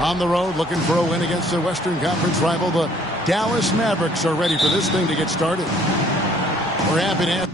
On the road, looking for a win against the Western Conference rival, the Dallas Mavericks are ready for this thing to get started. We're happy to have...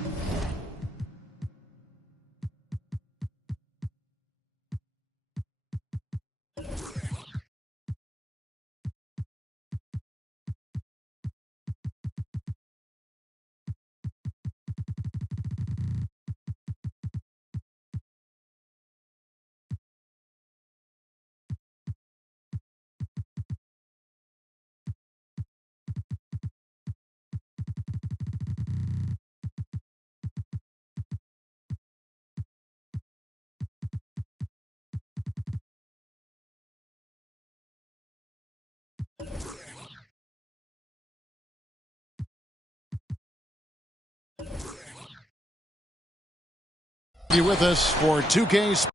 You with us for 2K.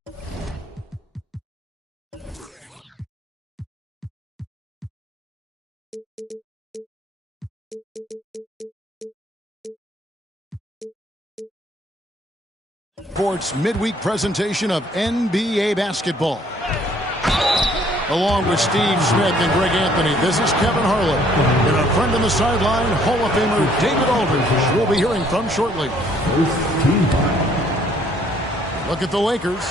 Sports midweek presentation of NBA basketball. Along with Steve Smith and Greg Anthony, this is Kevin Harlan. And a friend on the sideline, Hall of Famer David Aldridge, we'll be hearing from shortly. Look at the Lakers.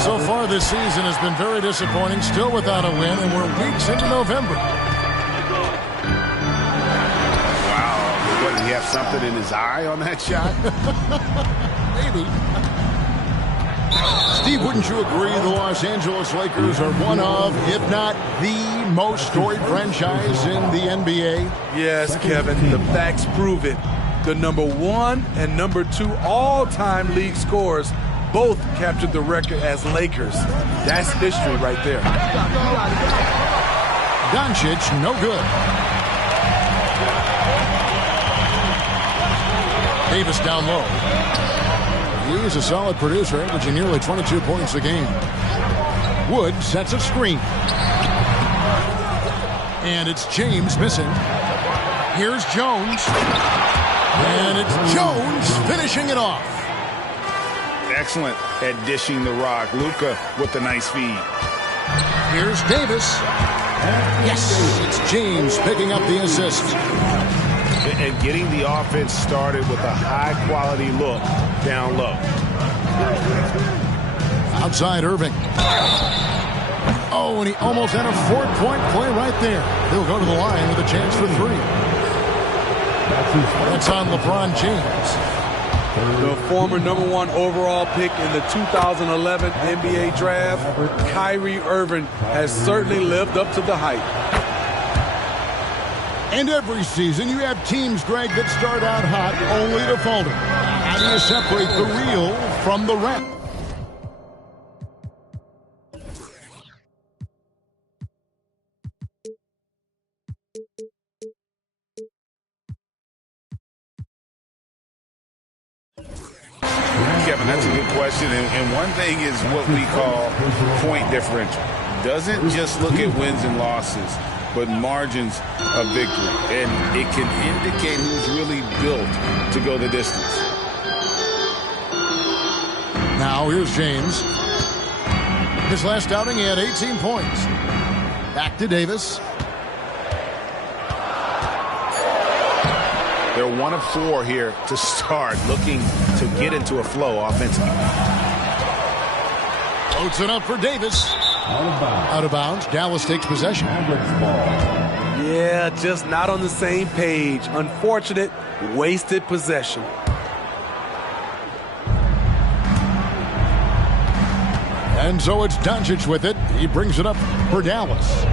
So far this season has been very disappointing, still without a win, and we're weeks into November. Wow, what, did he have something in his eye on that shot? Maybe. Steve, wouldn't you agree the Los Angeles Lakers are one of, if not the most storied franchise in the NBA? Yes, Kevin, the facts prove it. The #1 and #2 all-time league scorers both captured the record as Lakers. That's history right there. Doncic, no good. Davis down low. He's a solid producer, averaging nearly 22 points a game. Wood sets a screen. And it's James missing. Here's Jones. And it's Jones finishing it off. Excellent at dishing the rock. Luka with a nice feed. Here's Davis. Yes, it's James picking up the assist. And getting the offense started with a high-quality look down low. Outside Irving. Oh, and he almost had a 4-point play right there. He'll go to the line with a chance for 3. That's on LeBron James. The former #1 overall pick in the 2011 NBA draft, Kyrie Irving, has certainly lived up to the hype. And every season you have teams, Greg, that start out hot only to falter. How do you separate the real from the rep? Kevin, that's a good question. And one thing is what we call point differential. Doesn't just look at wins and losses, but margins of victory. And it can indicate who's really built to go the distance. Now here's James. His last outing, he had 18 points. Back to Davis. They're 1 of 4 here to start, looking to get into a flow offensively. Floats it up for Davis. Out of bounds. Dallas takes possession. Yeah, just not on the same page. Unfortunate, wasted possession. And so it's Doncic with it. He brings it up for Dallas.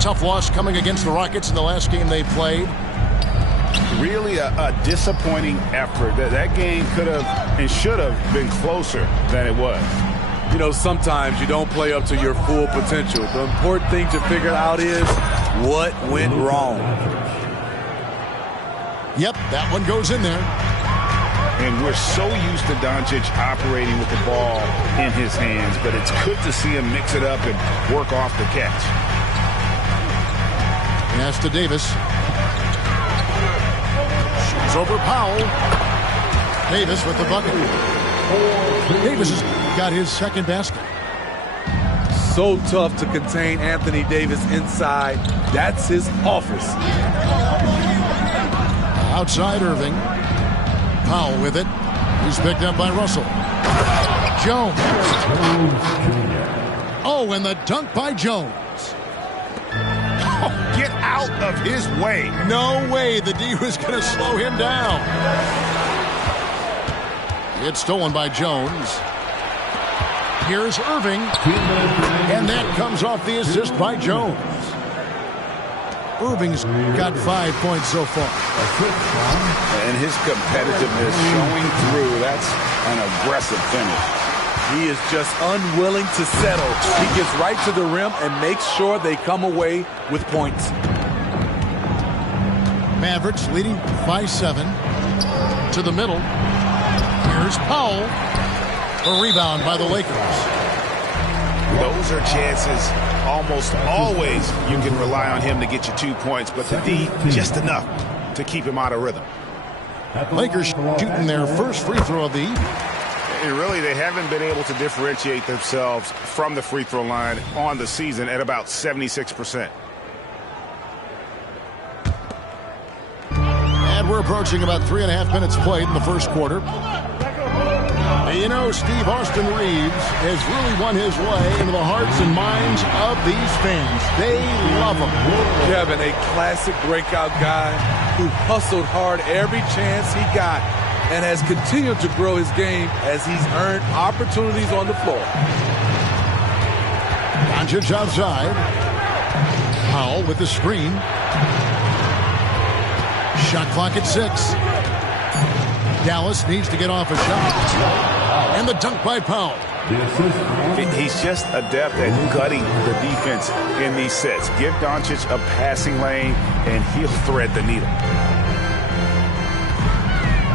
Tough loss coming against the Rockets in the last game they played. Really a disappointing effort. That game could have and should have been closer than it was. You know, sometimes you don't play up to your full potential. The important thing to figure out is what went wrong. Yep, that one goes in there. And we're so used to Doncic operating with the ball in his hands, but it's good to see him mix it up and work off the catch. Pass to Davis. Shoots over Powell. Davis with the bucket. Davis has got his second basket. so tough to contain Anthony Davis inside. That's his office. Outside Irving. Powell with it. He's picked up by Russell. Jones. Oh, and the dunk by Jones. Oh, get out of his way. No way the D was going to slow him down. It's stolen by Jones. Here's Irving. And that comes off the assist by Jones. Irving's got 5 points so far. And his competitiveness showing through. That's an aggressive finish. He is just unwilling to settle. He gets right to the rim and makes sure they come away with points. Mavericks leading by 7. To the middle. Here's Powell. A rebound by the Lakers. Those are chances almost always you can rely on him to get you 2 points, but the D just enough to keep him out of rhythm. Lakers shooting their first free throw of the evening. And really, they haven't been able to differentiate themselves from the free throw line on the season at about 76%. And we're approaching about 3.5 minutes played in the first quarter. You know, Steve Austin Reeves has really won his way into the hearts and minds of these fans. They love him. Kevin, a classic breakout guy who hustled hard every chance he got and has continued to grow his game as he's earned opportunities on the floor. Doncic outside. Powell with the screen. Shot clock at 6. Dallas needs to get off a shot. And the dunk by Powell. He's just adept at gutting the defense in these sets. Give Doncic a passing lane, and he'll thread the needle.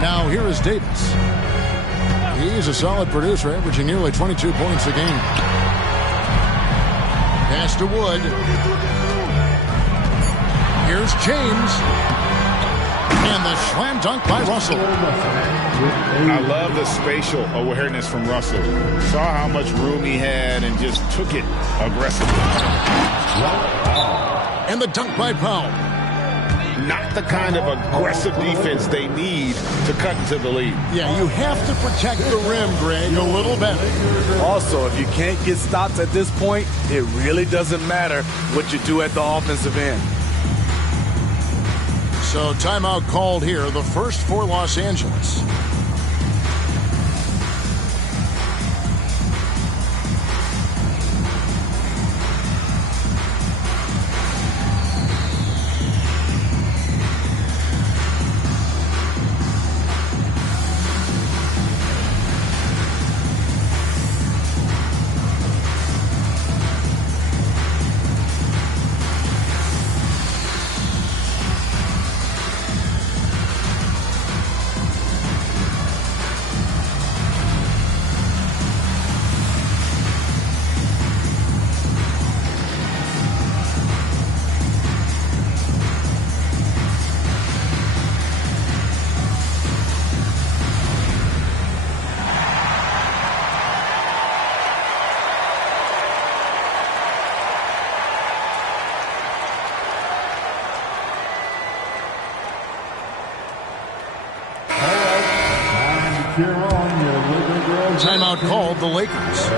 Now here is Davis. He's a solid producer, averaging nearly 22 points a game. Pass to Wood. Here's James. And the slam dunk by Russell. I love the spatial awareness from Russell. Saw how much room he had and just took it aggressively. And the dunk by Powell. Not the kind of aggressive defense they need to cut into the lead. Yeah, you have to protect the rim, Greg, a little better. Also, if you can't get stops at this point, it really doesn't matter what you do at the offensive end. So timeout called here, the first for Los Angeles. Timeout called the Lakers.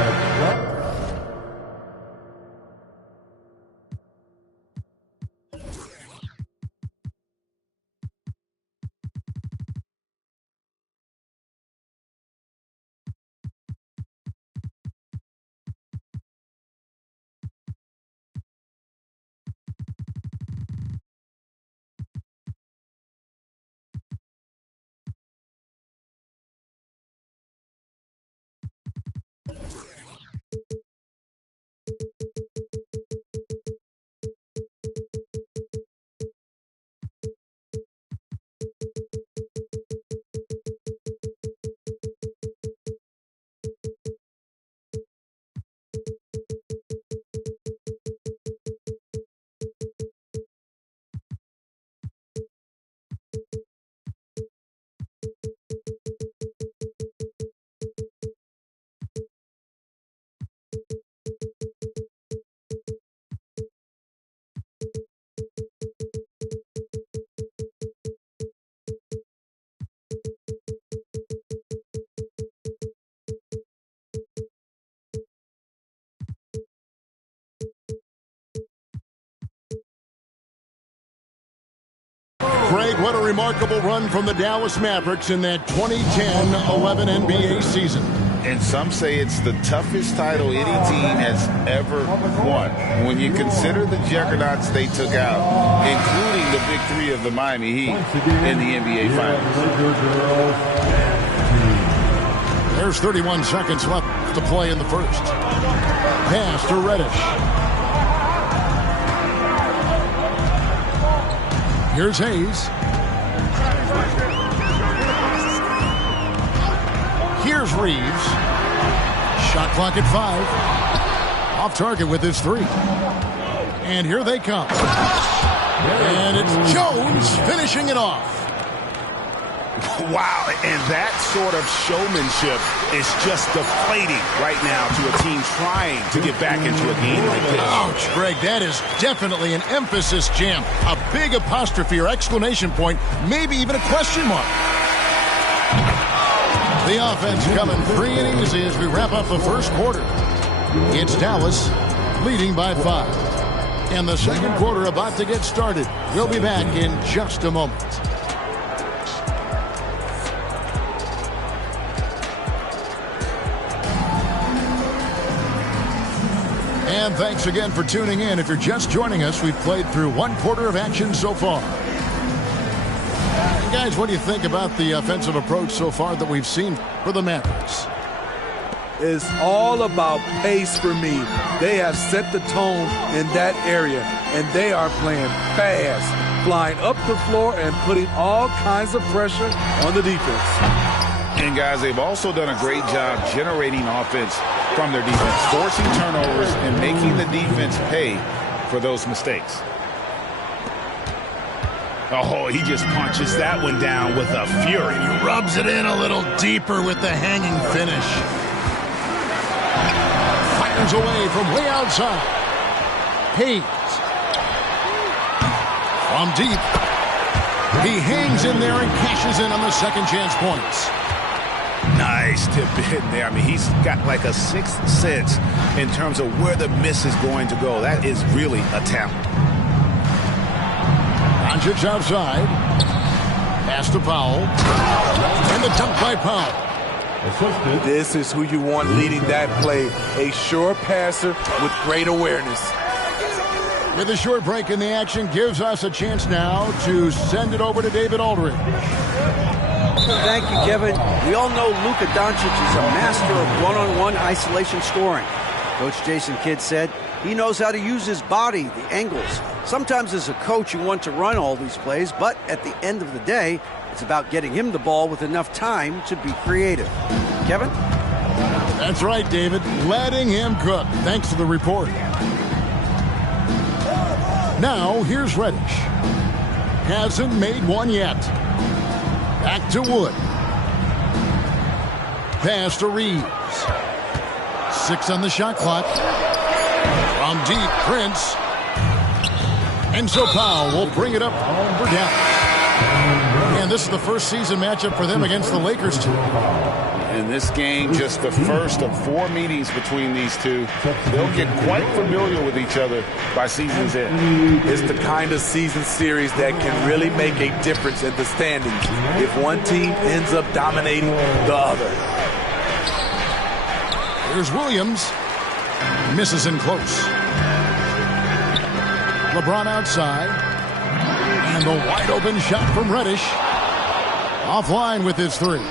Greg, what a remarkable run from the Dallas Mavericks in that 2010-11 NBA season. And some say it's the toughest title any team has ever won. When you consider the juggernauts they took out, including the big three of the Miami Heat in the NBA Finals. There's 31 seconds left to play in the first. Pass to Reddish. Here's Hayes. Here's Reeves. Shot clock at 5. Off target with his 3. And here they come. And it's Jones finishing it off. Wow, and that sort of showmanship is just deflating right now to a team trying to get back into a game like this. Ouch, Greg, that is definitely an emphasis jam. A big apostrophe or exclamation point, maybe even a question mark. The offense coming free and easy as we wrap up the first quarter. It's Dallas leading by 5. And the second quarter about to get started. We'll be back in just a moment. And thanks again for tuning in. If you're just joining us, we've played through one quarter of action so far. And guys, what do you think about the offensive approach so far that we've seen for the Mavericks? It's all about pace for me. They have set the tone in that area, and they are playing fast, flying up the floor and putting all kinds of pressure on the defense. And guys, they've also done a great job generating offense from their defense, forcing turnovers and making the defense pay for those mistakes. Oh, he just punches that one down with a fury. He rubs it in a little deeper with the hanging finish. Fires away from way outside. Hayes. From deep. He hangs in there and cashes in on the second chance points. Nice tip in there. I mean, he's got like a sixth sense in terms of where the miss is going to go. That is really a talent. Doncic outside. Pass to Powell. And the dunk by Powell. This is who you want leading that play. A sure passer with great awareness. With a short break in the action, gives us a chance now to send it over to David Aldridge. Thank you, Kevin. We all know Luka Doncic is a master of one-on-one isolation scoring. Coach Jason Kidd said he knows how to use his body, the angles. Sometimes as a coach you want to run all these plays, but at the end of the day, it's about getting him the ball with enough time to be creative. Kevin? That's right, David. Letting him cook. Thanks to the report. Now, here's Reddish. Hasn't made one yet. Back to Wood. Pass to Reeves. 6 on the shot clock. From deep, Prince. And so Powell will bring it up for Dallas. And this is the first season matchup for them against the Lakers team. In this game, just the first of 4 meetings between these two. They'll get quite familiar with each other by season's end. It's the kind of season series that can really make a difference in the standings if one team ends up dominating the other. Here's Williams. Misses in close. LeBron outside. And the wide open shot from Reddish. Offline with his 3.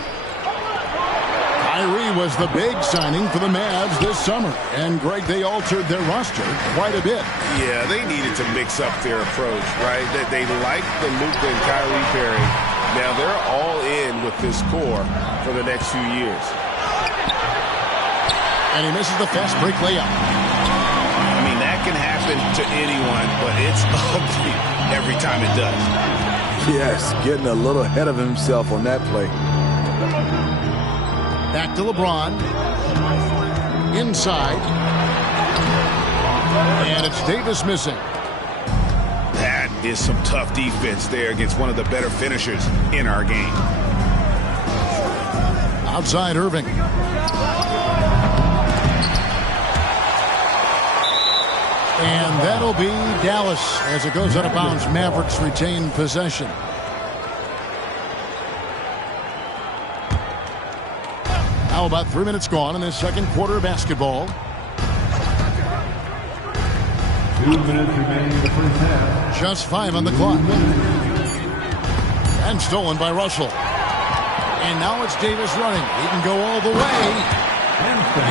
Kyrie was the big signing for the Mavs this summer. And, Greg, they altered their roster quite a bit. Yeah, they needed to mix up their approach, right? They like the Luka and Kyrie pairing. Now they're all in with this core for the next few years. And he misses the fast break layup. I mean, that can happen to anyone, but it's ugly every time it does. Yes, getting a little ahead of himself on that play. Back to LeBron. Inside. And it's Davis missing. That is some tough defense there against one of the better finishers in our game. Outside Irving. And that'll be Dallas as it goes out of bounds. Mavericks retain possession. Now about 3 minutes gone in the second quarter of basketball. 2 minutes remaining in the first half. Just 5 on the clock. And stolen by Russell. And now it's Davis running. He can go all the way.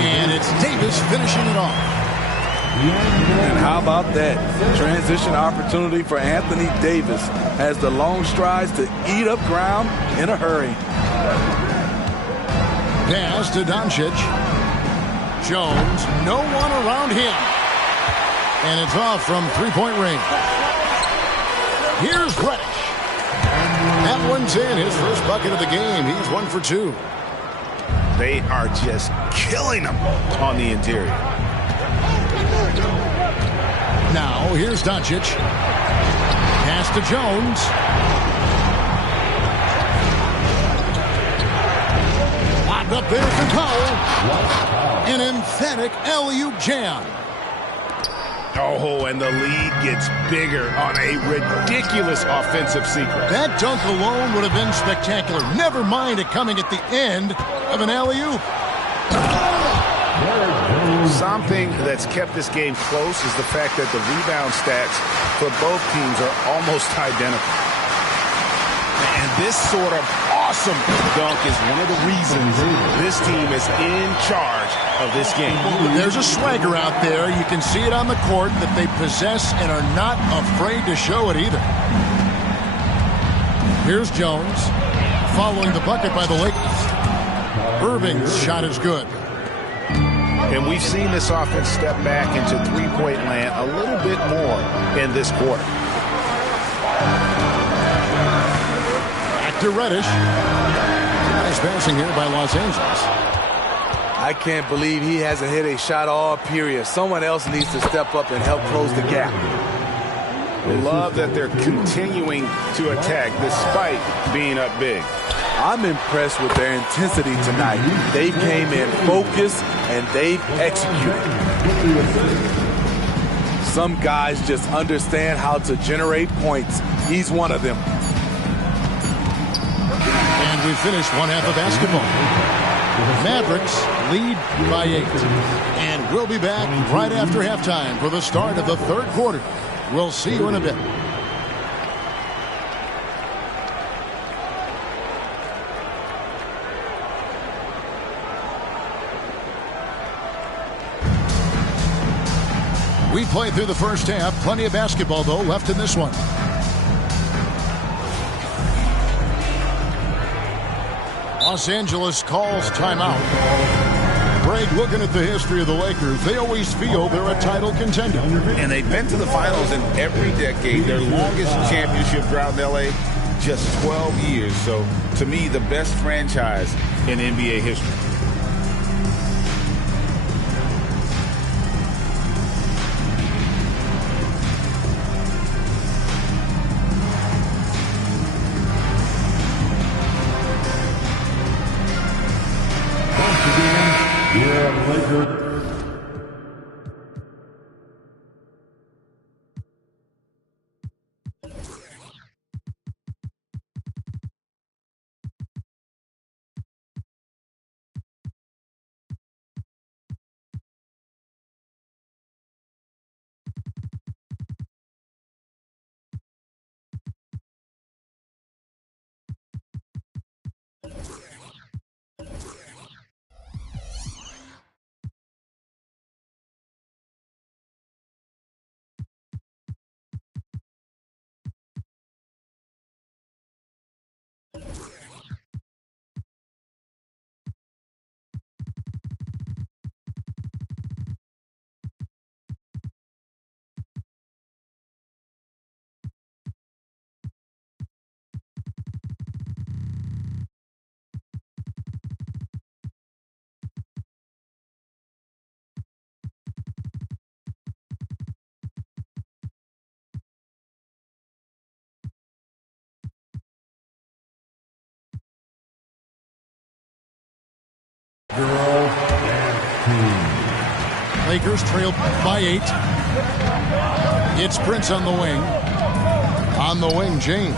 And it's Davis finishing it off. And how about that? Transition opportunity for Anthony Davis. Has the long strides to eat up ground in a hurry. Pass to Doncic. Jones, no one around him. And it's off from three-point range. Here's Reddish. That one's in. His first bucket of the game. He's 1 for 2. They are just killing them on the interior. Now, here's Doncic. Pass to Jones. Locked up there for Powell. An emphatic alley-oop jam. Oh, and the lead gets bigger on a ridiculous offensive sequence. That dunk alone would have been spectacular. Never mind it coming at the end of an alley-oop. Something that's kept this game close is the fact that the rebound stats for both teams are almost identical. And this sort of awesome dunk is one of the reasons this team is in charge of this game. There's a swagger out there. You can see it on the court that they possess and are not afraid to show it either. Here's Jones following the bucket by the Lakers. Irving's shot is good. And we've seen this offense step back into three-point land a little bit more in this quarter. Back to Reddish. Nice passing here by Los Angeles. I can't believe he hasn't hit a shot all period. Someone else needs to step up and help close the gap. Love that they're continuing to attack despite being up big. I'm impressed with their intensity tonight. They came in focused and they've executed. Some guys just understand how to generate points. He's one of them. And we finished one half of basketball. Mavericks lead by 8. And we'll be back right after halftime for the start of the third quarter. We'll see you in a bit. We played through the first half. Plenty of basketball, though, left in this one. Los Angeles calls timeout. Greg, looking at the history of the Lakers, they always feel they're a title contender. And they've been to the finals in every decade. Their longest championship drought in L.A., just 12 years. So, to me, the best franchise in NBA history. Lakers trailed by 8. It's Prince on the wing. On the wing, James.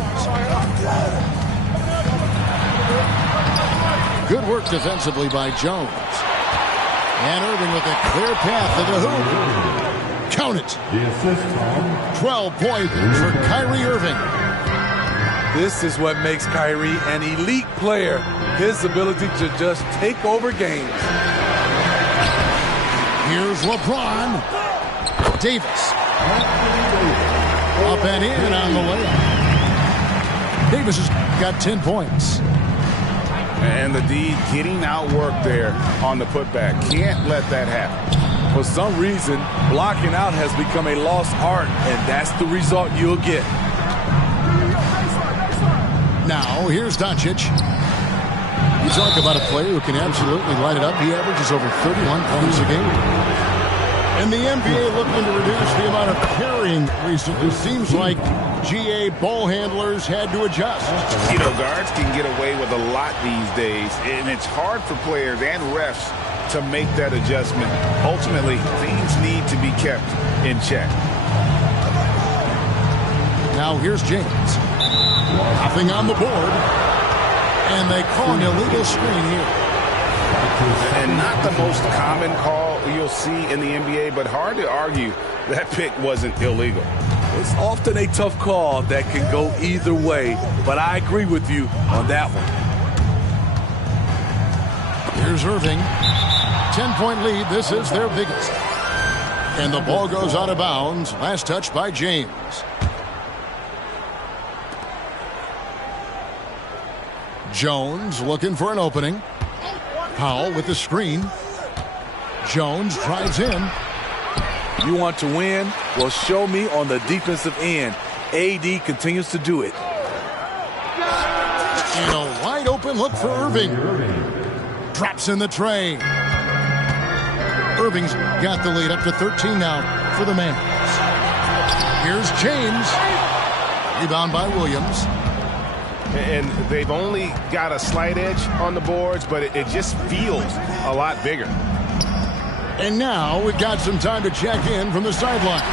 Good work defensively by Jones. And Irving with a clear path to the hoop. Count it. The assist, 12 points for Kyrie Irving. This is what makes Kyrie an elite player. His ability to just take over games. Here's LeBron. Davis. Up and in on the layup. Davis has got 10 points. And the D getting outworked there on the putback. Can't let that happen. For some reason, blocking out has become a lost art, and that's the result you'll get. Now, here's Doncic. You talk about a player who can absolutely light it up. He averages over 31 points a game. And the NBA looking to reduce the amount of carrying recently. Seems like GA ball handlers had to adjust. You know, guards can get away with a lot these days, and it's hard for players and refs to make that adjustment. Ultimately, things need to be kept in check. Now here's James. Nothing on the board. And they call an illegal screen here. And not the most common call you'll see in the NBA, but hard to argue that pick wasn't illegal. It's often a tough call that can go either way, but I agree with you on that one. Here's Irving. 10-point lead. This is their biggest. And the ball goes out of bounds. Last touch by James. Jones looking for an opening. Powell with the screen. Jones drives in. You want to win? Well, show me on the defensive end. AD continues to do it. And a wide open look for Irving. Drops in the tray. Irving's got the lead up to 13 now for the Mavs. Here's James. Rebound by Williams. And they've only got a slight edge on the boards, but it just feels a lot bigger. And now we've got some time to check in from the sideline.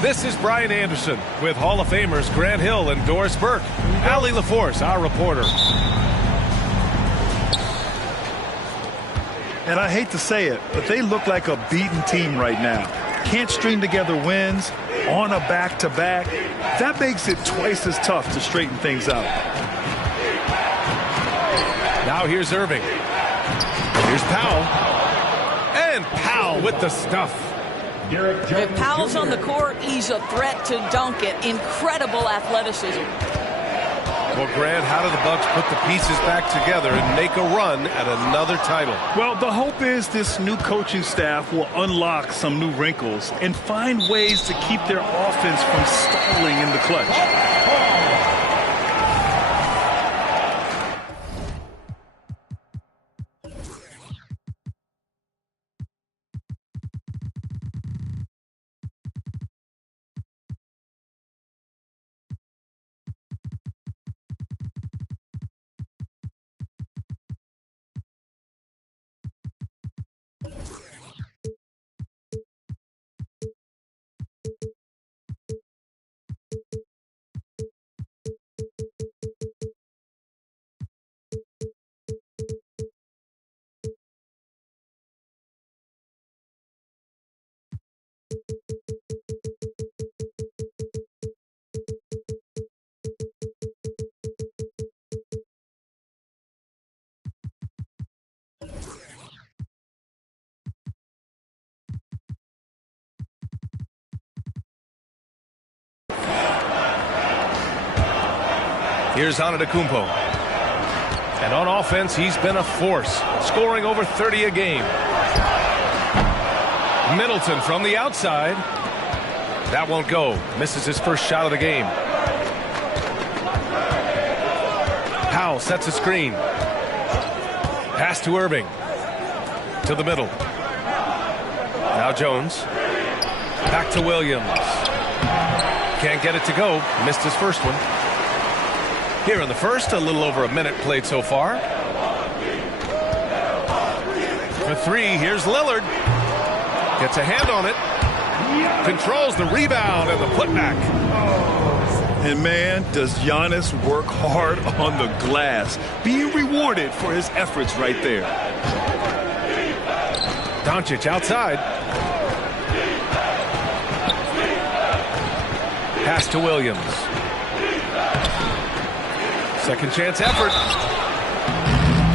This is Brian Anderson with Hall of Famers Grant Hill and Doris Burke. Allie LaForce, our reporter. And I hate to say it, but they look like a beaten team right now. Can't string together wins on a back-to-back. That makes it twice as tough to straighten things out. Now here's Irving. Here's Powell. And Powell with the stuff. If Powell's on the court, he's a threat to dunk it. Incredible athleticism. Well, Grant, how do the Bucks put the pieces back together and make a run at another title? Well, the hope is this new coaching staff will unlock some new wrinkles and find ways to keep their offense from stalling in the clutch. Here's Antetokounmpo. And on offense, he's been a force, scoring over 30 a game. Middleton from the outside. That won't go. Misses his first shot of the game. Powell sets a screen. Pass to Irving. To the middle. Now Jones. Back to Williams. Can't get it to go. Missed his first one. Here in the first, a little over a minute played so far. For three, here's Lillard. Gets a hand on it. Controls the rebound and the putback. And man, does Giannis work hard on the glass. Being rewarded for his efforts right there. Doncic outside. Pass to Williams. Second chance effort.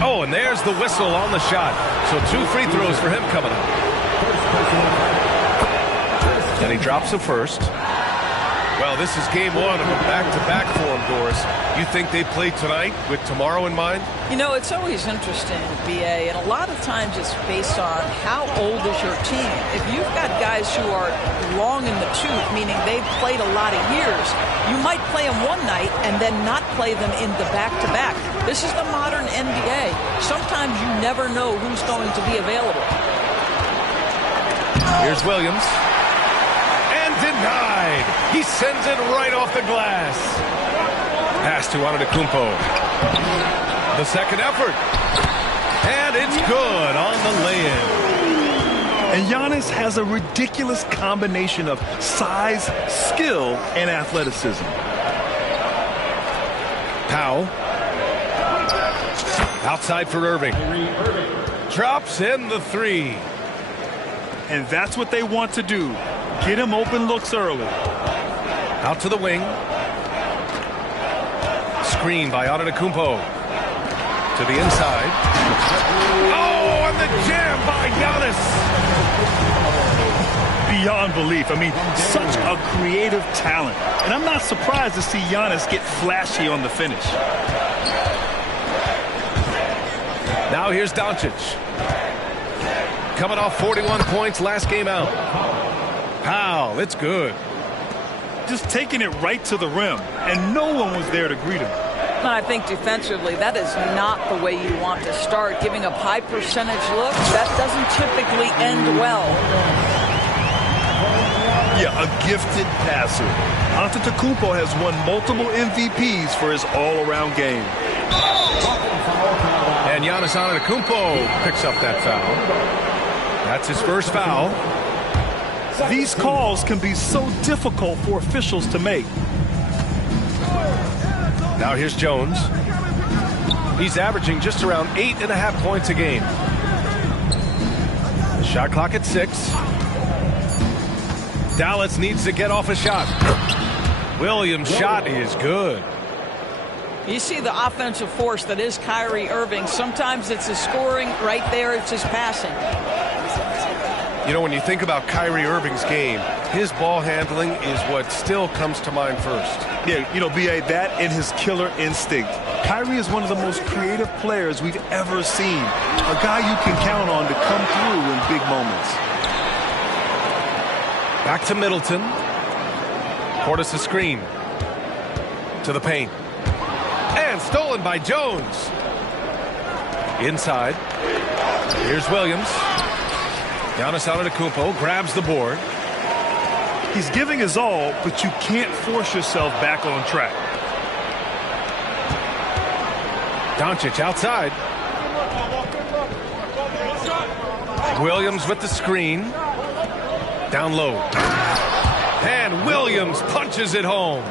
Oh, and there's the whistle on the shot. So 2 free throws for him coming up. And he drops the first. Well, this is game one of a back-to-back for him, Doris. You think they play tonight with tomorrow in mind? You know, it's always interesting, B.A., and a lot of times it's based on how old is your team. If you've got guys who are long in the tooth, meaning they've played a lot of years, you might play them one night and then not play them in the back-to-back. This is the modern NBA. Sometimes you never know who's going to be available. Here's Williams. Denied. He sends it right off the glass. Pass to Antetokounmpo. The second effort. And it's good on the lay-in. And Giannis has a ridiculous combination of size, skill, and athleticism. Powell. Outside for Irving. Drops in the three. And that's what they want to do. Get him open looks early. Out to the wing. Screen by Antetokounmpo. To the inside. Oh, and the jam by Giannis. Beyond belief. I mean, such a creative talent. And I'm not surprised to see Giannis get flashy on the finish. Now here's Doncic. Coming off 41 points last game out. Powell, it's good. Just taking it right to the rim, and no one was there to greet him. I think defensively, that is not the way you want to start. Giving up high percentage looks, that doesn't typically end well. Yeah, a gifted passer. Antetokounmpo has won multiple MVPs for his all-around game. And Giannis Antetokounmpo picks up that foul. That's his first foul. These calls can be so difficult for officials to make. Now here's Jones. He's averaging just around 8.5 points a game. Shot clock at 6. Dallas needs to get off a shot. Williams' shot is good. You see the offensive force that is Kyrie Irving. Sometimes it's his scoring. Right there, it's his passing. You know, when you think about Kyrie Irving's game, his ball handling is what still comes to mind first. Yeah, you know, B.A., that and his killer instinct. Kyrie is one of the most creative players we've ever seen. A guy you can count on to come through in big moments. Back to Middleton. Portis a screen. To the paint. And stolen by Jones. Inside. Here's Williams. Giannis Antetokounmpo grabs the board. He's giving his all, but you can't force yourself back on track. Doncic outside. Williams with the screen. Down low. And Williams punches it home.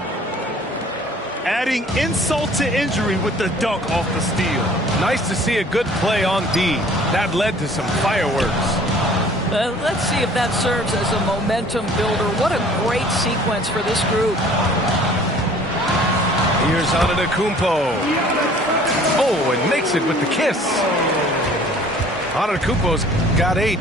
Adding insult to injury with the dunk off the steal. Nice to see a good play on D. That led to some fireworks. Let's see if that serves as a momentum builder. What a great sequence for this group. Here's Antetokounmpo. Oh, and makes it with the kiss. Antetokounmpo's got 8.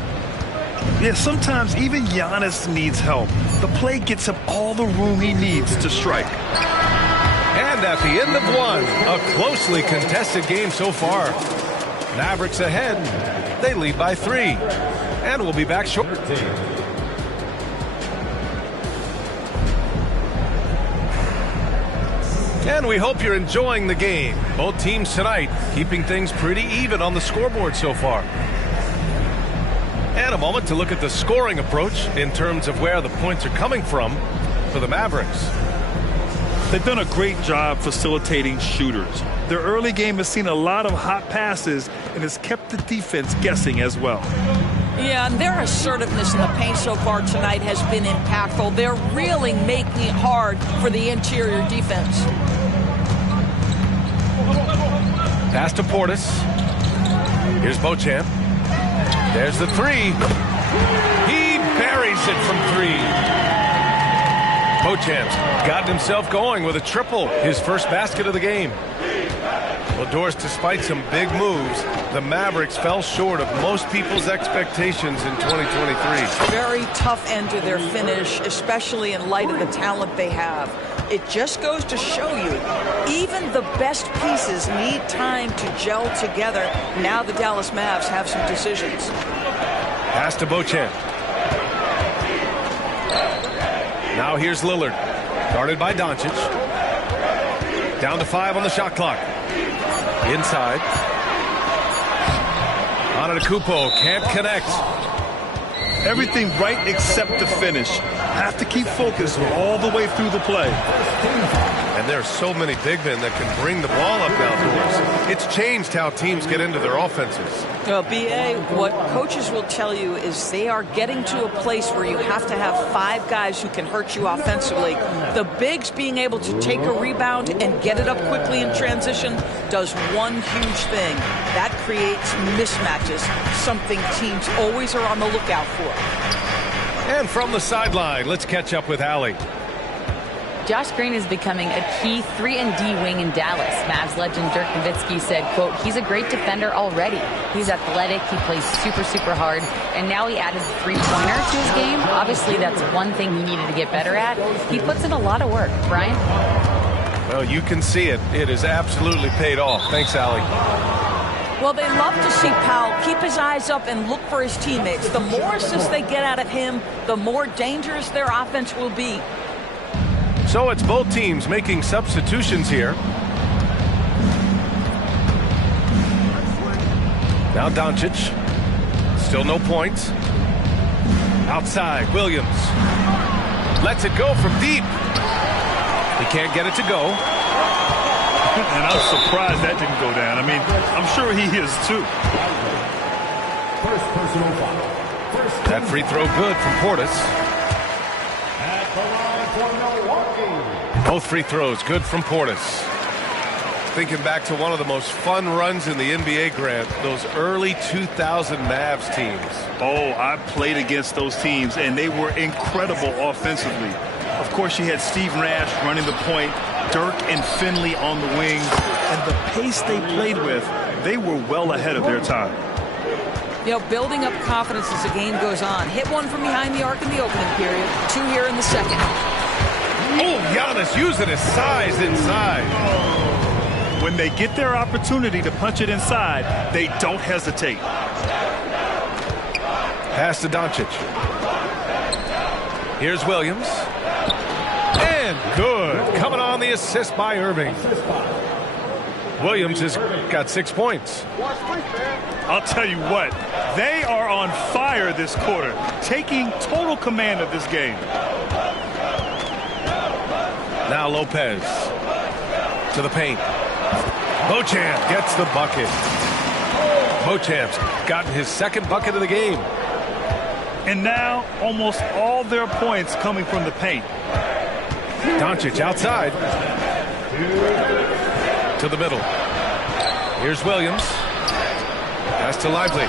Yeah, sometimes even Giannis needs help. The play gets him all the room he needs to strike. And at the end of one, a closely contested game so far. Mavericks ahead. They lead by 3. And we'll be back short. And we hope you're enjoying the game. Both teams tonight keeping things pretty even on the scoreboard so far. And a moment to look at the scoring approach in terms of where the points are coming from for the Mavericks. They've done a great job facilitating shooters. Their early game has seen a lot of hot passes and has kept the defense guessing as well. Yeah, and their assertiveness in the paint so far tonight has been impactful. They're really making it hard for the interior defense. Pass to Portis. Here's Beauchamp. There's the 3. He buries it from 3. Beauchamp's gotten himself going with a triple, his first basket of the game. Well, Doris, despite some big moves, the Mavericks fell short of most people's expectations in 2023. Very tough end to their finish, especially in light of the talent they have. It just goes to show you, even the best pieces need time to gel together. Now the Dallas Mavs have some decisions. Pass to Beauchamp. Now here's Lillard. Guarded by Doncic. Down to 5 on the shot clock. Inside. Antetokounmpo can't connect. Everything right except the finish. Have to keep focused all the way through the play. And there are so many big men that can bring the ball up outdoors. It's changed how teams get into their offenses. B.A., what coaches will tell you is they are getting to a place where you have to have 5 guys who can hurt you offensively. The bigs being able to take a rebound and get it up quickly in transition does one huge thing. That creates mismatches, something teams always are on the lookout for. And from the sideline, let's catch up with Allie. Josh Green is becoming a key 3-and-D wing in Dallas. Mavs legend Dirk Nowitzki said, quote, he's a great defender already. He's athletic, he plays super, super hard, and now he added the three-pointer to his game. Obviously, that's one thing he needed to get better at. He puts in a lot of work. Brian? Well, you can see it. It has absolutely paid off. Thanks, Allie. Well, they love to see Powell keep his eyes up and look for his teammates. The more assists they get out of him, the more dangerous their offense will be. So it's both teams making substitutions here. Now Doncic. Still no points. Outside, Williams. Lets it go from deep. He can't get it to go. And I'm surprised that didn't go down. I mean, I'm sure he is too. That free throw good from Portis. Both free throws good from Portis. Thinking back to one of the most fun runs in the NBA, Grant, those early 2000 Mavs teams. Oh, I played against those teams, and they were incredible offensively. Of course, you had Steve Nash running the point, Dirk and Finley on the wings, and the pace they played with, they were well ahead of their time. You know, building up confidence as the game goes on. Hit one from behind the arc in the opening period, 2 here in the second. Oh, Giannis using his size inside. When they get their opportunity to punch it inside, they don't hesitate. Pass to Doncic. Here's Williams. And good. Coming on the assist by Irving. Williams has got 6 points. I'll tell you what, they are on fire this quarter, taking total command of this game. Now Lopez to the paint. Beauchamp gets the bucket. Beauchamp's gotten his second bucket of the game. And now almost all their points coming from the paint. Doncic outside. To the middle. Here's Williams. Pass to Lively.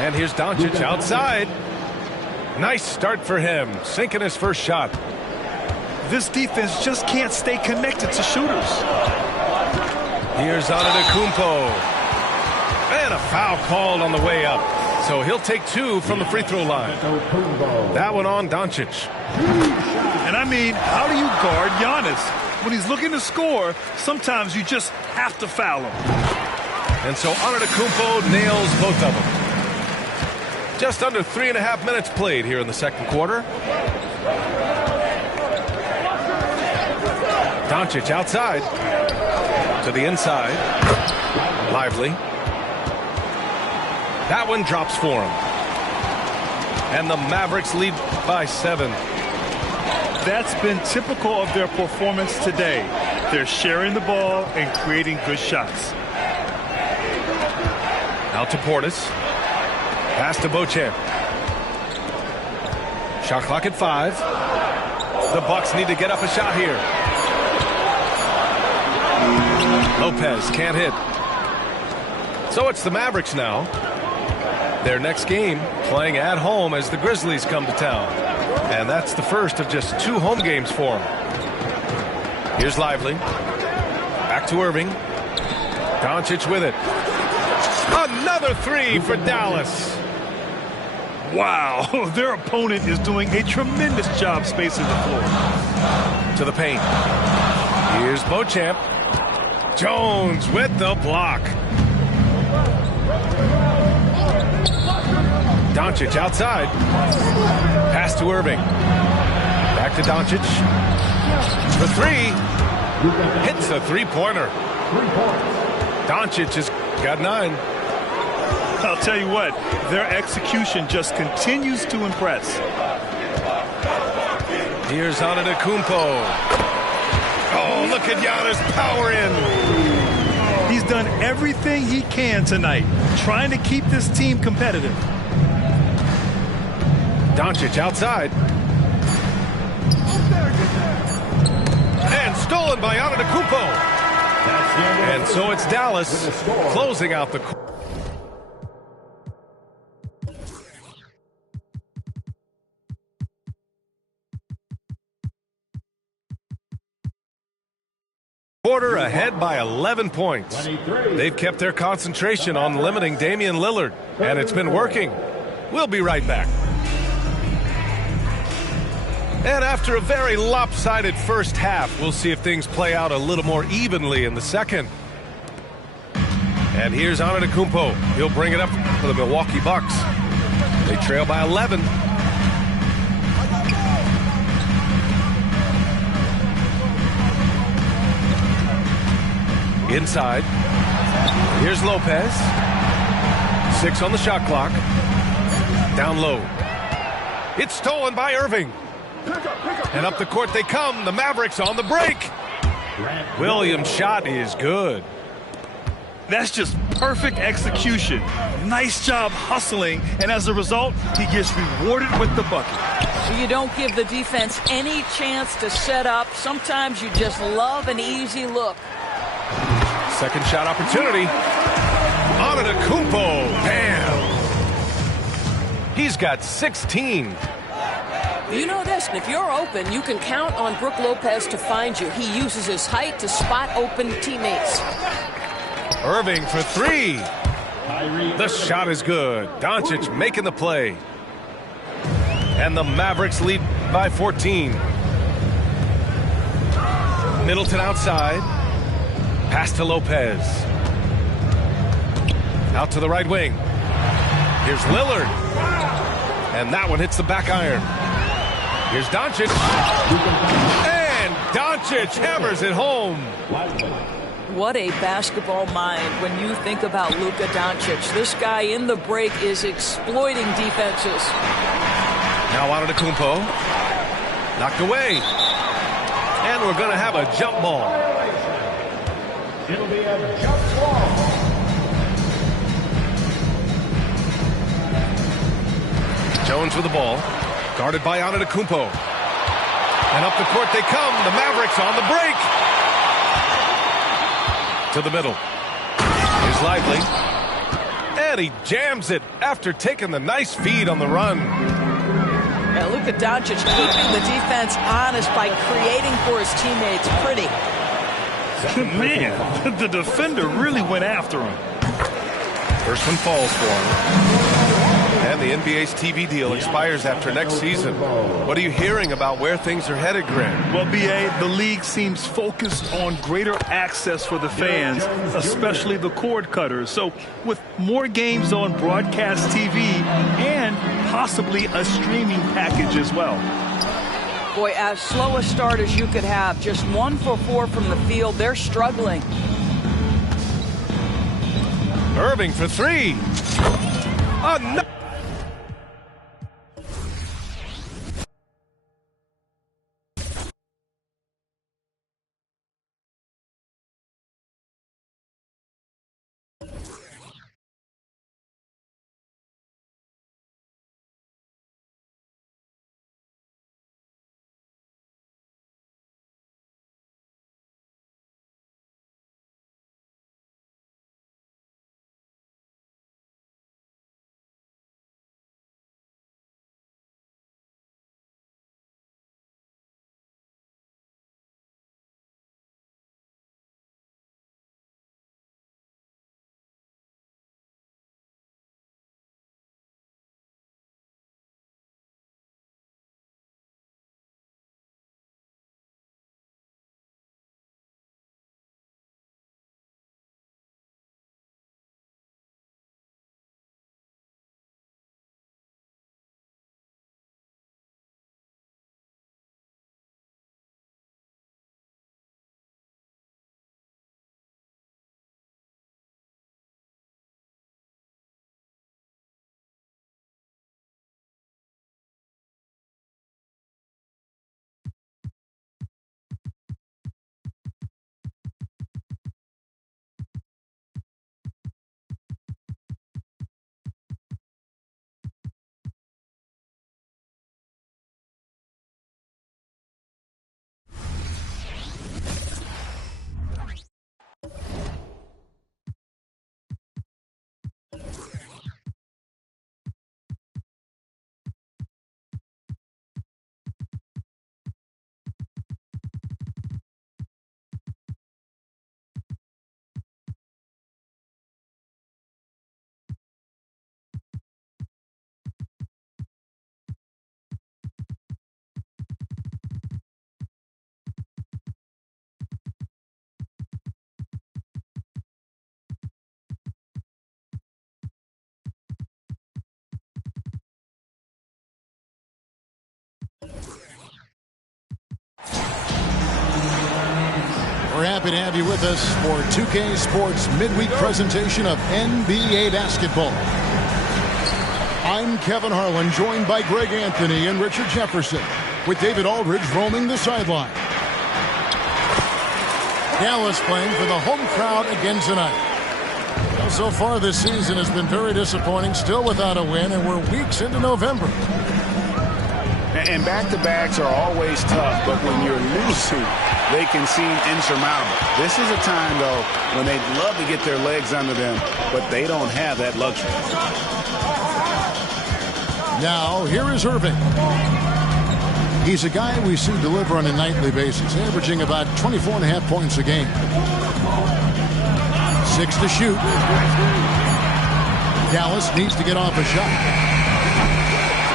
And here's Doncic outside. Nice start for him. Sinking his first shot. This defense just can't stay connected to shooters. Here's Antetokounmpo. And a foul called on the way up. So he'll take 2 from the free throw line. That one on Doncic. And I mean, how do you guard Giannis? When he's looking to score, sometimes you just have to foul him. And so Antetokounmpo nails both of them. Just under 3.5 minutes played here in the second quarter. Doncic outside. To the inside. Lively. That one drops for him. And the Mavericks lead by 7. That's been typical of their performance today. They're sharing the ball and creating good shots. Out to Portis. Pass to Beauchamp. Shot clock at 5. The Bucks need to get up a shot here. Lopez can't hit. So it's the Mavericks now. Their next game playing at home as the Grizzlies come to town. And that's the first of just 2 home games for them. Here's Lively. Back to Irving. Doncic with it. Another 3 for Dallas. Wow, their opponent is doing a tremendous job spacing the floor. To the paint. Here's Beauchamp. Jones with the block. Doncic outside. Pass to Irving. Back to Doncic. For 3. Hits a three-pointer. Doncic has got 9. I'll tell you what, their execution just continues to impress. Here's Antetokounmpo. Oh, look at Giannis power in. He's done everything he can tonight, trying to keep this team competitive. Doncic outside. And stolen by Antetokounmpo. And so it's Dallas closing out the quarter ahead by 11 points. They've kept their concentration on limiting Damian Lillard, and it's been working. We'll be right back. And after a very lopsided first half, we'll see if things play out a little more evenly in the second. And here's Antetokounmpo. He'll bring it up for the Milwaukee Bucks. They trail by 11. Inside. Here's Lopez. 6 on the shot clock. Down low. It's stolen by Irving. And up the court they come. The Mavericks on the break. Williams' shot is good. That's just perfect execution. Nice job hustling, and as a result, he gets rewarded with the bucket. You don't give the defense any chance to set up. Sometimes you just love an easy look. Second shot opportunity. Antetokounmpo. Bam. He's got 16. You know this, if you're open, you can count on Brook Lopez to find you. He uses his height to spot open teammates. Irving for three. The shot is good. Doncic making the play. And the Mavericks lead by 14. Middleton outside. Pass to Lopez. Out to the right wing. Here's Lillard. And that one hits the back iron. Here's Doncic. And Doncic hammers it home. What a basketball mind when you think about Luka Doncic. This guy in the break is exploiting defenses. Now Antetokounmpo. Knocked away. And we're going to have a jump ball. It'll be a jump ball. Jones with the ball. Guarded by Antetokounmpo. And up the court they come. The Mavericks on the break. To the middle. Here's Lively. And he jams it after taking the nice feed on the run. Yeah, Luka Doncic keeping the defense honest by creating for his teammates. Pretty. Man, the defender really went after him. First one falls for him. And the NBA's TV deal expires after next season. What are you hearing about where things are headed, Grant? Well, B.A., the league seems focused on greater access for the fans, especially the cord cutters. So with more games on broadcast TV and possibly a streaming package as well. Boy, as slow a start as you could have. Just 1 for 4 from the field. They're struggling. Irving for three. No. We're happy to have you with us for 2K Sports midweek presentation of NBA basketball. I'm Kevin Harlan, joined by Greg Anthony and Richard Jefferson, with David Aldridge roaming the sideline. Dallas playing for the home crowd again tonight. so far this season has been very disappointing, still without a win, and we're weeks into November. And back-to-backs are always tough, but when you're losing, they can seem insurmountable. This is a time, though, when they'd love to get their legs under them, but they don't have that luxury. Now, here is Irving. He's a guy we see deliver on a nightly basis, averaging about 24.5 points a game. 6 to shoot. Dallas needs to get off a shot.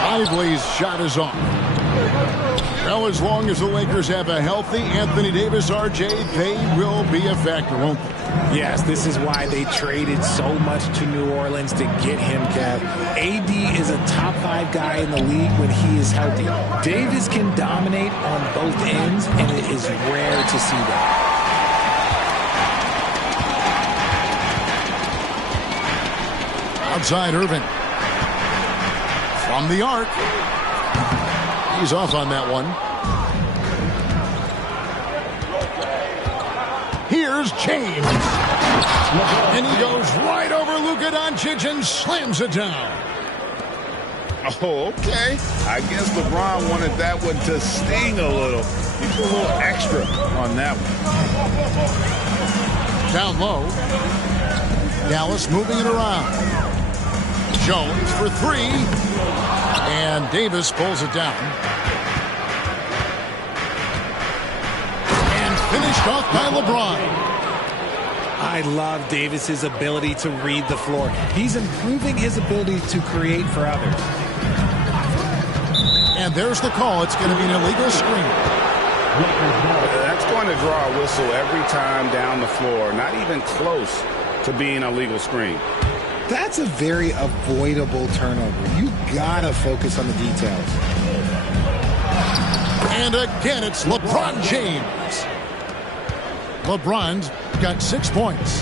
Lively's shot is off. Well, as long as the Lakers have a healthy Anthony Davis, RJ, they will be a factor, won't they? Yes, this is why they traded so much to New Orleans to get him, Kev. AD is a top 5 guy in the league when he is healthy. Davis can dominate on both ends, and it is rare to see that. Outside Irving. From the arc. He's off on that one. Here's James. And he goes right over Luka Doncic and slams it down. Oh, okay. I guess LeBron wanted that one to sting a little. He put a little extra on that one. Down low. Dallas moving it around. Jones for 3. And Davis pulls it down. And finished off by LeBron. I love Davis's ability to read the floor. He's improving his ability to create for others. And there's the call. It's going to be an illegal screen. That's going to draw a whistle every time down the floor. Not even close to being a legal screen. That's a very avoidable turnover. You gotta focus on the details. And again, it's LeBron James. LeBron's got 6 points.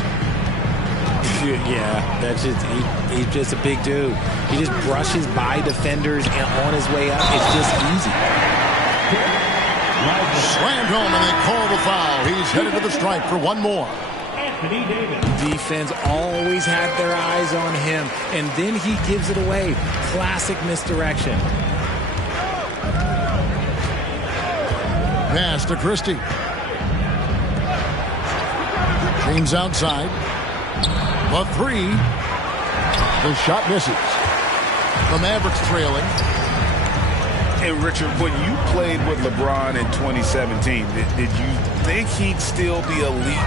Yeah, that's just he's just a big dude. He just brushes by defenders and on his way up. It's just easy. Slammed home and they call the foul. He's headed to the stripe for one more. Defense always had their eyes on him, and then he gives it away. Classic misdirection. Pass to Christie. James outside. The 3. The shot misses. The Mavericks trailing. Hey, Richard, when you played with LeBron in 2017, did you think he'd still be elite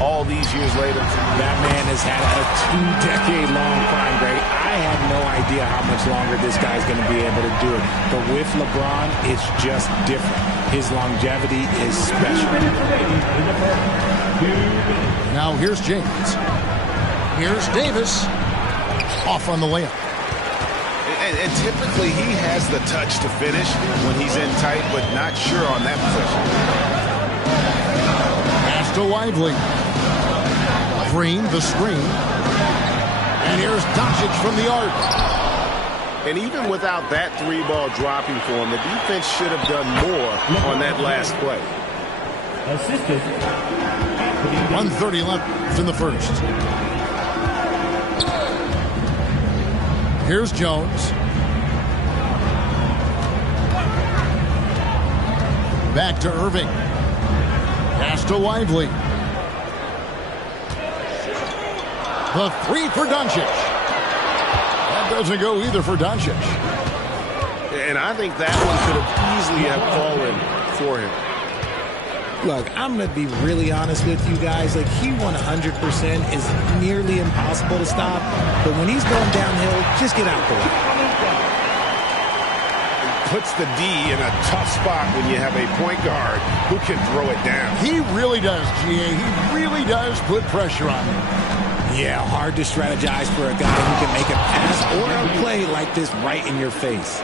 all these years later? That man has had a 2-decade-long prime, Greg. I have no idea how much longer this guy's going to be able to do it. But with LeBron, it's just different. His longevity is special. Now here's James. Here's Davis. Off on the layup. And typically he has the touch to finish when he's in tight, but not sure on that possession. Pass to Lively. Green, the screen. And here's Doncic from the arc. And even without that 3-ball dropping for him, the defense should have done more on that last play. 1:30 left in the first. Here's Jones. Back to Irving. Pass to Lively. The 3 for Doncic. That doesn't go either for Doncic. And I think that one could have easily have fallen for him. Look, I'm going to be really honest with you guys. Like, he 100% is nearly impossible to stop. But when he's going downhill, just get out the way. Puts the D in a tough spot when you have a point guard who can throw it down. He really does, GA. He really does put pressure on him. Yeah, hard to strategize for a guy who can make a pass or a play like this right in your face.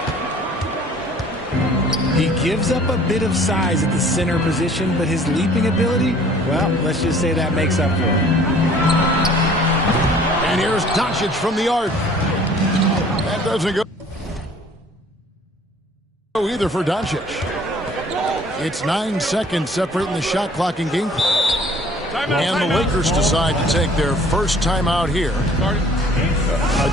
He gives up a bit of size at the center position, but his leaping ability, well, let's just say that makes up for it. And here's Doncic from the arc. That doesn't go either for Doncic. It's 9 seconds separating the shot clock and game. And the Lakers decide to take their first timeout here.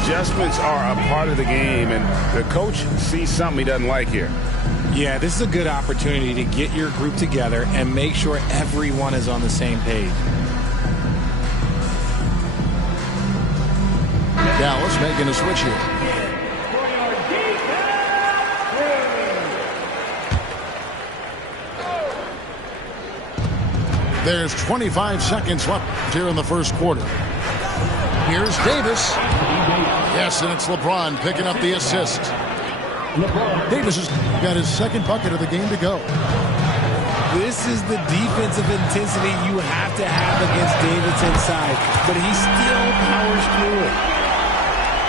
Adjustments are a part of the game, and the coach sees something he doesn't like here. Yeah, this is a good opportunity to get your group together and make sure everyone is on the same page. Dallas making a switch here. There's 25 seconds left here in the first quarter. Here's Davis. Yes, and it's LeBron picking up the assist. Davis has got his second bucket of the game to go. This is the defensive intensity you have to have against Davis inside, but he still powers through it.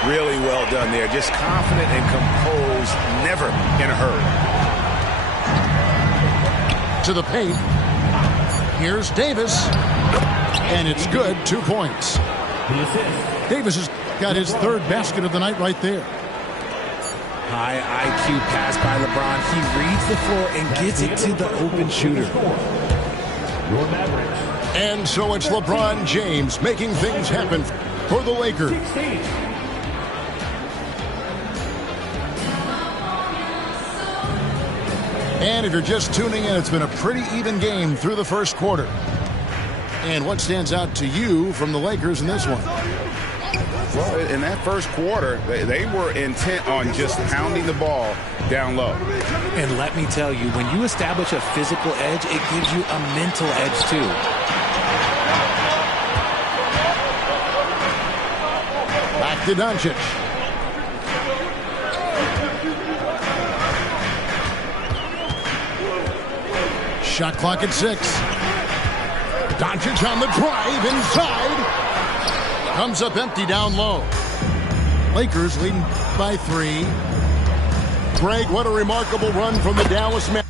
Really well done there. Just confident and composed, never in a hurry. To the paint. Here's Davis. And it's good. 2 points. Davis has got his third basket of the night right there. High IQ pass by LeBron. He reads the floor and gets it to the open shooter. And so it's LeBron James making things happen for the Lakers. And if you're just tuning in, it's been a pretty even game through the first quarter. And what stands out to you from the Lakers in this one? Well, in that first quarter, they were intent on just pounding the ball down low. And let me tell you, when you establish a physical edge, it gives you a mental edge too. Back to Doncic. Shot clock at 6. Doncic on the drive inside. Comes up empty down low. Lakers leading by 3. Greg, what a remarkable run from the Dallas Mavericks.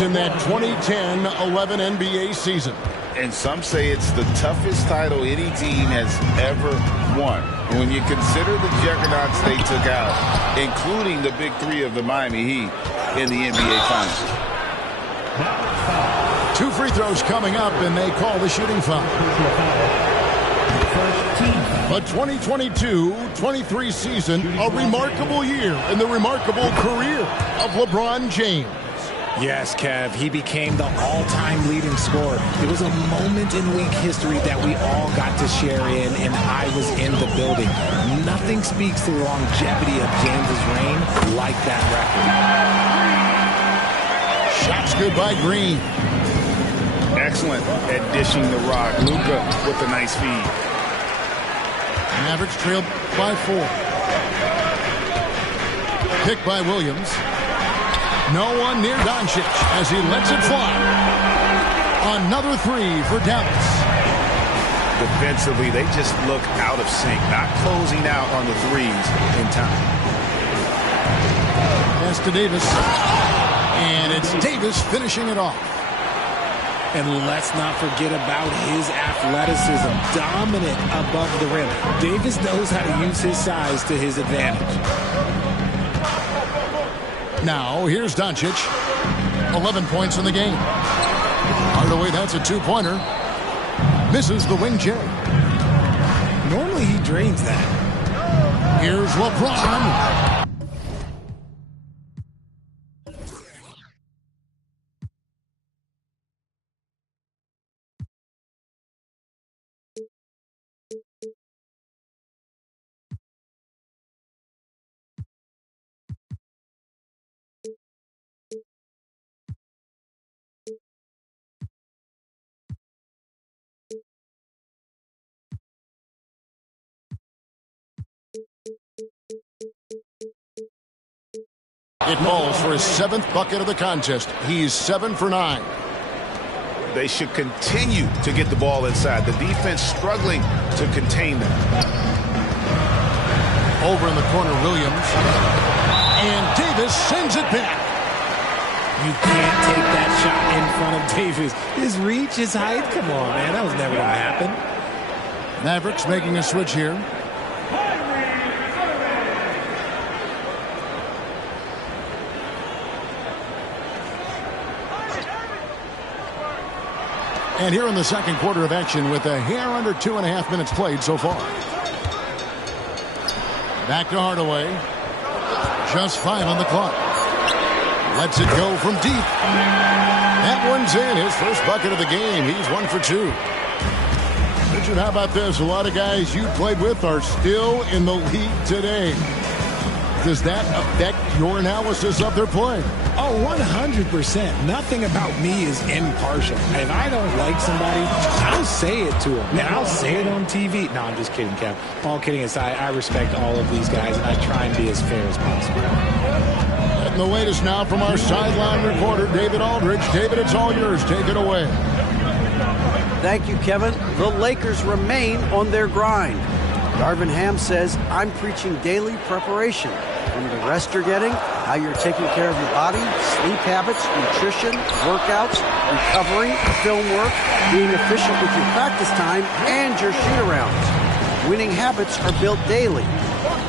In that 2010-11 NBA season. And some say it's the toughest title any team has ever won. And when you consider the juggernauts they took out, including the big 3 of the Miami Heat in the NBA Finals. 2 free throws coming up, and they call the shooting foul. The 2022-23 season, a remarkable year in the remarkable career of LeBron James. Yes, Kev, he became the all-time leading scorer. It was a moment in league history that we all got to share in, and I was in the building. Nothing speaks to the longevity of James's reign like that record. Shots good by Green. Excellent at dishing the rock. Luka with a nice feed. Mavericks trailed by 4. Pick by Williams. No one near Doncic as he lets it fly. Another 3 for Dallas. Defensively, they just look out of sync, not closing out on the threes in time. Pass to Davis. And it's Davis finishing it off. And let's not forget about his athleticism. Dominant above the rim. Davis knows how to use his size to his advantage. Now, here's Doncic. 11 points in the game. Hardaway, that's a 2-pointer. Misses the wing J. Normally, he drains that. Here's LeBron. It falls for his 7th bucket of the contest. He's 7 for 9. They should continue to get the ball inside. The defense struggling to contain them. Over in the corner, Williams. Davis sends it back. You can't take that shot in front of Davis. His reach, his height, come on, man. That was never going to happen. Mavericks making a switch here. And here in the second quarter of action with a hair under 2.5 minutes played so far. Back to Hardaway. Just 5 on the clock. Lets it go from deep. That one's in. His first bucket of the game. He's 1 for 2. Richard, how about this? A lot of guys you played with are still in the league today. Does that affect your analysis of their play? Oh, 100%. Nothing about me is impartial. If I don't like somebody, I'll say it to them. And I'll say it on TV. No, I'm just kidding, Kev. All kidding aside, I respect all of these guys, and I try and be as fair as possible. And the latest now from our sideline reporter, David Aldridge. David, it's all yours. Take it away. Thank you, Kevin. The Lakers remain on their grind. Darvin Ham says, I'm preaching daily preparation. From the rest you're getting, how you're taking care of your body, sleep habits, nutrition, workouts, recovery, film work, being efficient with your practice time, and your shoot-arounds. Winning habits are built daily.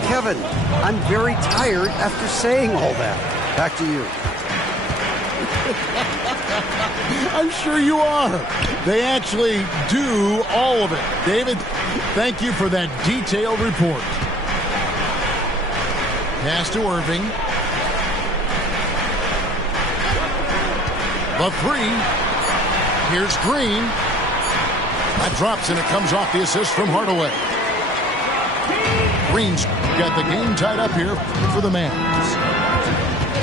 Kevin, I'm very tired after saying all that. Back to you. I'm sure you are. They actually do all of it. David, thank you for that detailed report. Pass to Irving. The 3. Here's Green. That drops and it comes off the assist from Hardaway. Green's got the game tied up here for the Mavs.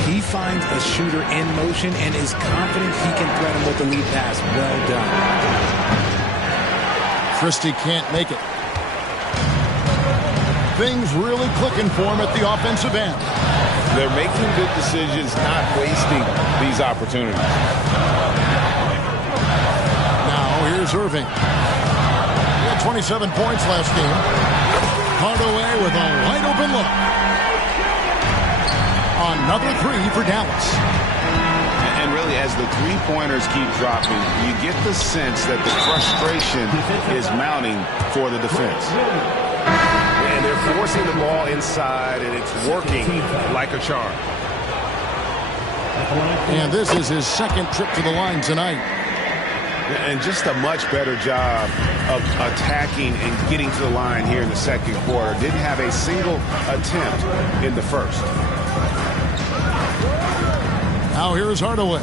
He finds a shooter in motion and is confident he can threat him with the lead pass. Well done. Christie can't make it. Things really clicking for him at the offensive end. They're making good decisions, not wasting these opportunities. Now here's Irving. He had 27 points last game. Hardaway with a wide open look. Another 3 for Dallas. And really, as the three-pointers keep dropping, you get the sense that the frustration is mounting for the defense. And they're forcing the ball inside, and it's working like a charm. And this is his second trip to the line tonight. And just a much better job of attacking and getting to the line here in the second quarter. Didn't have a single attempt in the first. Now here's Hardaway.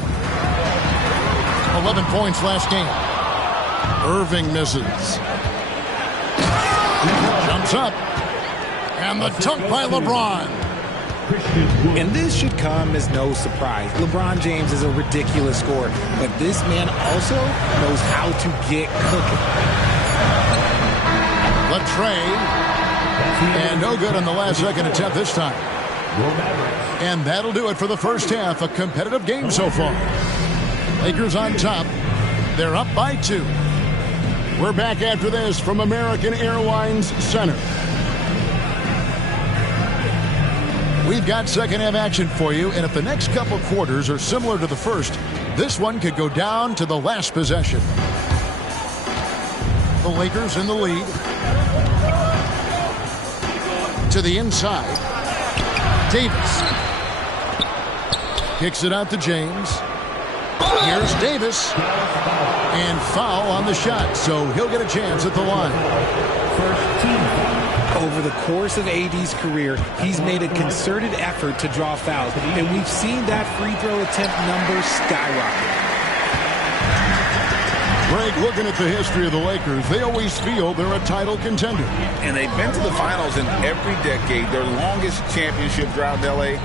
11 points last game. Irving misses. Jumps up. And the dunk by LeBron. And this should come as no surprise. LeBron James is a ridiculous scorer, but this man also knows how to get cooking. Latrey. And no good on the last second attempt this time. And that'll do it for the first half. A competitive game so far. Lakers on top. They're up by 2. We're back after this from American Airlines Center. We've got second half action for you, and if the next couple quarters are similar to the first, this one could go down to the last possession. The Lakers in the lead. To the inside. Davis. Kicks it out to James. Here's Davis. And foul on the shot, so he'll get a chance at the line. First team foul. Over the course of AD's career, he's made a concerted effort to draw fouls, and we've seen that free throw attempt number skyrocket. Greg, looking at the history of the Lakers, they always feel they're a title contender. And they've been to the finals in every decade. Their longest championship drought in L.A.,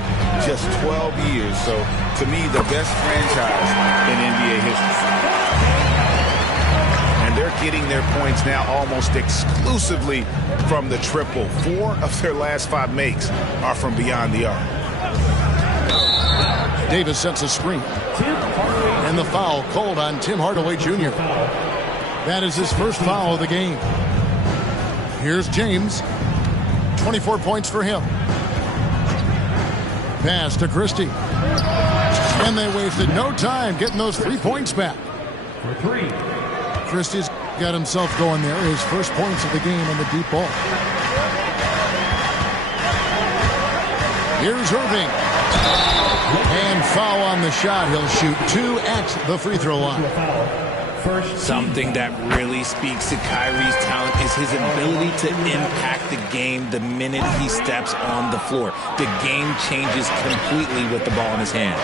just 12 years. So, to me, the best franchise in NBA history. And they're getting their points now almost exclusively from the triple. 4 of their last 5 makes are from beyond the arc. Davis sets a screen. And the foul called on Tim Hardaway Jr. That is his first foul of the game. Here's James. 24 points for him. Pass to Christie. And they wasted no time getting those 3 points back. For 3. Christie's got himself going there. His first points of the game on the deep ball. Here's Irving. And foul on the shot. He'll shoot 2 at the free throw line. Something that really speaks to Kyrie's talent is his ability to impact the game the minute he steps on the floor. The game changes completely with the ball in his hands.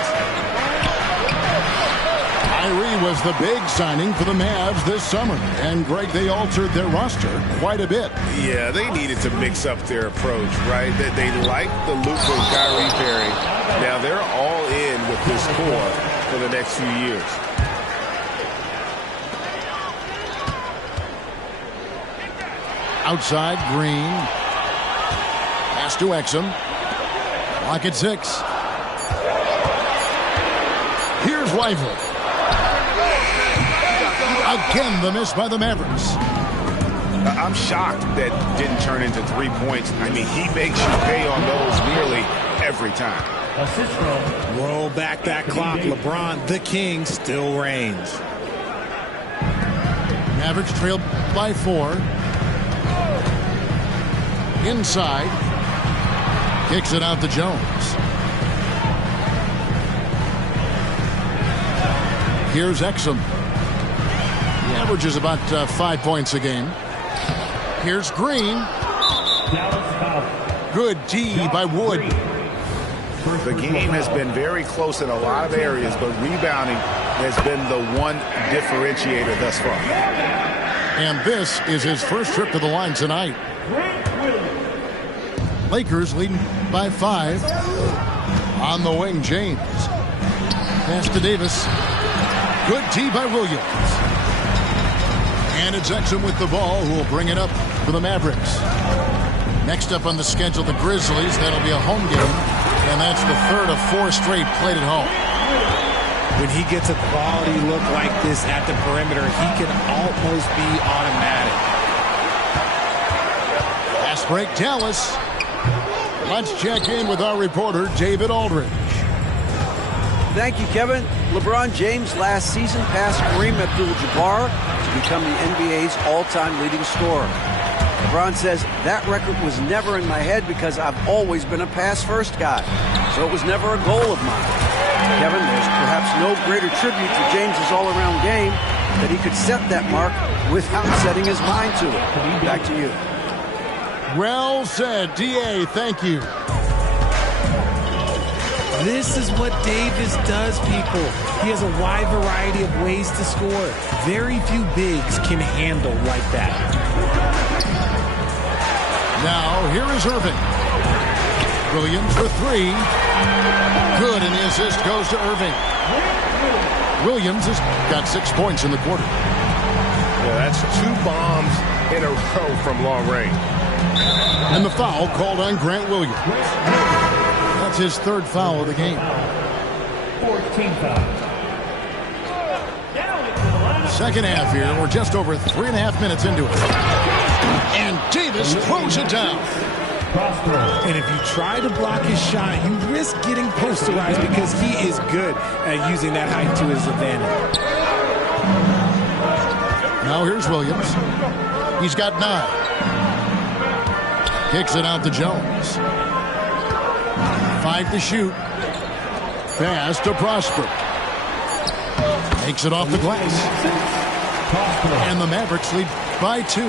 Kyrie was the big signing for the Mavs this summer. And, Greg, they altered their roster quite a bit. Yeah, they needed to mix up their approach, right? They like the Luka and Kyrie pairing. Now they're all in with this core for the next few years. Outside, Green. Pass to Exum. Lock at 6. Here's Lively. Again, the miss by the Mavericks. I'm shocked that didn't turn into 3 points. I mean, he makes you pay on those nearly every time. Roll back that clock. LeBron, the king, still reigns. Mavericks trailed by 4. Inside. Kicks it out to Jones. Here's Exum. He averages about 5 points a game. Here's Green. Good D by Wood. The game has been very close in a lot of areas, but rebounding has been the one differentiator thus far. And this is his first trip to the line tonight. Lakers leading by 5. On the wing, James. Pass to Davis. Good D by Williams. And it's Exum with the ball, who will bring it up for the Mavericks. Next up on the schedule, the Grizzlies. That'll be a home game. And that's the third of 4 straight played at home. When he gets a quality look like this at the perimeter, he can almost be automatic. Pass break, Dallas. Let's check in with our reporter, David Aldridge. Thank you, Kevin. LeBron James last season passed Kareem Abdul-Jabbar to become the NBA's all-time leading scorer. LeBron says, that record was never in my head because I've always been a pass-first guy, so it was never a goal of mine. Kevin, there's perhaps no greater tribute to James's all-around game that he could set that mark without setting his mind to it. Back to you. Well said, D.A. Thank you. This is what Davis does, people. He has a wide variety of ways to score. Very few bigs can handle like that. Now, here is Irving. Williams for 3. Good, and the assist goes to Irving. Williams has got 6 points in the quarter. Yeah, that's 2 bombs in a row from long range. And the foul called on Grant Williams. That's his 3rd foul of the game. 14 fouls. Second half here. We're just over 3.5 minutes into it. And Davis throws it down. And if you try to block his shot, you risk getting posterized because he is good at using that height to his advantage. Now here's Williams. He's got 9. Kicks it out to Jones. 5 to shoot. Pass to Prosper. Makes it off the glass. And the Mavericks lead by 2.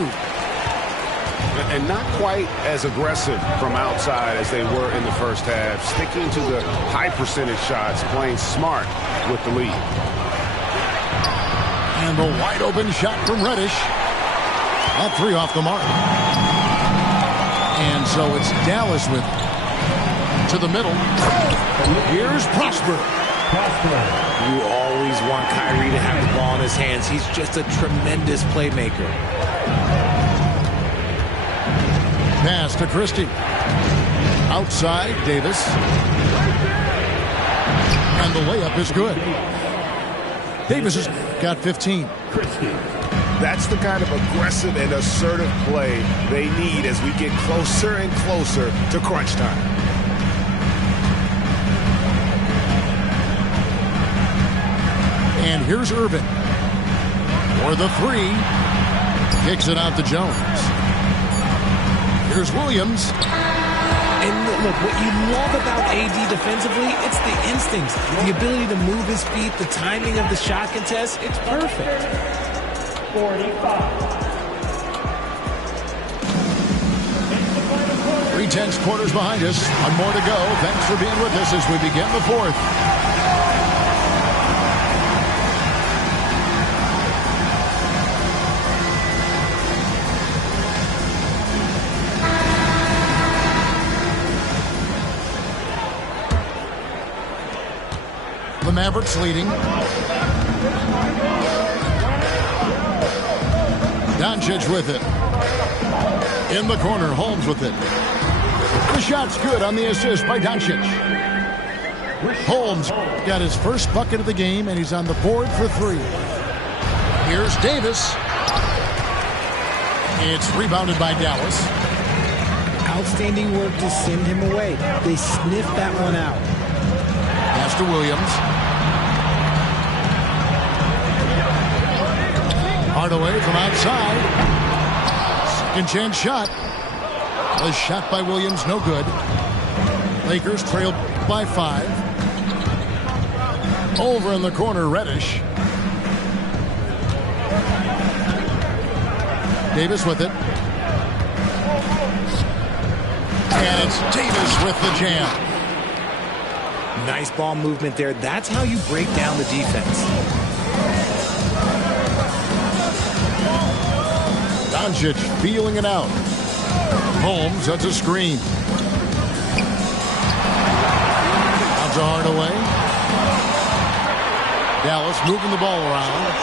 And not quite as aggressive from outside as they were in the first half. Sticking to the high percentage shots, playing smart with the lead. And the wide open shot from Reddish. That 3 off the mark. And so it's Dallas with it. To the middle. Here's Prosper. You always want Kyrie to have the ball in his hands. He's just a tremendous playmaker. Pass to Christie. Outside, Davis. And the layup is good. Davis has got 15. That's the kind of aggressive and assertive play they need as we get closer and closer to crunch time. And here's Irvin. For the three. Kicks it out to Jones. Here's Williams. And look, what you love about AD defensively, it's the instincts, the ability to move his feet, the timing of the shot contest. It's perfect. 45. 3/10 quarters behind us. One more to go. Thanks for being with us as we begin the fourth. The Mavericks leading. Doncic with it. In the corner, Holmes with it. The shot's good on the assist by Doncic. Holmes got his first bucket of the game, and he's on the board for three. Here's Davis. It's rebounded by Dallas. Outstanding work to send him away. They sniffed that one out. Pass to Williams. Hardaway from outside. Second chance shot. Was shot by Williams, no good. Lakers trailed by 5. Over in the corner, Reddish. Davis with it. And it's Davis with the jam. Nice ball movement there. That's how you break down the defense. Doncic feeling it out. Holmes, that's a screen. Out to Hardaway. Dallas moving the ball around.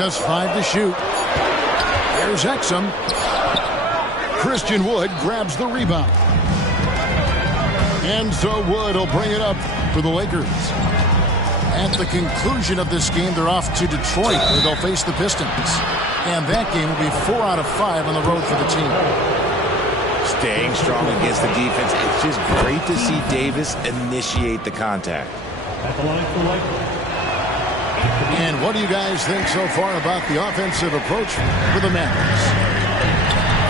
Just 5 to shoot. There's Exum. Christian Wood grabs the rebound. And so Wood will bring it up for the Lakers. At the conclusion of this game, they're off to Detroit, where they'll face the Pistons. And that game will be 4 out of 5 on the road for the team. Staying strong against the defense. It's just great to see Davis initiate the contact. And what do you guys think so far about the offensive approach for the Mavericks?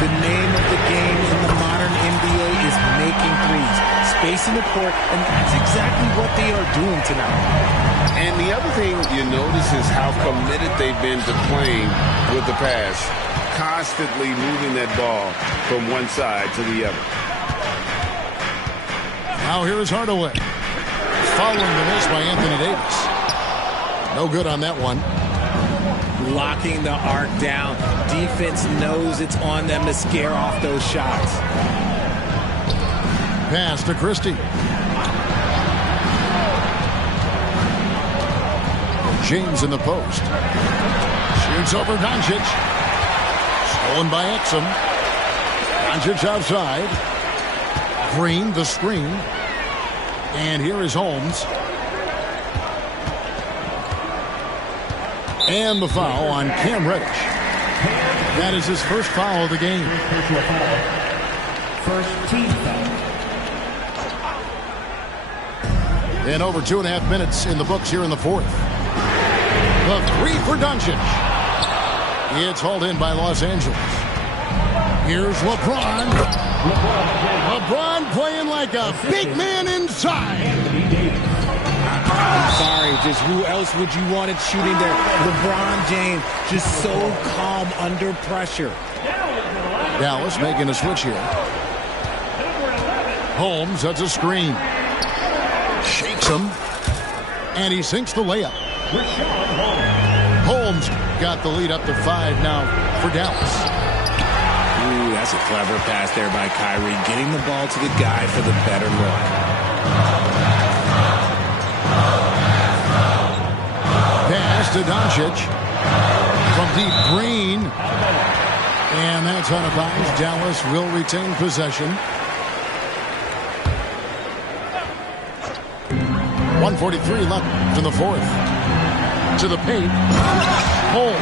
The name of the game in the modern NBA is making threes, spacing the court, and that's exactly what they are doing tonight. And the other thing you notice is how committed they've been to playing with the pass, constantly moving that ball from one side to the other. Now here is Hardaway. Following the miss by Anthony Davis. No good on that one. Locking the arc down. Defense knows it's on them to scare off those shots. Pass to Christie. James in the post. Shoots over Doncic. Stolen by Exum. Doncic outside. Green, the screen. And here is Holmes. And the foul on Cam Reddish. That is his first foul of the game. First team foul. And over 2.5 minutes in the books here in the fourth. The three for Doncic. It's hauled in by Los Angeles. Here's LeBron. LeBron playing like a big man inside. I'm sorry, just who else would you want it shooting there? LeBron James, just so calm under pressure. Dallas making a switch here. Holmes, that's a screen. Shakes him. And he sinks the layup. Holmes got the lead up to 5 now for Dallas. Ooh, that's a clever pass there by Kyrie, getting the ball to the guy for the better look. Pass to Doncic from deep. Green. And that's out of bounds. Dallas will retain possession. 1:43 left in the fourth. To the paint. Holmes.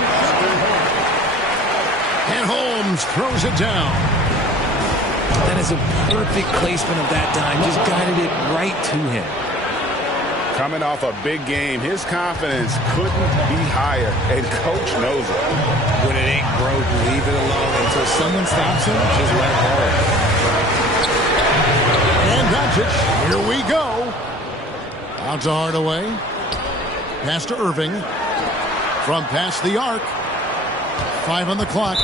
And Holmes throws it down. That is a perfect placement of that dime. Just guided it right to him. Coming off a big game, his confidence couldn't be higher, and Coach knows it. When it ain't broke, leave it alone. Until someone stops him, just let it roll. And Doncic, here we go. Out to Hardaway. Pass to Irving. From past the arc. 5 on the clock.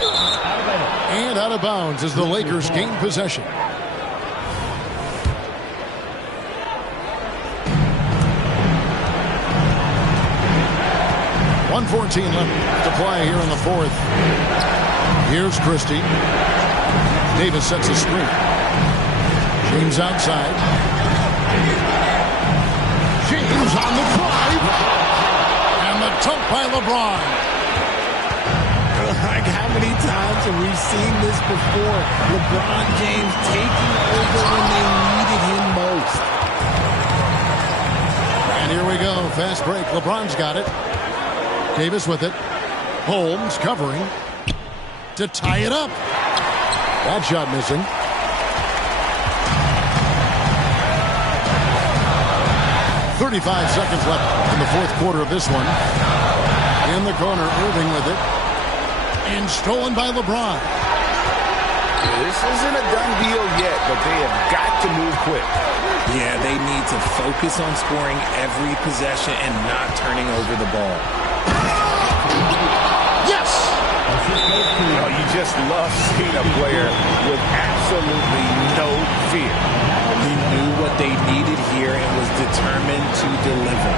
And out of bounds as the Lakers gain possession. .114 left to play here in the fourth. Here's Christie. Davis sets a screen. James outside. James on the drive. And the dunk by LeBron. Like, how many times have we seen this before? LeBron James taking over when they needed him most. And here we go. Fast break. LeBron's got it. Davis with it. Holmes covering to tie it up. That shot missing. .35 seconds left in the fourth quarter of this one. In the corner, Irving with it. And stolen by LeBron. This isn't a done deal yet, but they have got to move quick. Yeah, they need to focus on scoring every possession and not turning over the ball. Yes! Oh, you just love seeing a player with absolutely no fear. He knew what they needed here and was determined to deliver.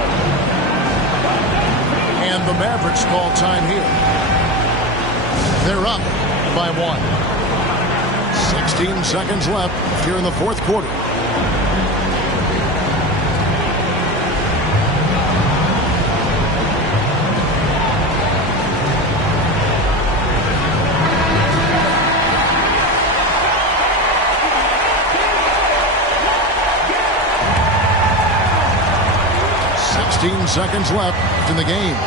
And the Mavericks call time here. They're up by 1. 16 seconds left here in the fourth quarter. Seconds left in the game.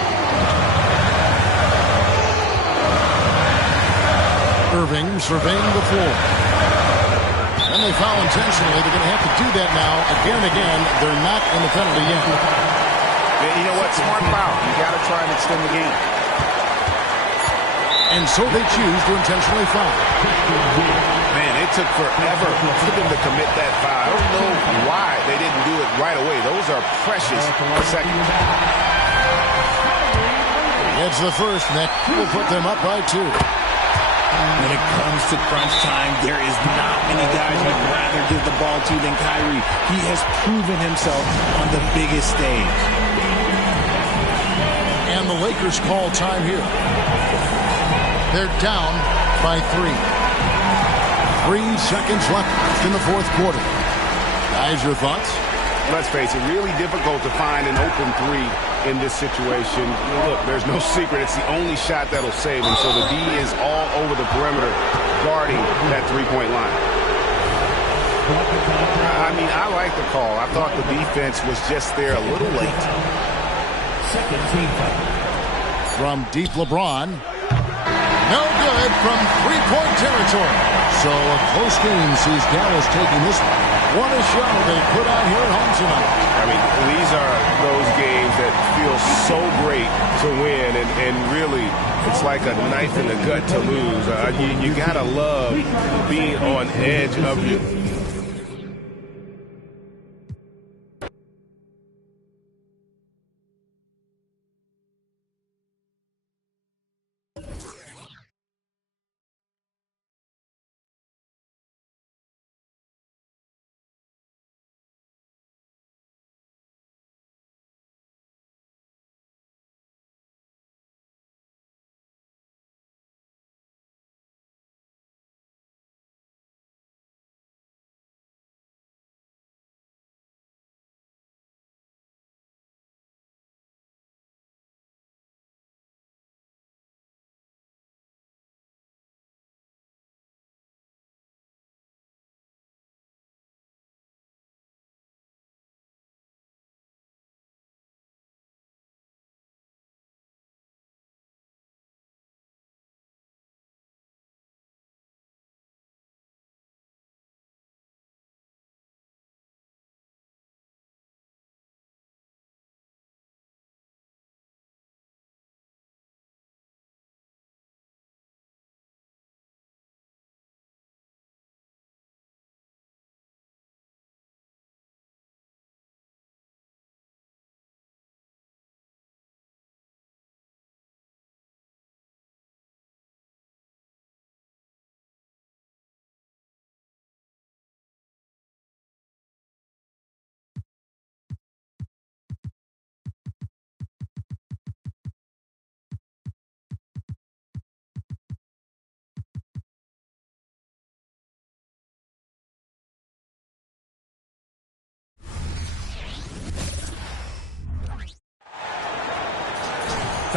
Irving surveying the floor. And they foul intentionally. They're going to have to do that now again and again. They're not in the penalty yet. Yeah, you know what? Smart foul. You got to try and extend the game. And so they choose to intentionally foul. Man, it took forever for them to commit that foul. I don't know why they didn't do it right away. Those are precious seconds. It's the first, and that will put them up by 2. When it comes to crunch time, there is not many guys you'd rather give the ball to than Kyrie. He has proven himself on the biggest stage. And the Lakers call time here. They're down by 3. 3 seconds left in the fourth quarter. Guys, your thoughts? Let's face it, really difficult to find an open 3 in this situation. Look, there's no secret. It's the only shot that'll save him. So the D is all over the perimeter guarding that three-point line. I mean, I like the call. I thought the defense was just there a little late. From deep LeBron. No good from three-point territory. So a close game sees Dallas taking this one. What a show they put on here at home tonight. I mean, these are those games that feel so great to win, and really, it's like a knife in the gut to lose. You gotta love being on edge of your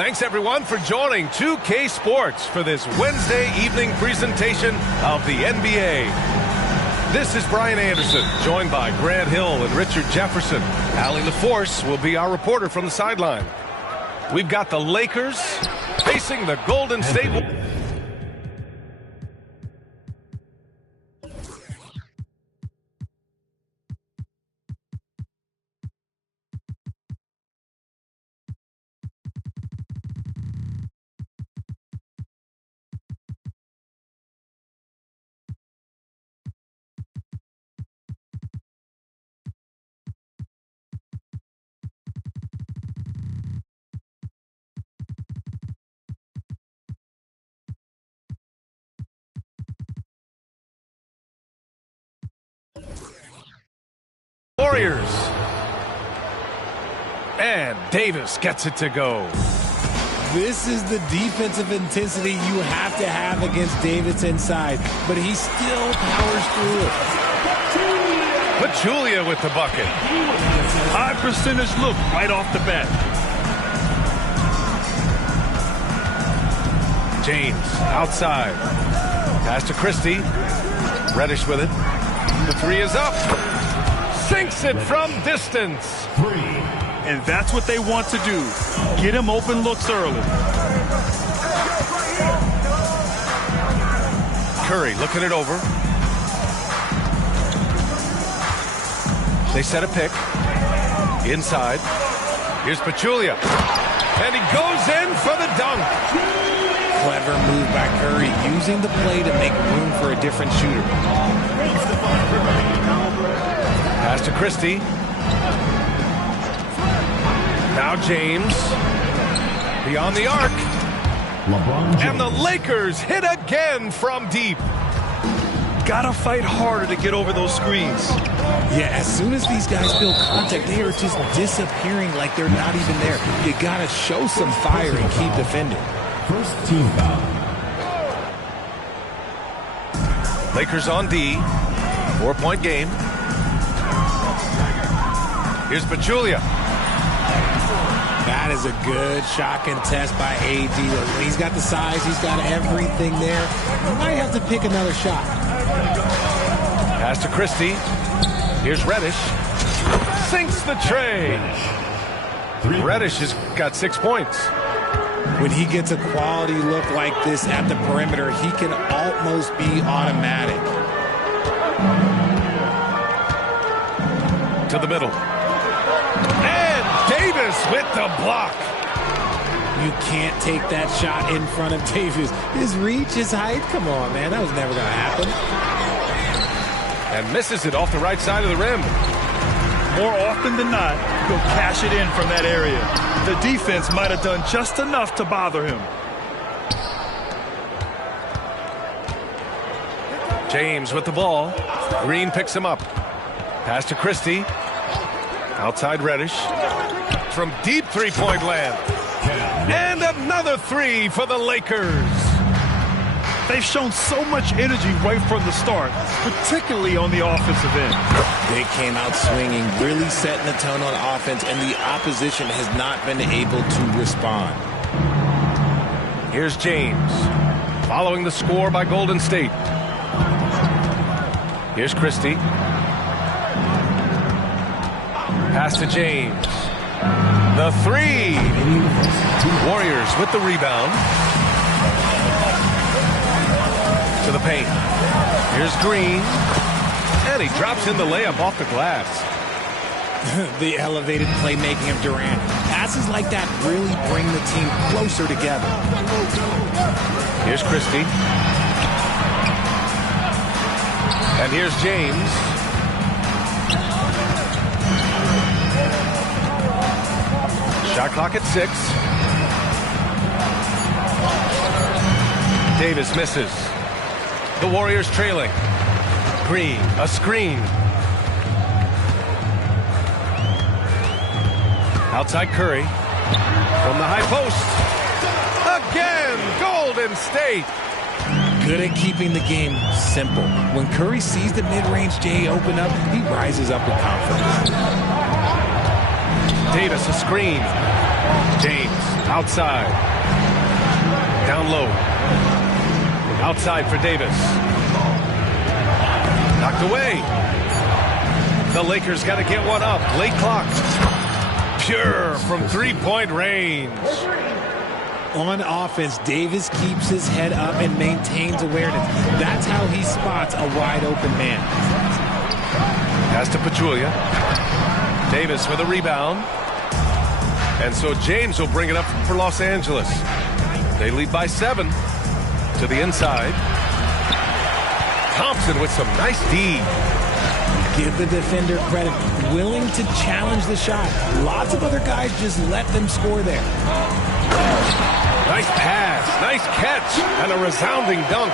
Thanks, everyone, for joining 2K Sports for this Wednesday evening presentation of the NBA. This is Brian Anderson, joined by Grant Hill and Richard Jefferson. Allie LaForce will be our reporter from the sideline. We've got the Lakers facing the Golden State Warriors. And Davis gets it to go. This is the defensive intensity you have to have against Davis inside, but he still powers through it. Pachulia with the bucket. High percentage look right off the bat. James outside. Pass to Christie. Reddish with it. The three is up. Sinks it from distance. And that's what they want to do. Get him open looks early. Curry looking it over. They set a pick. Inside. Here's Pachulia. And he goes in for the dunk. Clever move by Curry, using the play to make room for a different shooter. Pass to Christie. Now James. Beyond the arc. And the Lakers hit again from deep. Gotta fight harder to get over those screens. Yeah, as soon as these guys feel contact, they are just disappearing like they're not even there. You gotta show some fire and keep defending. First team foul. Lakers on D. 4-point game. Here's Pachulia. That is a good shot contest by AD. When he's got the size, he's got everything there. He might have to pick another shot. Pass to Christie. Here's Reddish. Sinks the tray. Reddish has got 6 points. When he gets a quality look like this at the perimeter, he can almost be automatic. To the middle. And Davis with the block. You can't take that shot in front of Davis. His reach, his height, come on, man. That was never going to happen. And misses it off the right side of the rim. More often than not, he'll cash it in from that area. The defense might have done just enough to bother him. James with the ball. Green picks him up. Pass to Christie. Outside Reddish. From deep three-point land. And another three for the Lakers. They've shown so much energy right from the start, particularly on the offensive end. They came out swinging, really setting the tone on offense, and the opposition has not been able to respond. Here's James, following the score by Golden State. Here's Christie. Pass to James. The three. Warriors with the rebound. To the paint. Here's Green. And he drops in the layup off the glass. The elevated playmaking of Durant. Passes like that really bring the team closer together. Here's Christie. And here's James. Shot clock at 6. Davis misses. The Warriors trailing. Green, a screen. Outside Curry. From the high post. Again, Golden State. Good at keeping the game simple. When Curry sees the mid-range J open up, he rises up with confidence. Davis, a screen. James Outside. Down low. Outside for Davis. Knocked away. The Lakers got to get one up. Late clock. Pure from three-point range. On offense, Davis keeps his head up and maintains awareness. That's how he spots a wide-open man. Pass to Pachulia. Davis with a rebound. And so James will bring it up for Los Angeles. They lead by 7 to the inside. Thompson with some nice D. Give the defender credit. Willing to challenge the shot. Lots of other guys just let them score there. Nice pass, nice catch, and a resounding dunk.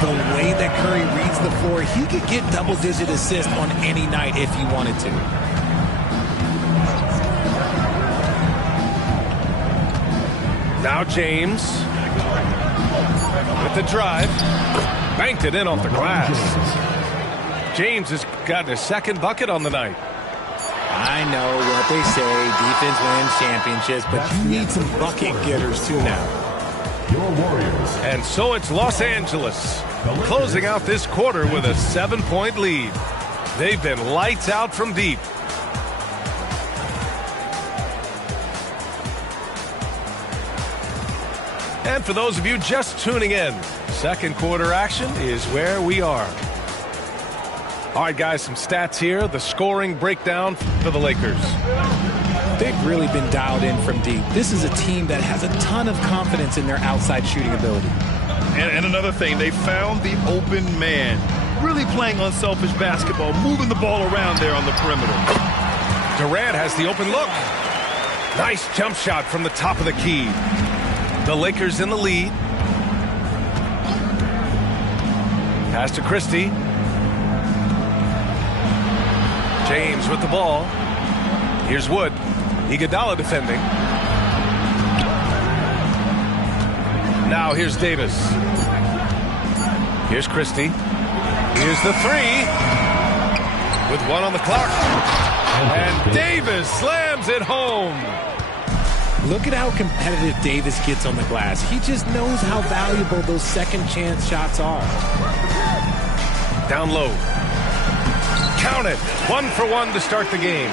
The way that Curry reads the floor, he could get double-digit assists on any night if he wanted to. Now James with the drive. Banked it in off the glass. James has gotten his second bucket on the night. I know what they say, defense wins championships, but you need some bucket getters too now. Your Warriors. And so it's Los Angeles closing out this quarter with a 7-point lead. They've been lights out from deep. And for those of you just tuning in, second quarter action is where we are. All right, guys, some stats here. The scoring breakdown for the Lakers. They've really been dialed in from deep. This is a team that has a ton of confidence in their outside shooting ability. And another thing, they found the open man. Really playing unselfish basketball, moving the ball around there on the perimeter. Durant has the open look. Nice jump shot from the top of the key. The Lakers in the lead. Pass to Christie. James with the ball. Here's Wood. Iguodala defending. Now here's Davis. Here's Christie. Here's the three. With one on the clock. And Davis slams it home. Look at how competitive Davis gets on the glass. He just knows how valuable those second chance shots are. Down low. Count it. 1 for 1 to start the game.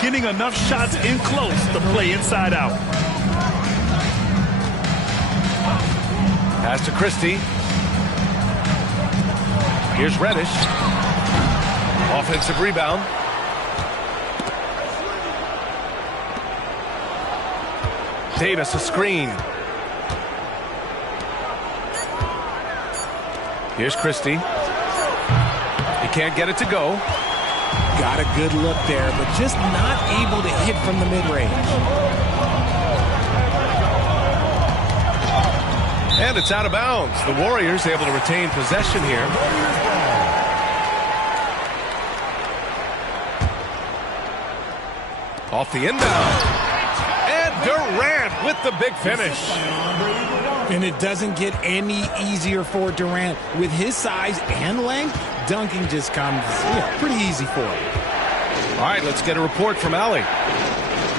Getting enough shots in close to play inside out. Pass to Christie. Here's Reddish. Offensive rebound. Davis a screen. Here's Christie. He can't get it to go. Got a good look there, but just not able to hit from the mid-range. And it's out of bounds. The Warriors able to retain possession here. Off the inbound. And Durant with the big finish. And it doesn't get any easier for Durant. With his size and length, dunking just comes pretty easy for him. All right, let's get a report from Allie.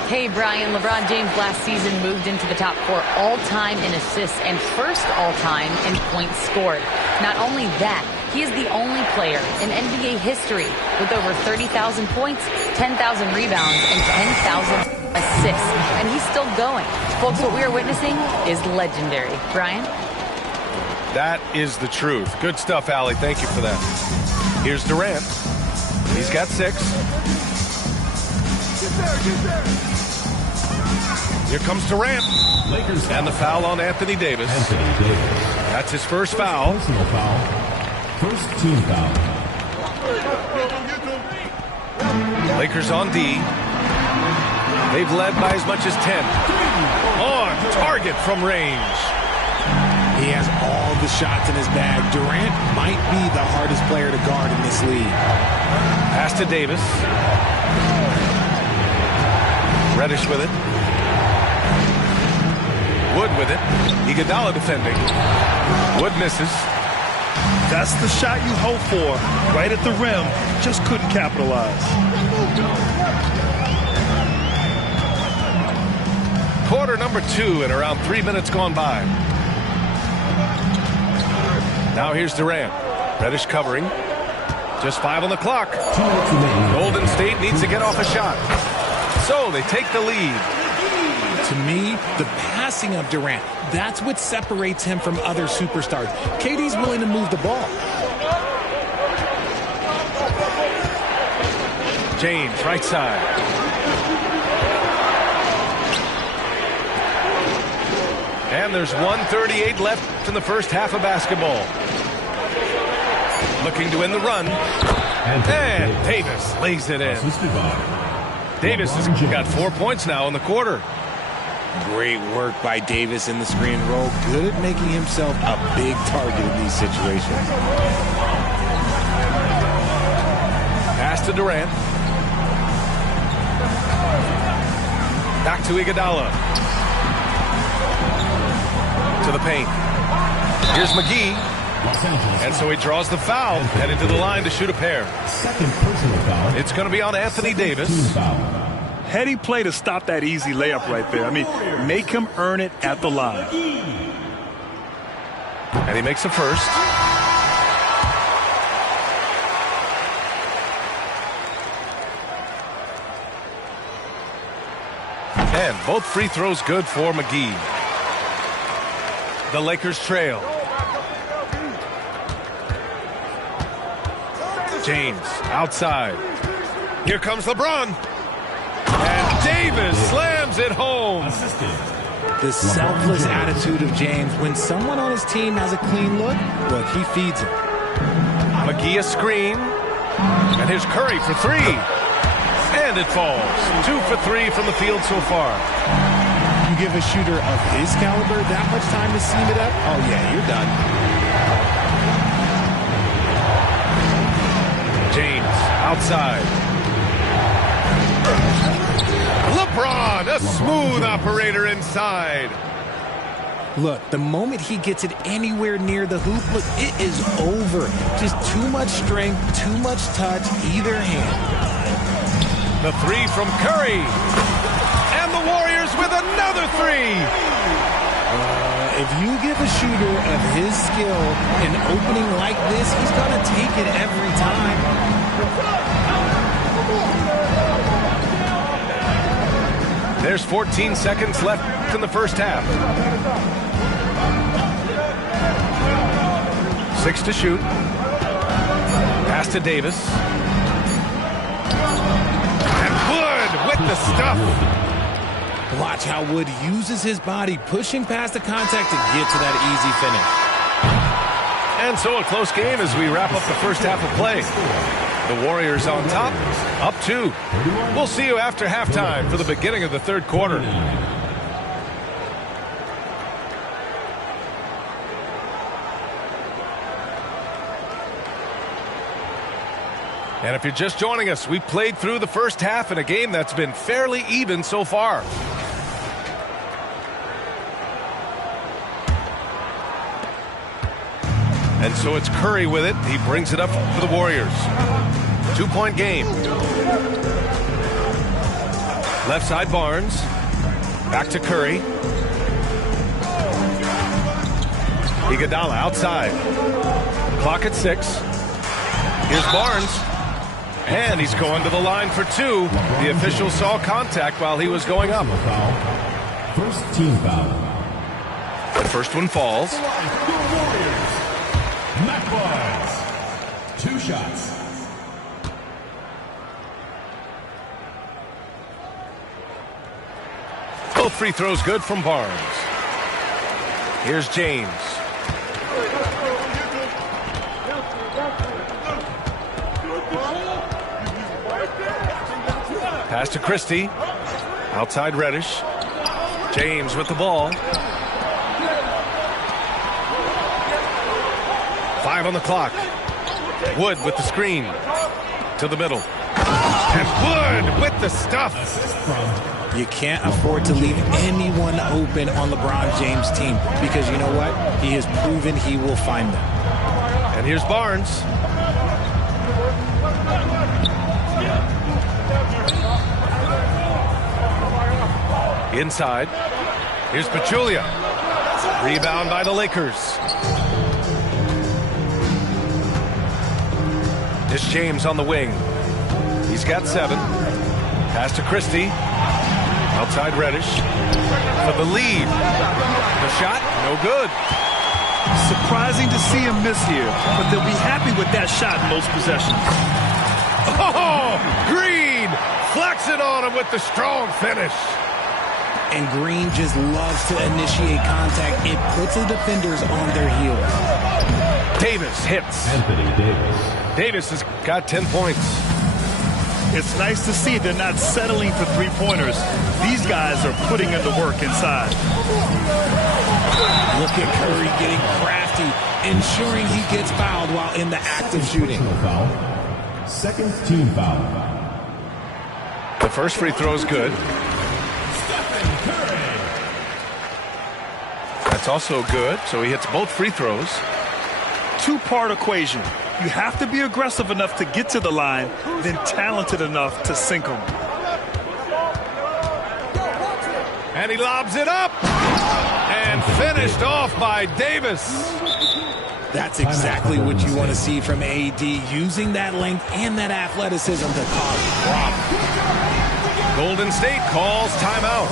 Hey, Brian, LeBron James last season moved into the top 4 all-time in assists and first all-time in points scored. Not only that, he is the only player in NBA history with over 30,000 points, 10,000 rebounds, and 10,000 assists. And he's still going. Folks, what we are witnessing is legendary. Brian? That is the truth. Good stuff, Allie. Thank you for that. Here's Durant. He's got 6. Here comes Durant. And the foul on Anthony Davis. That's his first foul. Personal foul. First team foul. Lakers on D. They've led by as much as 10. On target from range. He has all the shots in his bag. Durant might be the hardest player to guard in this league. Pass to Davis. Reddish with it. Wood with it. Iguodala defending. Wood misses. That's the shot you hope for. Right at the rim. Just couldn't capitalize. Quarter number 2 and around 3 minutes gone by. Now here's Durant. Reddish covering. Just 5 on the clock. Golden State needs to get off a shot. So they take the lead. To me, the passing of Durant, that's what separates him from other superstars. KD's willing to move the ball. James, right side. And there's 1:38 left in the first half of basketball. Looking to win the run. And Davis lays it in. Davis has got 4 points now in the quarter. Great work by Davis in the screen roll. Good at making himself a big target in these situations. Pass to Durant. Back to Iguodala. To the paint. Here's McGee. And so he draws the foul, headed to the line to shoot a pair. Second personal foul. It's going to be on Anthony Davis. Heady play to stop that easy layup right there. I mean, make him earn it at the line. And he makes the first. And both free throws good for McGee. The Lakers trail. James outside. Here comes LeBron. And Davis slams it home. The selfless attitude of James. When someone on his team has a clean look, he feeds him. McGee a screen. And here's Curry for 3. And it falls. 2 for 3 from the field so far. You give a shooter of his caliber that much time to seam it up? Oh, yeah, you're done. James outside. LeBron, a smooth operator inside. Look, the moment he gets it anywhere near the hoop, look, it is over. Just too much strength, too much touch, either hand. The 3 from Curry. And the Warriors with another 3. If you give a shooter of his skill an opening like this, he's going to take it every time. There's 14 seconds left in the first half. 6 to shoot. Pass to Davis. And Wood with the stuff. Watch how Wood uses his body, pushing past the contact to get to that easy finish. And so a close game as we wrap up the first half of play. The Warriors on top, up 2. We'll see you after halftime for the beginning of the third quarter. And if you're just joining us, we played through the first half in a game that's been fairly even so far. And so it's Curry with it. He brings it up for the Warriors. 2-point game. Left side Barnes. Back to Curry. Iguodala outside. Clock at 6. Here's Barnes. And he's going to the line for 2. The official saw contact while he was going up. First team foul. The first one falls. Matt Barnes. 2 shots. Both free throws good from Barnes. Here's James. Pass to Christie. Outside Reddish. James with the ball. 5 on the clock. Wood with the screen. To the middle. And Wood with the stuff. You can't afford to leave anyone open on LeBron James' team because you know what? He has proven he will find them. And here's Barnes. Inside. Here's Pachulia. Rebound by the Lakers. Here's James on the wing. He's got 7. Pass to Christie. Outside Reddish. For the lead. The shot, no good. Surprising to see him miss here, but they'll be happy with that shot most possessions. Oh, Green flexing on him with the strong finish. And Green just loves to initiate contact. It puts the defenders on their heels. Davis hits. Anthony Davis. Davis has got 10 points. It's nice to see they're not settling for three-pointers. These guys are putting in the work inside. Look at Curry getting crafty, ensuring he gets fouled while in the act of shooting. Foul. Second team foul. The first free throw is good. That's also good, so he hits both free throws. Two-part equation. You have to be aggressive enough to get to the line, then talented enough to sink them. And he lobs it up. And finished off by Davis. That's exactly what you want to see from AD, using that length and that athleticism to cause problems. Golden State calls timeout.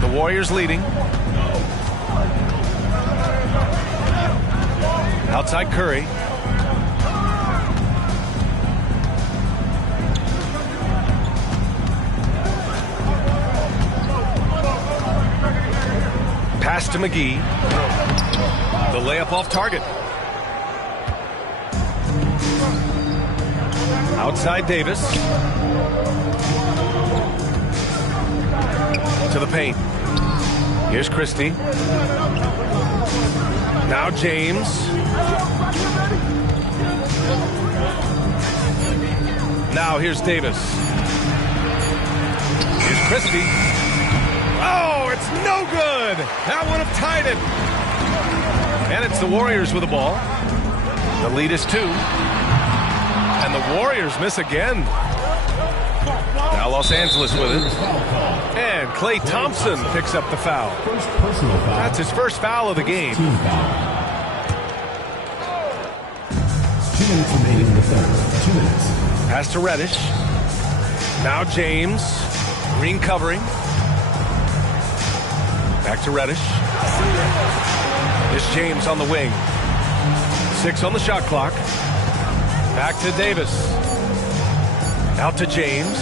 The Warriors leading. Outside Curry. Pass to McGee. The layup off target. Outside Davis. To the paint. Here's Christie. Now James. Now here's Davis. Here's Christie. Oh, it's no good. That would have tied it. And it's the Warriors with the ball. The lead is 2. And the Warriors miss again. Now Los Angeles with it. And Klay Thompson picks up the foul. That's his first foul of the game. 2 minutes remaining in the third. 2 minutes. Pass to Reddish. Now James. Green covering. Back to Reddish. Here's James on the wing. 6 on the shot clock. Back to Davis. Out to James.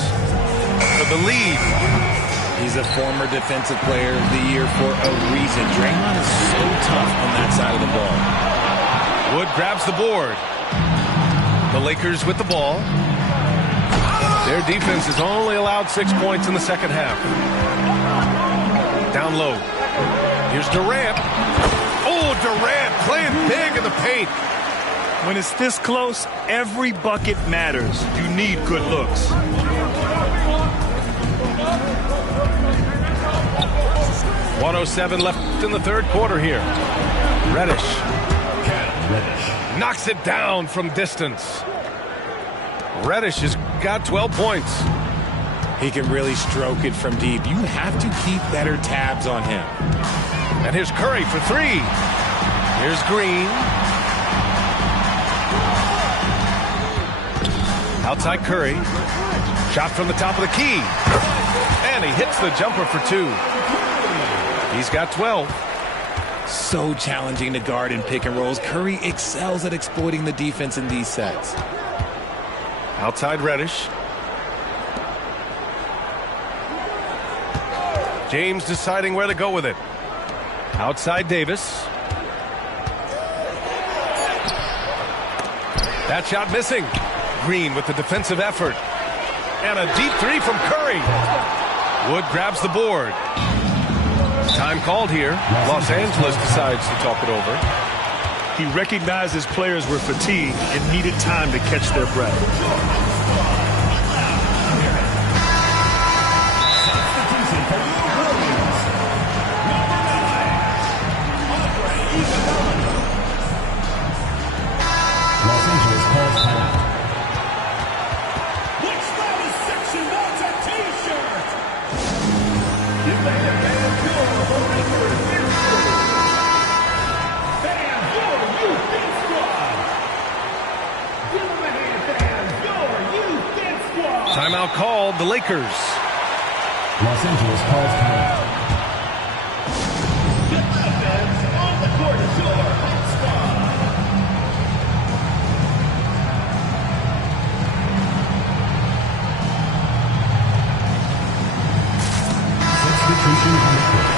For the lead. He's a former defensive player of the year for a reason. Draymond is so tough on that side of the ball. Wood grabs the board. The Lakers with the ball. Their defense has only allowed 6 points in the second half. Down low. Here's Durant. Oh, Durant playing big in the paint. When it's this close, every bucket matters. You need good looks. .107 left in the third quarter here. Reddish. Knocks it down from distance. Reddish has got 12 points. He can really stroke it from deep. You have to keep better tabs on him. And here's Curry for 3. Here's Green. Outside Curry. Shot from the top of the key. And he hits the jumper for 2. He's got 12. So challenging to guard in pick and rolls. Curry excels at exploiting the defense in these sets. Outside Reddish. James deciding where to go with it. Outside Davis. That shot missing. Green with the defensive effort. And a deep 3 from Curry. Wood grabs the board. Time called here. Los Angeles decides to talk it over. He recognized his players were fatigued and needed time to catch their breath. Los Angeles calls timeout. Timeout called, the Lakers. Los Angeles calls timeout. Get the fans on the court, your hot spot. Substitution on the court.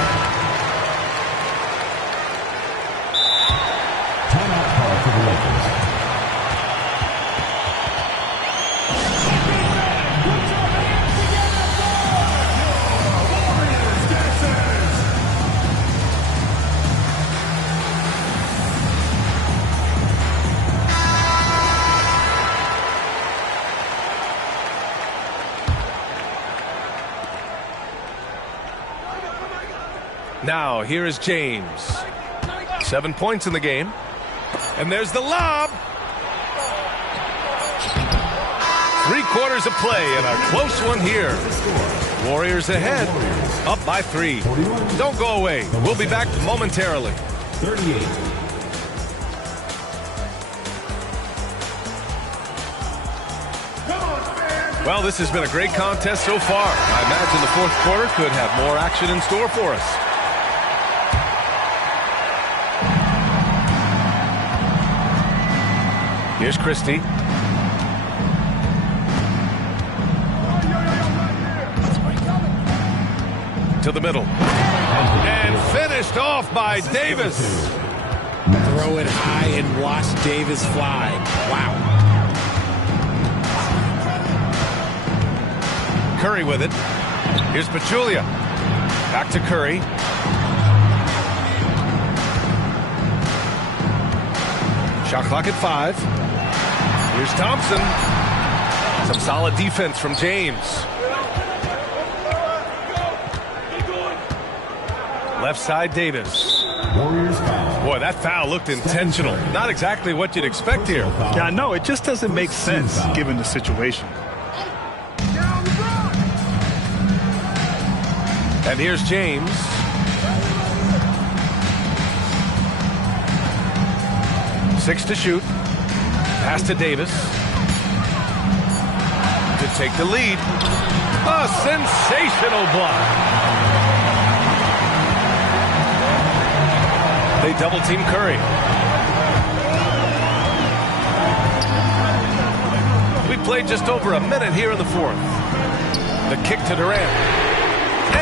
Timeout call for the Lakers. Now, here is James. 7 points in the game. And there's the lob. 3/4 of play and a close one here. Warriors ahead, up by 3. Don't go away. We'll be back momentarily. 38. Well, this has been a great contest so far. I imagine the 4th quarter could have more action in store for us. Here's Christie. To the middle. And finished off by Davis. Throw it high and watch Davis fly. Wow. Curry with it. Here's Pachulia. Back to Curry. Shot clock at 5. Here's Thompson. Some solid defense from James. Left side, Davis. Warriors foul. Boy, that foul looked intentional. Not exactly what you'd expect here. Yeah, no, it just doesn't make sense given the situation. And here's James. Six to shoot. Pass to Davis. To take the lead. A sensational block. They double team Curry. We played just over a minute here in the 4th. The kick to Durant.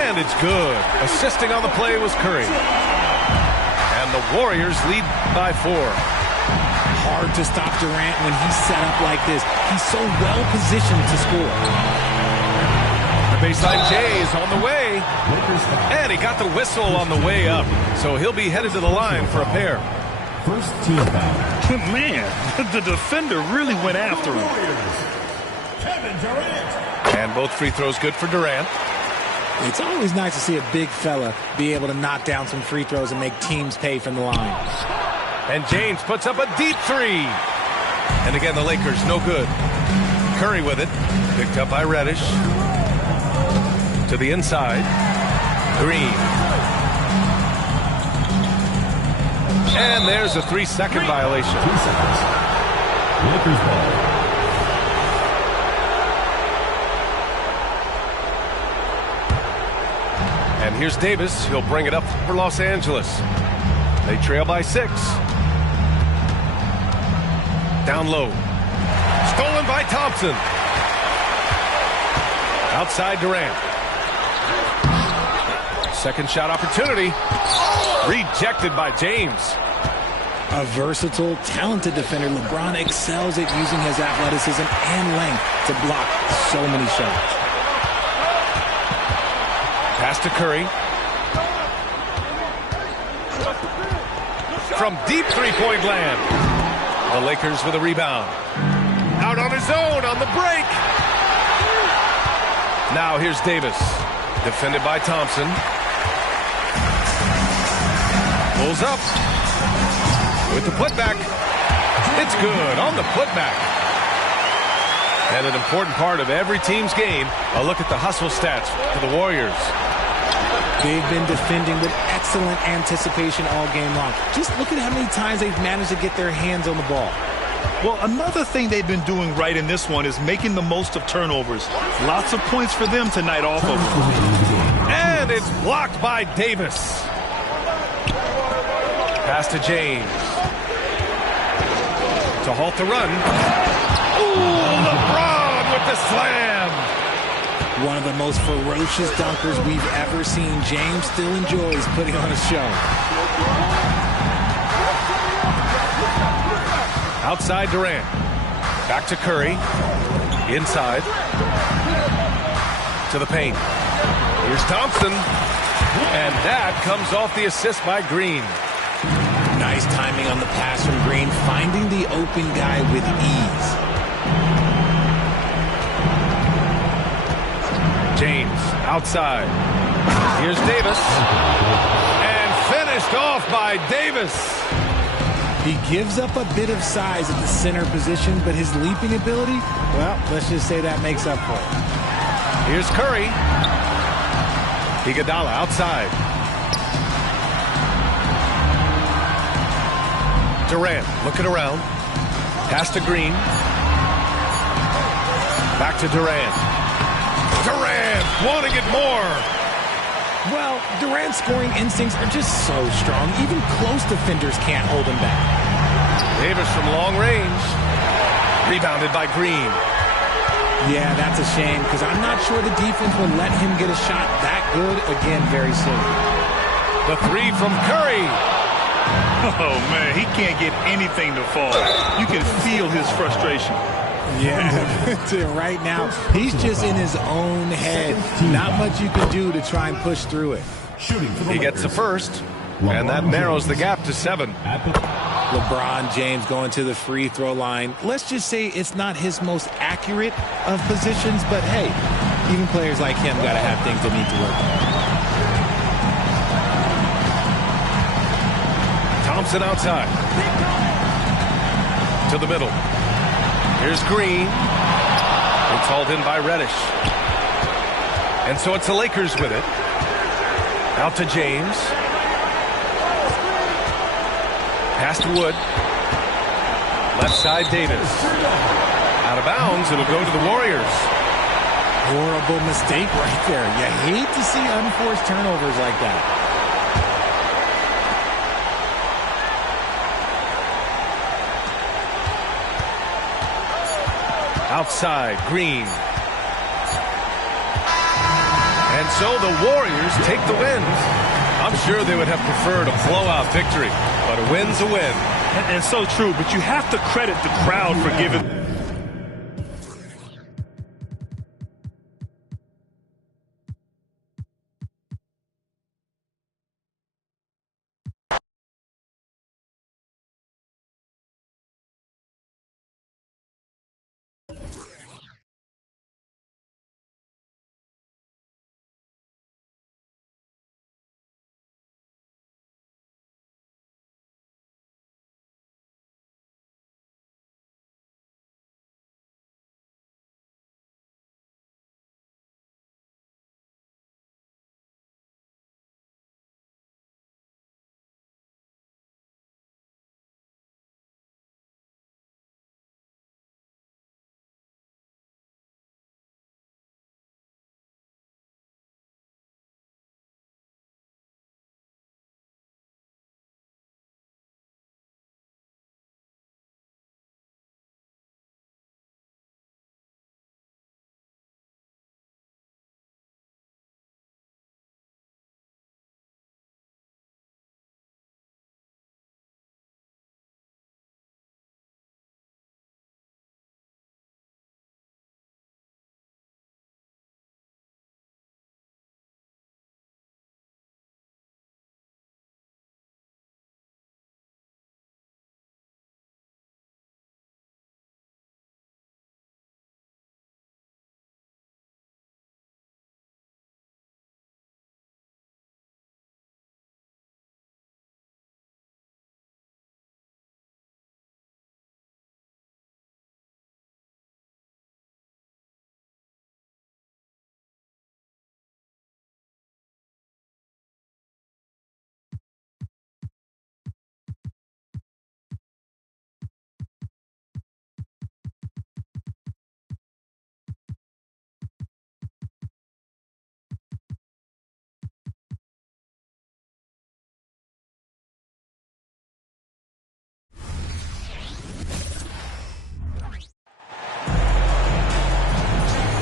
And it's good. Assisting on the play was Curry. And the Warriors lead by 4. Hard to stop Durant when he's set up like this. He's so well positioned to score. The baseline J is on the way. And he got the whistle on the way up. So he'll be headed to the line for a pair. First team foul. Man, the defender really went after him. Kevin Durant. And both free throws good for Durant. It's always nice to see a big fella be able to knock down some free throws and make teams pay from the line. And James puts up a deep 3. And again, the Lakers, no good. Curry with it. Picked up by Reddish. To the inside. Green. And there's a 3-second violation. 2 seconds. Lakers ball. And here's Davis. He'll bring it up for Los Angeles. They trail by 6. Down low. Stolen by Thompson. Outside Durant. Second shot opportunity. Rejected by James. A versatile, talented defender, LeBron excels at using his athleticism and length to block so many shots. Pass to Curry. From deep three-point land. The Lakers with a rebound. Out on his own on the break. Now here's Davis. Defended by Thompson. Pulls up. With the putback. It's good on the putback. And an important part of every team's game, a look at the hustle stats for the Warriors. They've been defending with excellent anticipation all game long. Just look at how many times they've managed to get their hands on the ball. Well, another thing they've been doing right in this one is making the most of turnovers. Lots of points for them tonight off of them. And it's blocked by Davis. Pass to James. To halt the run. Ooh, LeBron with the slam. One of the most ferocious dunkers we've ever seen. James still enjoys putting on a show. Outside Durant. Back to Curry. Inside. To the paint. Here's Thompson. And that comes off the assist by Green. Nice timing on the pass from Green, finding the open guy with ease. James outside. Here's Davis. And finished off by Davis. He gives up a bit of size at the center position, but his leaping ability, well, let's just say that makes up for it. Here's Curry. Iguodala outside. Durant looking around. Pass to Green. Back to Durant. Durant wanting it more. Well, Durant's scoring instincts are just so strong. Even close defenders can't hold him back. Davis from long range. Rebounded by Green. Yeah, that's a shame because I'm not sure the defense will let him get a shot that good again very soon. The three from Curry. Oh, man, he can't get anything to fall. You can feel his frustration. Yeah, right now, he's just in his own head. Not much you can do to try and push through it. He gets the first, and that narrows the gap to 7. LeBron James going to the free throw line. Let's just say it's not his most accurate of positions, but hey, even players like him got to have things they need to work on. Thompson outside. To the middle. Here's Green. It's hauled in by Reddish. And so it's the Lakers with it. Out to James. Pass to Wood. Left side Davis. Out of bounds. It'll go to the Warriors. Horrible mistake right there. You hate to see unforced turnovers like that. Outside, Green. And so the Warriors take the win. I'm sure they would have preferred a blowout victory, but a win's a win. And so true, but you have to credit the crowd for giving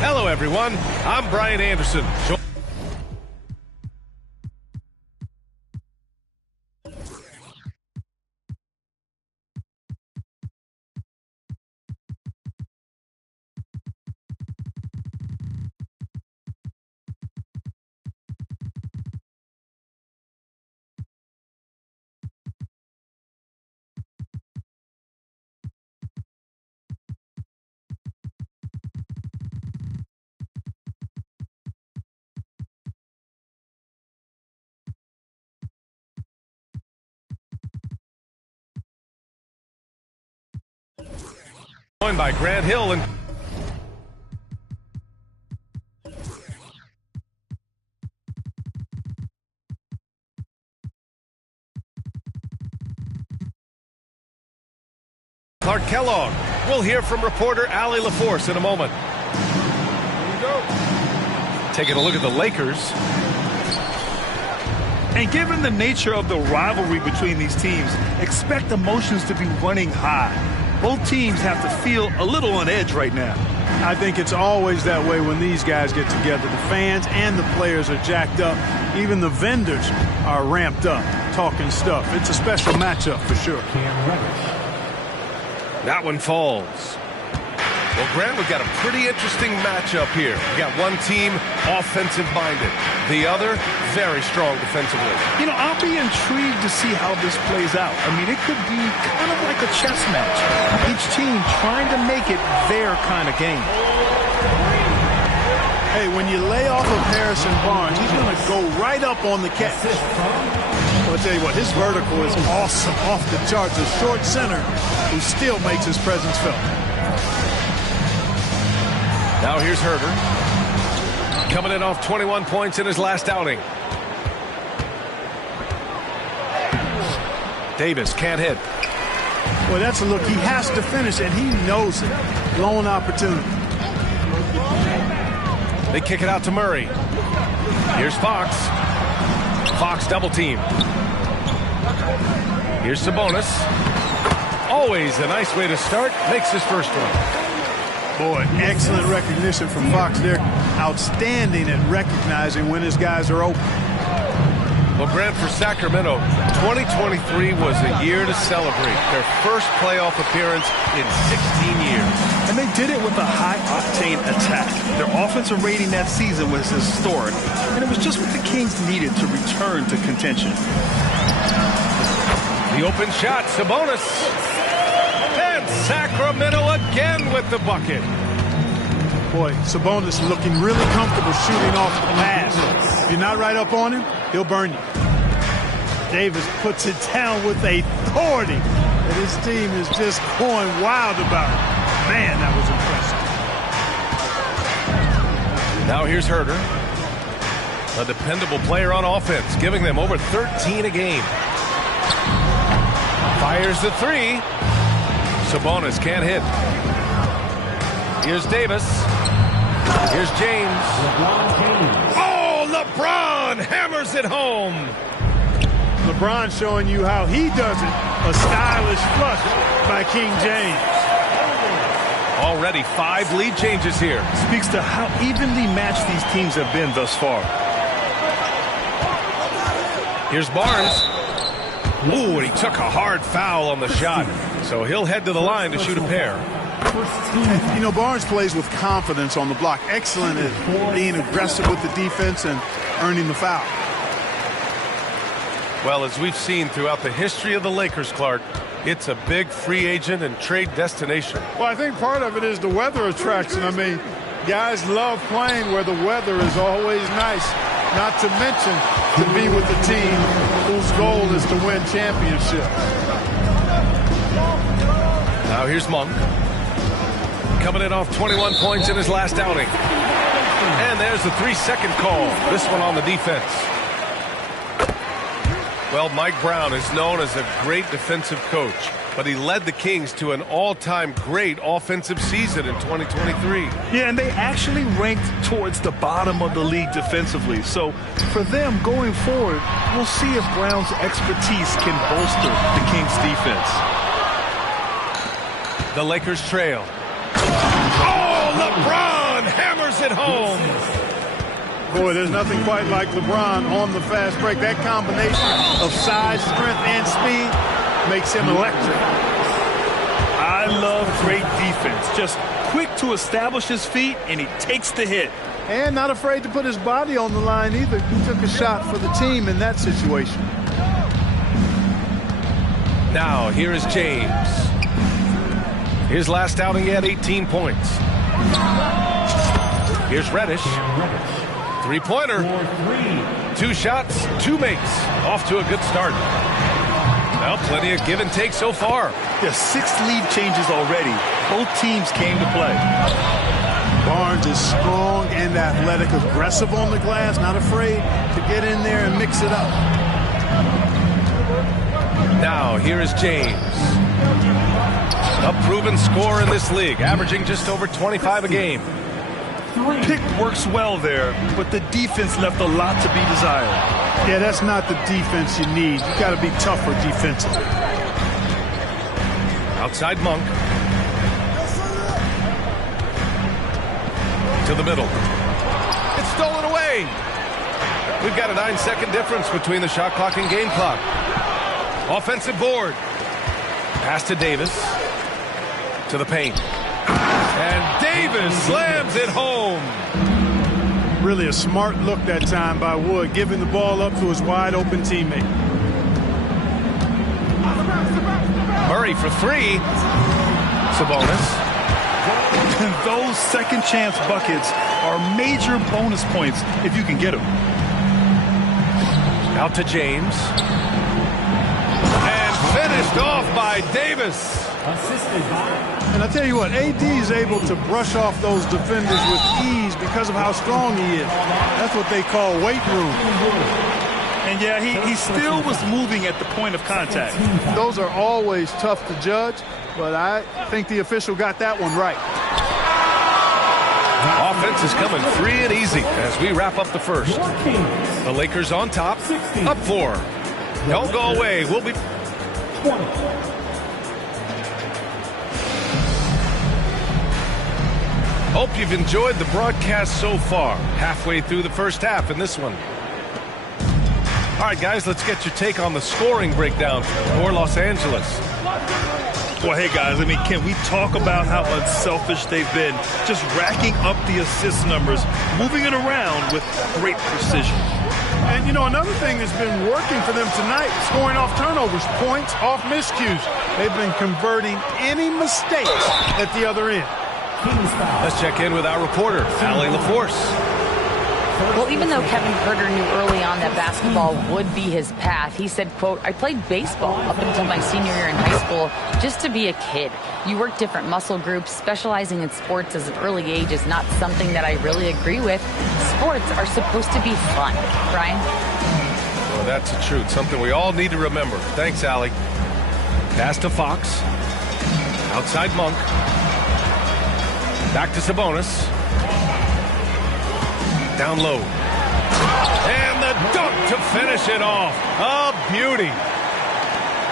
Hello, everyone. I'm Brian Anderson. Joined by Grant Hill and Clark Kellogg. We'll hear from reporter Allie LaForce in a moment. Here we go. Taking a look at the Lakers. And given the nature of the rivalry between these teams, expect emotions to be running high. Both teams have to feel a little on edge right now. I think it's always that way when these guys get together. The fans and the players are jacked up. Even the vendors are ramped up, talking stuff. It's a special matchup for sure. That one falls. Well, Grant, we've got a pretty interesting matchup here. We got one team offensive-minded, the other very strong defensively. You know, I'll be intrigued to see how this plays out. I mean, it could be kind of like a chess match. Each team trying to make it their kind of game. Hey, when you lay off of Harrison Barnes, he's going to go right up on the catch. Well, I'll tell you what, his vertical is awesome, off the charts. A short center who still makes his presence felt. Now here's Herder. Coming in off 21 points in his last outing. Davis can't hit. Well, that's a look. He has to finish, and he knows it. Lone opportunity. They kick it out to Murray. Here's Fox. Fox double team. Here's Sabonis. Always a nice way to start. Makes his first one. Boy, excellent recognition from Fox. They're outstanding at recognizing when his guys are open. Well, Grant, for Sacramento, 2023 was a year to celebrate. Their first playoff appearance in 16 years. And they did it with a high-octane attack. Their offensive rating that season was historic, and it was just what the Kings needed to return to contention. The open shot, Sabonis. And Sacramento again with the bucket. Boy, Sabonis looking really comfortable shooting off the pass. If you're not right up on him, he'll burn you. Davis puts it down with authority. And his team is just going wild about it. Man, that was impressive. Now here's Herder. A dependable player on offense, giving them over 13 a game. Fires the three. Sabonis can't hit. Here's Davis. Here's James. Oh, LeBron hammers it home. LeBron showing you how he does it. A stylish flush by King James. Already 5 lead changes here. Speaks to how evenly matched these teams have been thus far. Here's Barnes. Ooh, and he took a hard foul on the shot. So he'll head to the line to shoot a pair. You know, Barnes plays with confidence on the block. Excellent at being aggressive with the defense and earning the foul. Well, as we've seen throughout the history of the Lakers, Clark, it's a big free agent and trade destination. Well, I think part of it is the weather attraction. I mean, guys love playing where the weather is always nice, not to mention to be with a team whose goal is to win championships. Now here's Monk. Coming in off 21 points in his last outing. And there's the 3-second call. This one on the defense. Well, Mike Brown is known as a great defensive coach, but he led the Kings to an all-time great offensive season in 2023. Yeah, and they actually ranked towards the bottom of the league defensively. So for them going forward, we'll see if Brown's expertise can bolster the Kings' defense. The Lakers trail. Oh, LeBron hammers it home. Boy, there's nothing quite like LeBron on the fast break. That combination of size, strength, and speed makes him electric. I love great defense. Just quick to establish his feet, and he takes the hit. And not afraid to put his body on the line either. He took a shot for the team in that situation. Now, here is James. His last outing, he had 18 points. Here's Reddish. Three-pointer. 2 shots, 2 makes. Off to a good start. Well, plenty of give and take so far. There's 6 lead changes already. Both teams came to play. Barnes is strong and athletic, aggressive on the glass, not afraid to get in there and mix it up. Now, here is James. A proven scorer in this league, averaging just over 25 a game. Pick works well there, but the defense left a lot to be desired. Yeah, that's not the defense you need. You got to be tougher defensively. Outside Monk. To the middle. It's stolen away. We've got a 9-second difference between the shot clock and game clock. Offensive board. Pass to Davis. To the paint. And Davis slams it home. Really a smart look that time by Wood, giving the ball up to his wide open teammate. Murray for 3. Sabonis. And those second chance buckets are major bonus points if you can get them. Out to James. And finished off by Davis. And I tell you what, AD is able to brush off those defenders with ease because of how strong he is. That's what they call weight room. And yeah, he still was moving at the point of contact. Those are always tough to judge, but I think the official got that one right. Offense is coming free and easy as we wrap up the first. The Lakers on top, up 4. Don't go away. We'll be... Hope you've enjoyed the broadcast so far. Halfway through the first half in this one. All right, guys, let's get your take on the scoring breakdown for Los Angeles. Well, hey, guys, I mean, can we talk about how unselfish they've been? Just racking up the assist numbers, moving it around with great precision. And, you know, another thing that's been working for them tonight, scoring off turnovers, points off miscues. They've been converting any mistakes at the other end. Let's check in with our reporter, Allie LaForce. Well, even though Kevin Herter knew early on that basketball would be his path, he said, quote, I played baseball up until my senior year in high school just to be a kid. You work different muscle groups. Specializing in sports as an early age is not something that I really agree with. Sports are supposed to be fun. Brian? Well, that's the truth. Something we all need to remember. Thanks, Allie. Pass to Fox. Outside Monk. Back to Sabonis. Down low. And the dunk to finish it off. A beauty.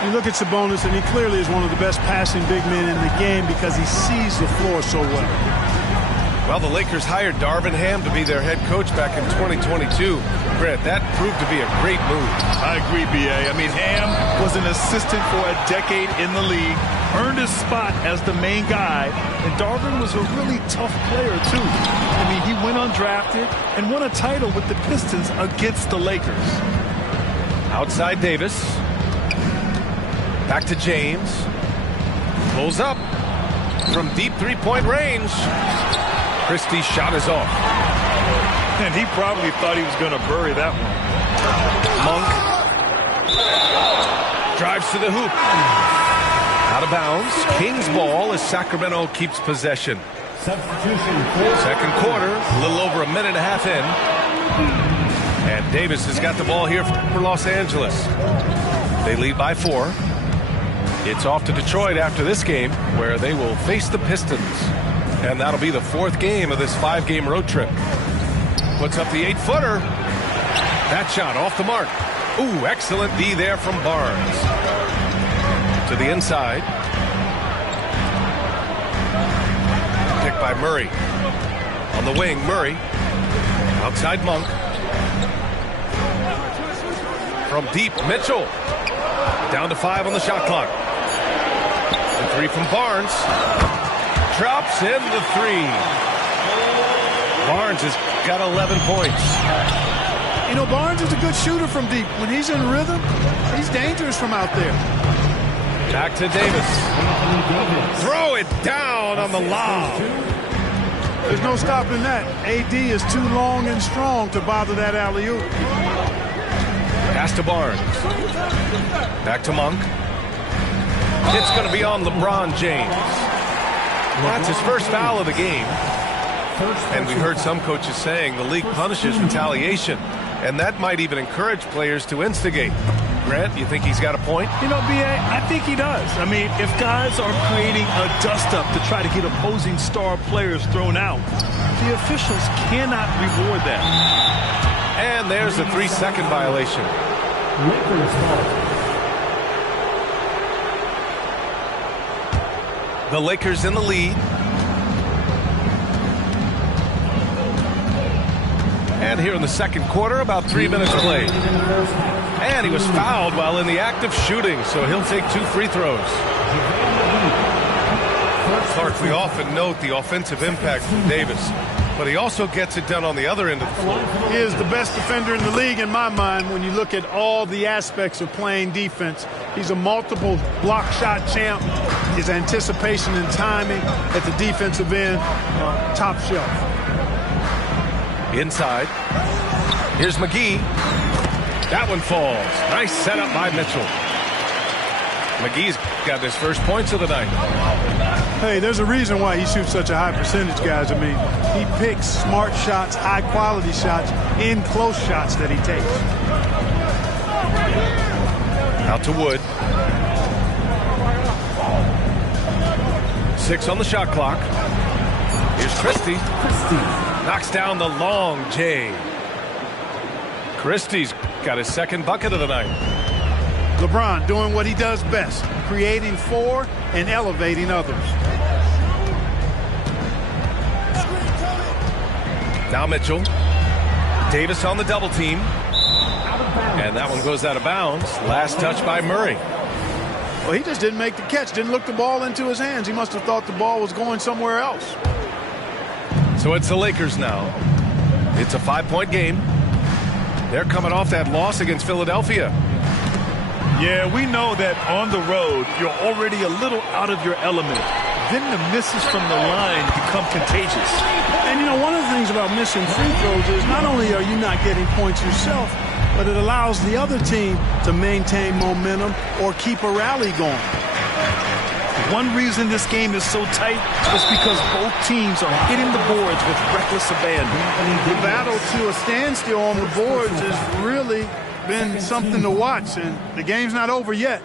You look at Sabonis, and he clearly is one of the best passing big men in the game because he sees the floor so well. Well, the Lakers hired Darvin Ham to be their head coach back in 2022. Brett, that proved to be a great move. I agree, B.A. I mean, Ham was an assistant for a decade in the league, earned his spot as the main guy, and Darvin was a really tough player, too. I mean, he went undrafted and won a title with the Pistons against the Lakers. Outside Davis. Back to James. Pulls up from deep three-point range. Christie's shot is off. And he probably thought he was going to bury that one. Monk drives to the hoop. Out of bounds. Kings ball as Sacramento keeps possession. Second quarter, a little over a minute and a half in. And Davis has got the ball here for Los Angeles. They lead by 4. It's off to Detroit after this game, where they will face the Pistons. And that'll be the 4th game of this 5-game road trip. Puts up the 8-footer. That shot off the mark. Ooh, excellent D there from Barnes. To the inside. Picked by Murray. On the wing, Murray. Outside Monk. From deep, Mitchell. Down to 5 on the shot clock. The 3 from Barnes. Drops in the 3. Barnes has got 11 points. You know, Barnes is a good shooter from deep. When he's in rhythm, he's dangerous from out there. Back to Davis. Throw it down on the lob. There's no stopping that. AD is too long and strong to bother that alley-oop. Pass to Barnes. Back to Monk. It's going to be on LeBron James. That's his first foul of the game. And we heard some coaches saying the league punishes retaliation, and that might even encourage players to instigate. Grant, you think he's got a point? You know, B.A., I think he does. I mean, if guys are creating a dust-up to try to get opposing star players thrown out, the officials cannot reward that. And there's a 3-second violation. The Lakers in the lead. And here in the second quarter, about 3 minutes played. And he was fouled while in the act of shooting, so he'll take 2 free throws. Clark, we often note the offensive impact from Davis, but he also gets it done on the other end of the floor. He is the best defender in the league in my mind when you look at all the aspects of playing defense. He's a multiple block shot champ. His anticipation and timing at the defensive end, top shelf. Inside. Here's McGee. That one falls. Nice setup by Mitchell. McGee's got his first points of the night. Hey, there's a reason why he shoots such a high percentage, guys. I mean, he picks smart shots, high-quality shots, in close shots that he takes. Out to Wood. 6 on the shot clock. Here's Christie. Knocks down the long J. Christie's got his second bucket of the night. LeBron doing what he does best, creating for and elevating others. Now Mitchell. Davis on the double team. And that one goes out of bounds. Last touch by Murray. Well, he just didn't make the catch, didn't look the ball into his hands. He must have thought the ball was going somewhere else. So it's the Lakers now. It's a 5-point game. They're coming off that loss against Philadelphia. Yeah, we know that on the road, you're already a little out of your element. Then the misses from the line become contagious. And, you know, one of the things about missing free throws is not only are you not getting points yourself, but it allows the other team to maintain momentum or keep a rally going. One reason this game is so tight is because both teams are hitting the boards with reckless abandon. The battle to a standstill on the boards has really been something to watch, and the game's not over yet.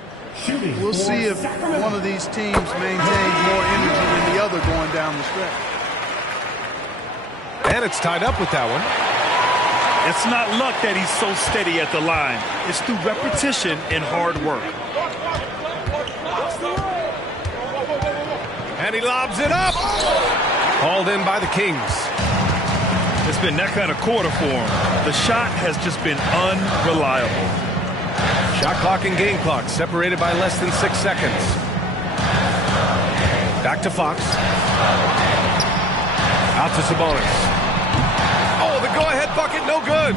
We'll see if one of these teams maintains more energy than the other going down the stretch. And it's tied up with that one. It's not luck that he's so steady at the line. It's through repetition and hard work. And he lobs it up. Called in by the Kings. It's been that kind of quarter for him. The shot has just been unreliable. Shot clock and game clock separated by less than 6 seconds. Back to Fox. Out to Sabonis. Oh, the go-ahead bucket, no good.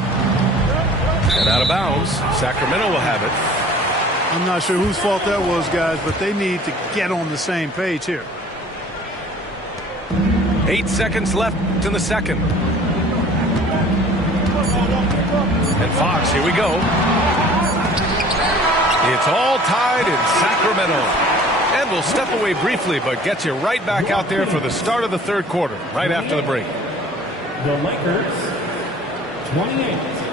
And out of bounds. Sacramento will have it. I'm not sure whose fault that was, guys, but they need to get on the same page here. 8 seconds left in the second. And Fox, here we go. It's all tied in Sacramento. And we'll step away briefly, but get you right back out there for the start of the third quarter, right after the break. The Lakers, 28.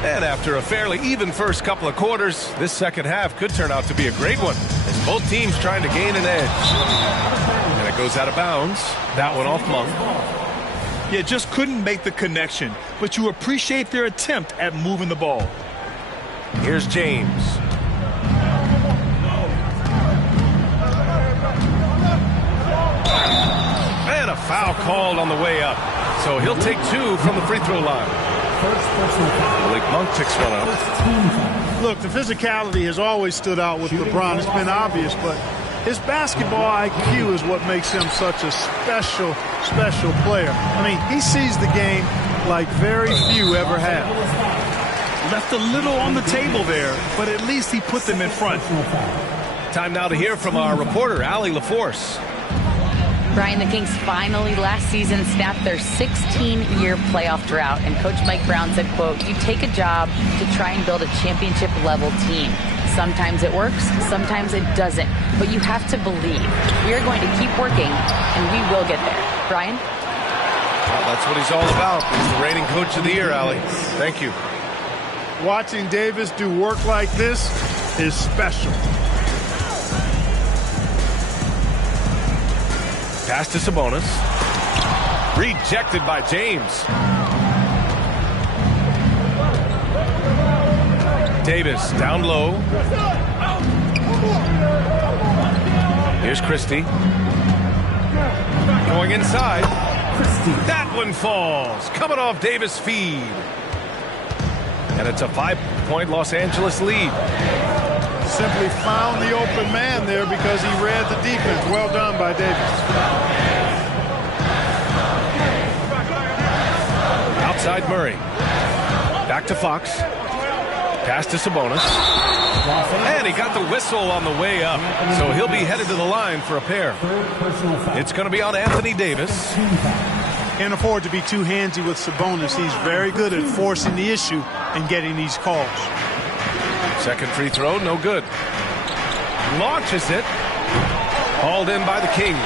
And after a fairly even first couple of quarters, this second half could turn out to be a great one, as both teams trying to gain an edge. And it goes out of bounds. That one off Monk. Yeah, just couldn't make the connection, but you appreciate their attempt at moving the ball. Here's James. foul called on the way up. So he'll take 2 from the free throw line. Malik Monk picks one up. Look, the physicality has always stood out with LeBron. It's been obvious, but his basketball IQ is what makes him such a special player. I mean, he sees the game like very few ever have. Left a little on the table there, but at least he put them in front. Time now to hear from our reporter, Allie LaForce. Brian, the Kings finally last season snapped their 16-year playoff drought, and Coach Mike Brown said, quote, "You take a job to try and build a championship-level team. Sometimes it works, sometimes it doesn't, but you have to believe. We are going to keep working, and we will get there." Brian? Well, that's what he's all about. He's the reigning Coach of the Year, Allie. Thank you. Watching Davis do work like this is special. Pass to Sabonis. Rejected by James. Davis down low. Here's Christie. Going inside. That one falls. Coming off Davis' feed. And it's a 5-point Los Angeles lead. Simply found the open man there because he read the defense. Well done by Davis. Outside Murray. Back to Fox. Pass to Sabonis. And he got the whistle on the way up. So he'll be headed to the line for a pair. It's going to be on Anthony Davis. Can't afford to be too handsy with Sabonis. He's very good at forcing the issue and getting these calls. Second free throw, no good. Launches it. Hauled in by the Kings.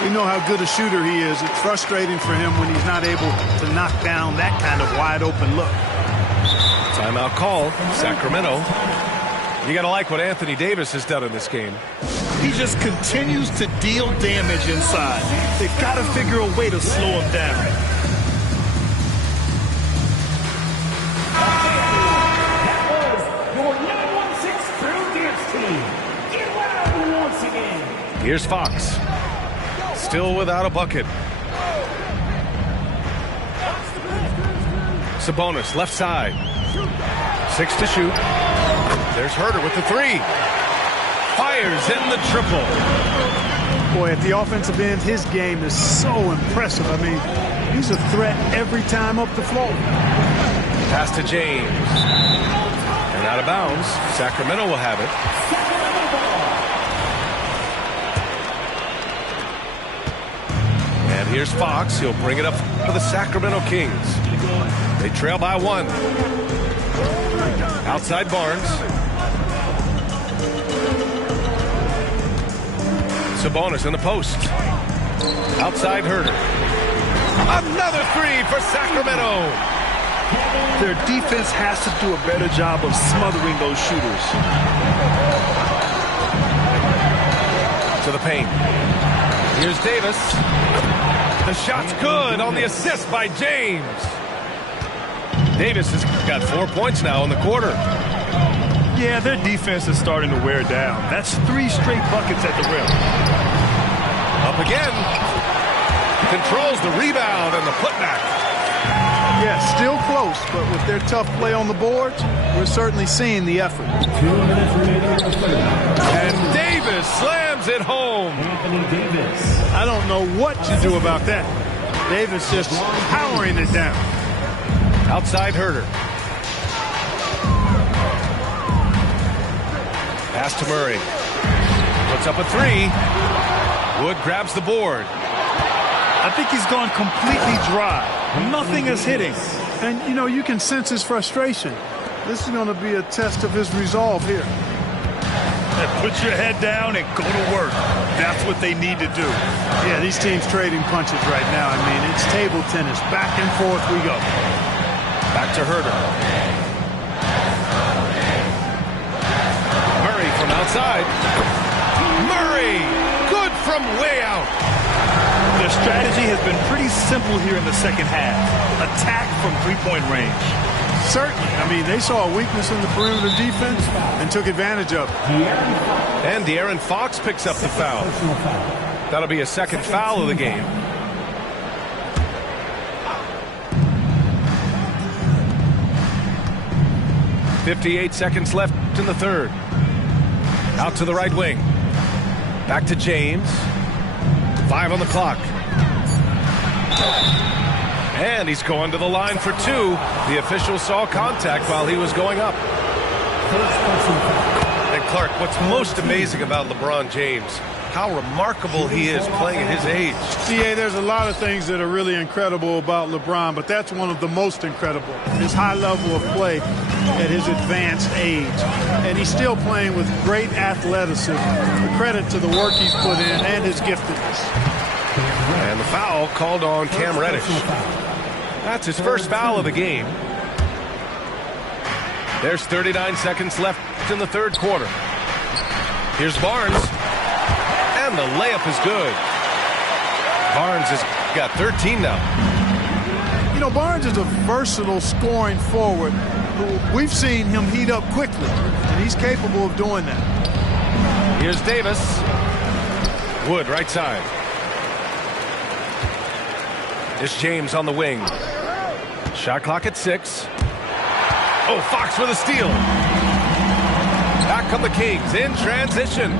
We know how good a shooter he is. It's frustrating for him when he's not able to knock down that kind of wide open look. Timeout call, Sacramento. You got to like what Anthony Davis has done in this game. He just continues to deal damage inside. They've got to figure a way to slow him down. Here's Fox. Still without a bucket. Sabonis, left side. 6 to shoot. There's Herter with the 3. Fires in the triple. Boy, at the offensive end, his game is so impressive. I mean, he's a threat every time up the floor. Pass to James. And out of bounds. Sacramento will have it. And here's Fox. He'll bring it up for the Sacramento Kings. They trail by 1. Outside Barnes. Sabonis in the post. Outside Herter. Another 3 for Sacramento. Their defense has to do a better job of smothering those shooters. To the paint. Here's Davis. The shot's good on the assist by James. Davis has got 4 points now in the quarter. Yeah, their defense is starting to wear down. That's 3 straight buckets at the rim. Up again. Controls the rebound and the putback. Yeah, still close, but with their tough play on the boards, we're certainly seeing the effort. And Davis slams it home. I don't know what to do about that. Davis just powering it down. Outside Herter. Pass to Murray. Puts up a 3. Wood grabs the board. I think he's gone completely dry. Nothing is hitting. And, you know, you can sense his frustration. This is going to be a test of his resolve here. Put your head down and go to work. That's what they need to do. Yeah, these teams trading punches right now. I mean, it's table tennis. Back and forth we go. Back to Herter. Murray from outside. Murray! Good from way out. Their strategy has been pretty simple here in the second half. Attack from three-point range. Certainly. I mean, they saw a weakness in the perimeter defense and took advantage of it. And De'Aaron Fox picks up the foul. That'll be a second foul of the game. .58 seconds left in the third. Out to the right wing. Back to James. 5 on the clock. And he's going to the line for 2. The official saw contact while he was going up. And Clark, what's most amazing about LeBron James, how remarkable he is playing at his age. CA, there's a lot of things that are really incredible about LeBron, but that's one of the most incredible. His high level of play at his advanced age. And he's still playing with great athleticism. A credit to the work he's put in and his giftedness. And the foul called on Cam Reddish. That's his first foul of the game. There's 39 seconds left in the third quarter. Here's Barnes. And the layup is good. Barnes has got 13 now. You know, Barnes is a versatile scoring forward. We've seen him heat up quickly, and he's capable of doing that. Here's Davis. Wood, right side. It's James on the wing. Shot clock at 6. Oh, Fox with a steal. Back come the Kings in transition.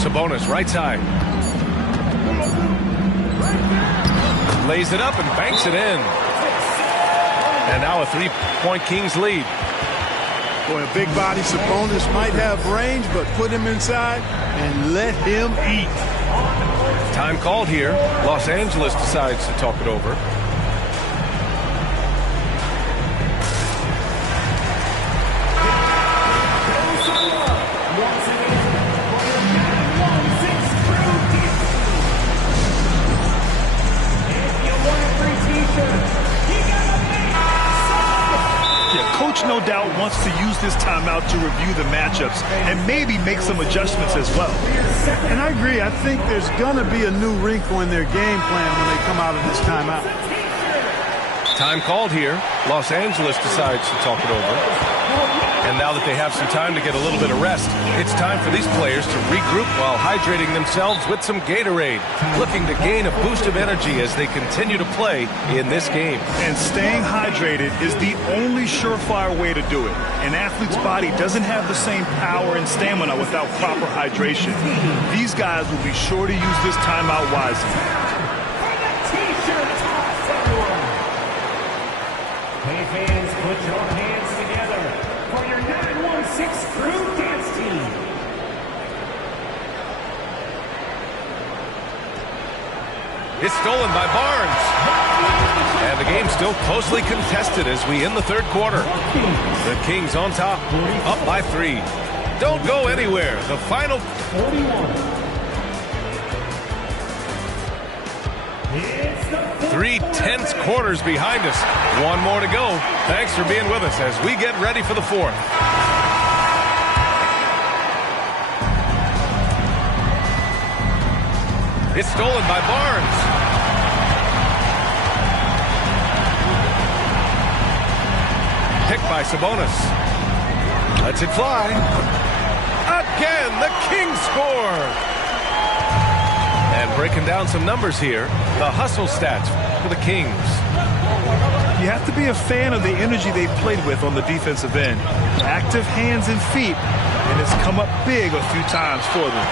Sabonis, right side. Lays it up and banks it in. And now a 3-point Kings lead. Boy, a big body Sabonis might have range, but put him inside and let him eat. Time called here. Los Angeles decides to talk it over. Coach no doubt wants to use this timeout to review the matchups and maybe make some adjustments as well. And I agree. I think there's going to be a new wrinkle in their game plan when they come out of this timeout. Time called here. Los Angeles decides to talk it over. And now that they have some time to get a little bit of rest, it's time for these players to regroup while hydrating themselves with some Gatorade, looking to gain a boost of energy as they continue to play in this game. And staying hydrated is the only surefire way to do it. An athlete's body doesn't have the same power and stamina without proper hydration. These guys will be sure to use this timeout wisely. Hey fans, put your hands together for your 916 Crew Dance Team. It's stolen by Barnes. And the game's still closely contested as we end the third quarter. The Kings on top, up by 3. Don't go anywhere. The final 3 tense quarters behind us. One more to go. Thanks for being with us as we get ready for the fourth. It's stolen by Barnes. Picked by Sabonis. Lets it fly. Again, the Kings score. And breaking down some numbers here, the hustle stats for the Kings. You have to be a fan of the energy they've played with on the defensive end. Active hands and feet, and it's come up big a few times for them.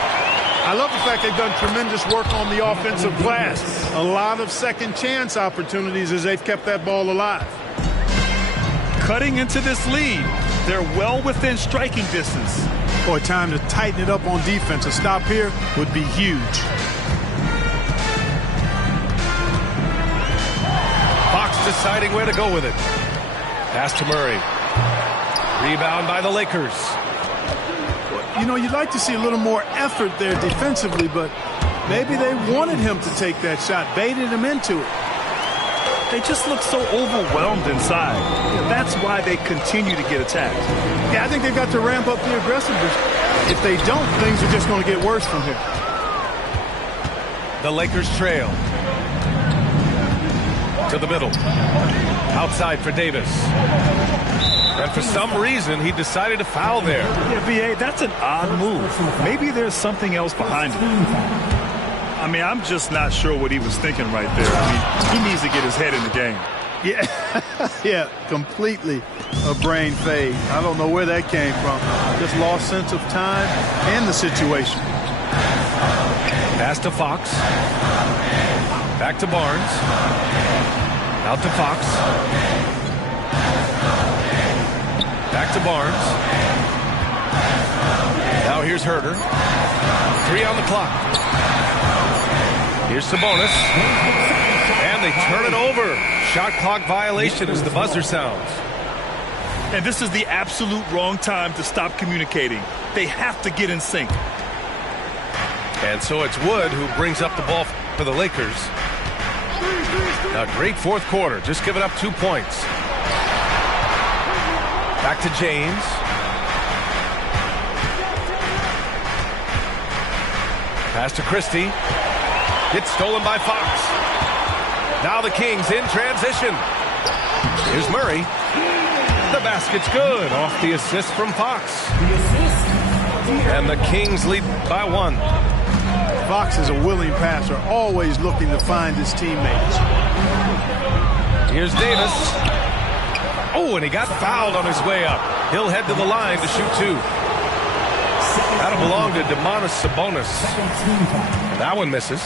I love the fact they've done tremendous work on the offensive glass. A lot of second chance opportunities as they've kept that ball alive. Cutting into this lead, they're well within striking distance. Boy, time to tighten it up on defense. A stop here would be huge. Fox deciding where to go with it. Pass to Murray. Rebound by the Lakers. You know, you'd like to see a little more effort there defensively, but maybe they wanted him to take that shot, baited him into it. They just look so overwhelmed inside. That's why they continue to get attacked. Yeah, I think they've got to ramp up the aggressiveness. If they don't, things are just going to get worse from here. The Lakers trail. To the middle. Outside for Davis. And for some reason, he decided to foul there. Yeah, B.A., that's an odd move. Maybe there's something else behind it. I mean, I'm just not sure what he was thinking right there. I mean, he needs to get his head in the game. Yeah, completely a brain fade. I don't know where that came from. Just lost sense of time and the situation. Pass to Fox. Back to Barnes. Out to Fox. Back to Barnes. Now here's Herder. 3 on the clock. Here's Sabonis. And they turn it over. Shot clock violation as the buzzer sounds. And this is the absolute wrong time to stop communicating. They have to get in sync. And so it's Wood who brings up the ball for the Lakers. A great fourth quarter, just giving up 2 points. Back to James. Pass to Christie. It's stolen by Fox. Now the Kings in transition. Here's Murray. The basket's good off the assist from Fox. And the Kings lead by 1. Fox is a willing passer, always looking to find his teammates. Here's Davis. Oh, and he got fouled on his way up. He'll head to the line to shoot 2. That'll belong to Domantas Sabonis. And that one misses.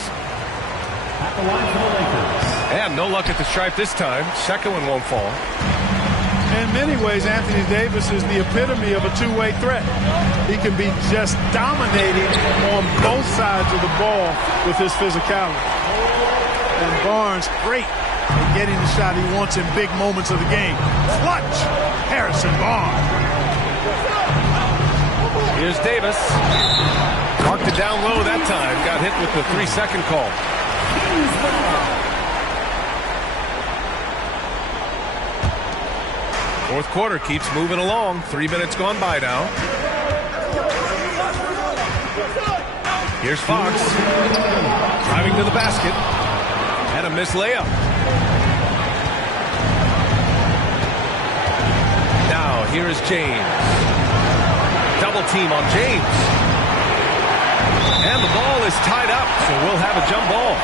And no luck at the stripe this time. Second one won't fall. In many ways, Anthony Davis is the epitome of a two-way threat. He can be just dominating on both sides of the ball with his physicality. And Barnes, great at getting the shot he wants in big moments of the game. Clutch, Harrison Barnes. Here's Davis. Marked it down low that time. Got hit with the 3-second call. Fourth quarter keeps moving along. 3 minutes gone by now. Here's Fox. Driving to the basket. And a missed layup. Now here is James. Double team on James. And the ball is tied up, so we'll have a jump ball.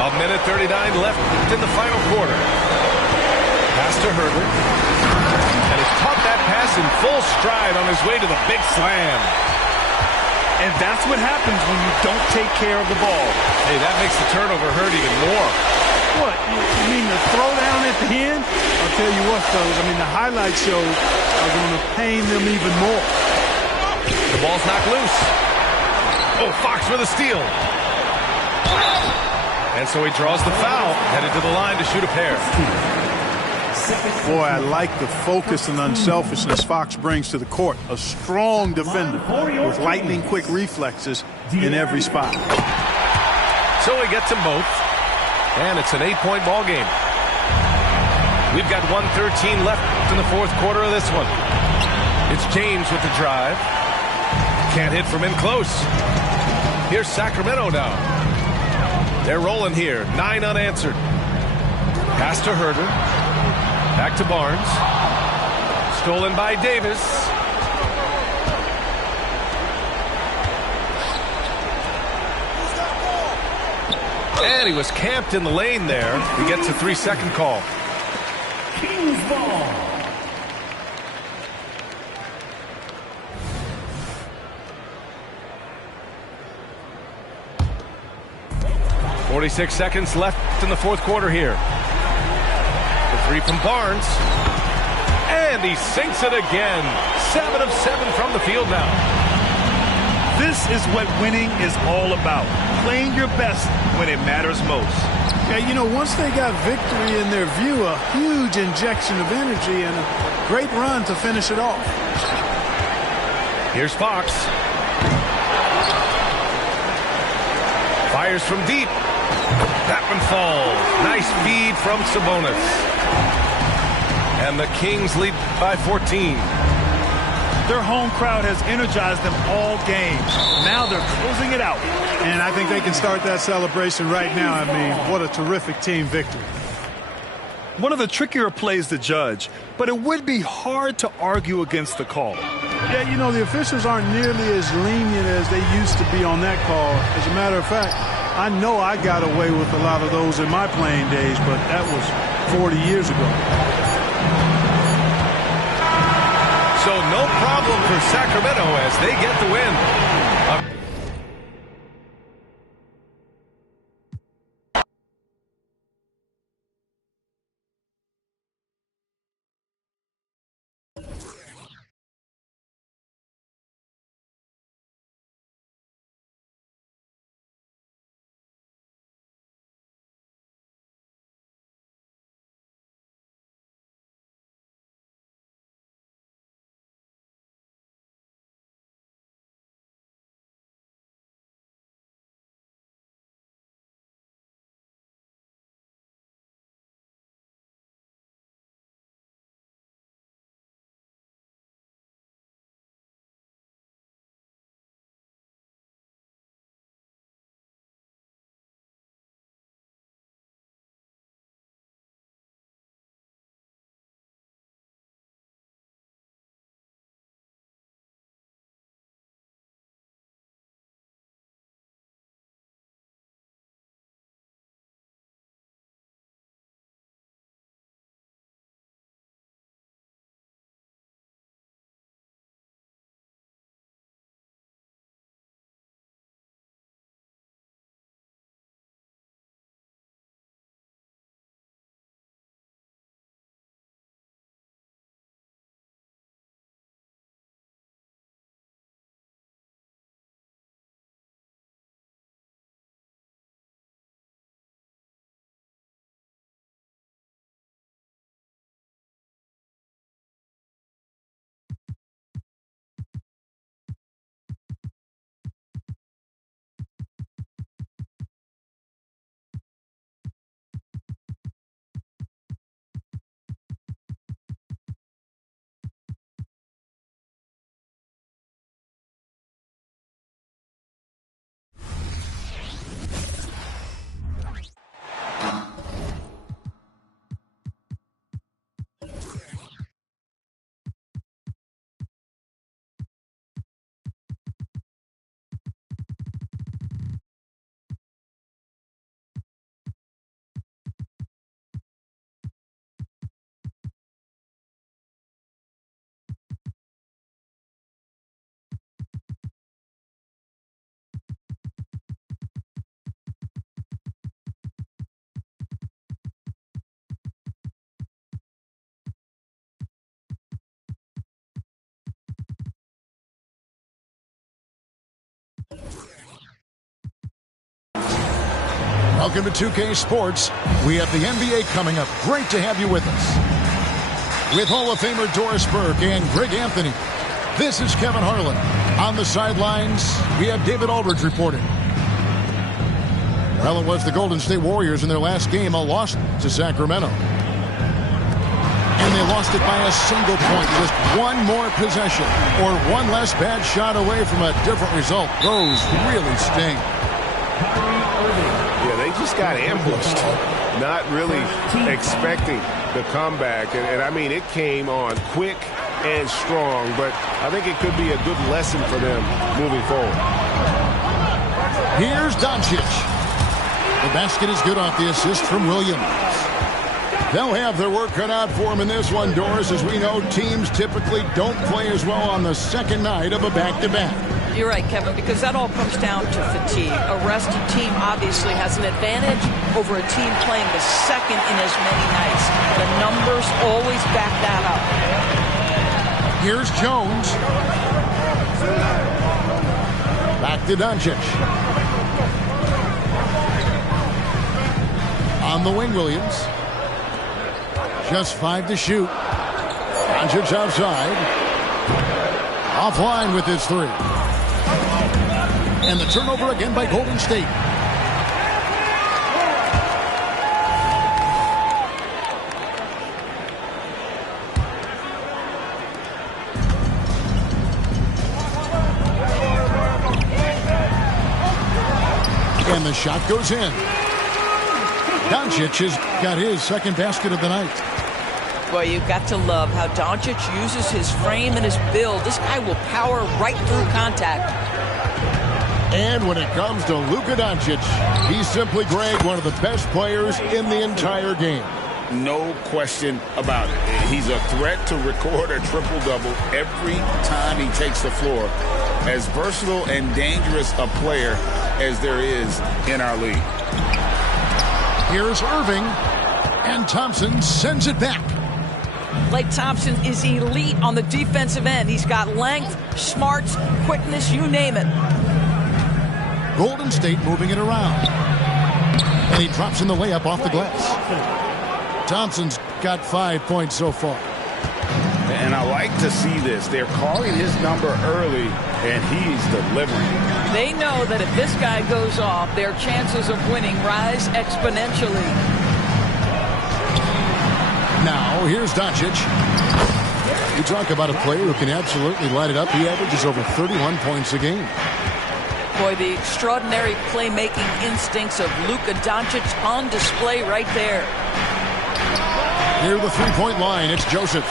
A minute 39 left in the final quarter. Pass to Herder. And has caught that pass in full stride on his way to the big slam. And that's what happens when you don't take care of the ball. Hey, that makes the turnover hurt even more. What? You mean the throwdown at the end? I'll tell you what, fellas. I mean, the highlight shows are going to pain them even more. The ball's knocked loose. Oh, Fox with a steal. And so he draws the foul, headed to the line to shoot a pair. Boy, I like the focus and unselfishness Fox brings to the court. A strong defender with lightning-quick reflexes in every spot. So he gets them both, and it's an 8-point ball game. We've got 1:13 left in the fourth quarter of this one. It's James with the drive. Can't hit from in close. Here's Sacramento now. They're rolling here. 9 unanswered. Pass to Herder. Back to Barnes. Stolen by Davis. And he was camped in the lane there. He gets a 3-second call. Kings ball. 46 seconds left in the fourth quarter here. The three from Barnes. And he sinks it again. 7 of 7 from the field now. This is what winning is all about. Playing your best when it matters most. Yeah, you know, once they got victory in their view, a huge injection of energy and a great run to finish it off. Here's Fox. Fires from deep. That one falls. Nice feed from Sabonis. And the Kings lead by 14. Their home crowd has energized them all game. Now they're closing it out. And I think they can start that celebration right now. I mean, what a terrific team victory. One of the trickier plays to judge, but it would be hard to argue against the call. Yeah, you know, the officials aren't nearly as lenient as they used to be on that call. As a matter of fact, I know I got away with a lot of those in my playing days, but that was 40 years ago. So no problem for Sacramento as they get the win. Welcome to 2K Sports. We have the NBA coming up. Great to have you with us. With Hall of Famer Doris Burke and Greg Anthony, this is Kevin Harlan. On the sidelines, we have David Aldridge reporting. Well, it was the Golden State Warriors in their last game, a loss to Sacramento. And they lost it by a single point. Just one more possession or one less bad shot away from a different result. Those really sting. Yeah, they just got ambushed. Not really expecting the comeback. And I mean, it came on quick and strong, but I think it could be a good lesson for them moving forward. Here's Doncic. The basket is good off the assist from Williams. They'll have their work cut out for them in this one, Doris. As we know, teams typically don't play as well on the second night of a back-to-back. You're right, Kevin, because that all comes down to fatigue. A rested team obviously has an advantage over a team playing the second in as many nights. The numbers always back that up. Here's Jones. Back to Doncic. On the wing, Williams. Just 5 to shoot. Doncic outside. Offline with his 3. And the turnover again by Golden State. And the shot goes in. Doncic has got his second basket of the night. Boy, you've got to love how Doncic uses his frame and his build. This guy will power right through contact. And when it comes to Luka Doncic, he's simply, Greg, one of the best players in the entire game. No question about it. He's a threat to record a triple-double every time he takes the floor. As versatile and dangerous a player as there is in our league. Here's Irving, and Thompson sends it back. Klay Thompson is elite on the defensive end. He's got length, smarts, quickness, you name it. Golden State moving it around. And he drops in the layup off the glass. Thompson's got 5 points so far. And I like to see this. They're calling his number early, and he's delivering. They know that if this guy goes off, their chances of winning rise exponentially. Now, here's Doncic. You talk about a player who can absolutely light it up. He averages over 31 points a game. Boy, the extraordinary playmaking instincts of Luka Doncic on display right there. Near the three-point line, it's Joseph.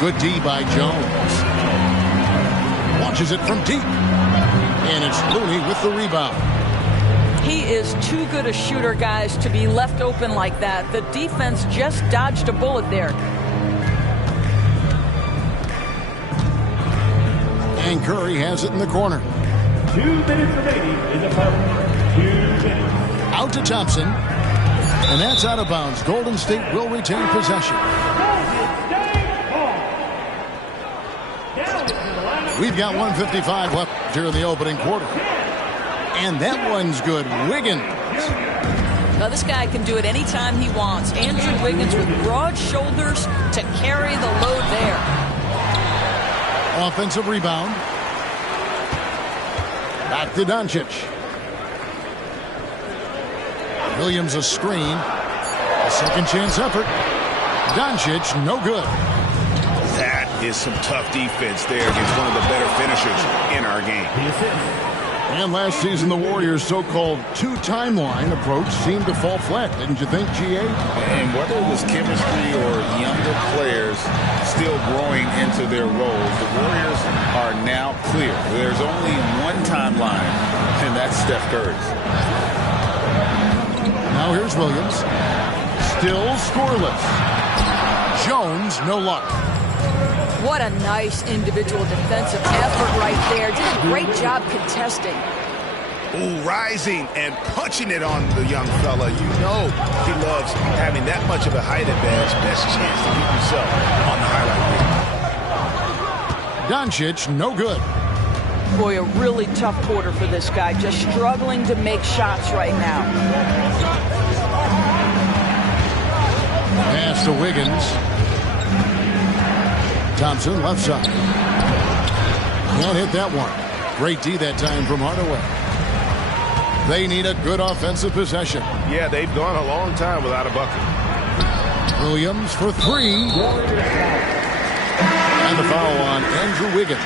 Good D by Jones. Launches it from deep. And it's Looney with the rebound. He is too good a shooter, guys, to be left open like that. The defense just dodged a bullet there. And Curry has it in the corner. 2 minutes remaining in the fourth. 2 minutes. Out to Thompson. And that's out of bounds. Golden State will retain possession. We've got 1:55 left here in the opening quarter. And that one's good. Wiggins. Now this guy can do it anytime he wants. Andrew Wiggins with broad shoulders to carry the load there. Offensive rebound. Back to Doncic. Williams a screen. A second chance effort. Doncic no good. That is some tough defense there against one of the better finishers in our game. And last season, the Warriors' so-called two-timeline approach seemed to fall flat, didn't you think, GA? And whether it was chemistry or younger players still growing into their roles, the Warriors are now clear. There's only one timeline, and that's Steph Curry's. Now here's Williams. Still scoreless. Jones, no luck. What a nice individual defensive effort right there. Did a great job contesting. Ooh, rising and punching it on the young fella. You know he loves having that much of a height advantage. Best chance to keep himself on the highlight reel. Doncic, no good. Boy, a really tough quarter for this guy. Just struggling to make shots right now. Pass to Wiggins. Thompson, left side. Can't hit that one. Great D that time from Hardaway. They need a good offensive possession. Yeah, they've gone a long time without a bucket. Williams for three. And the foul on Andrew Wiggins.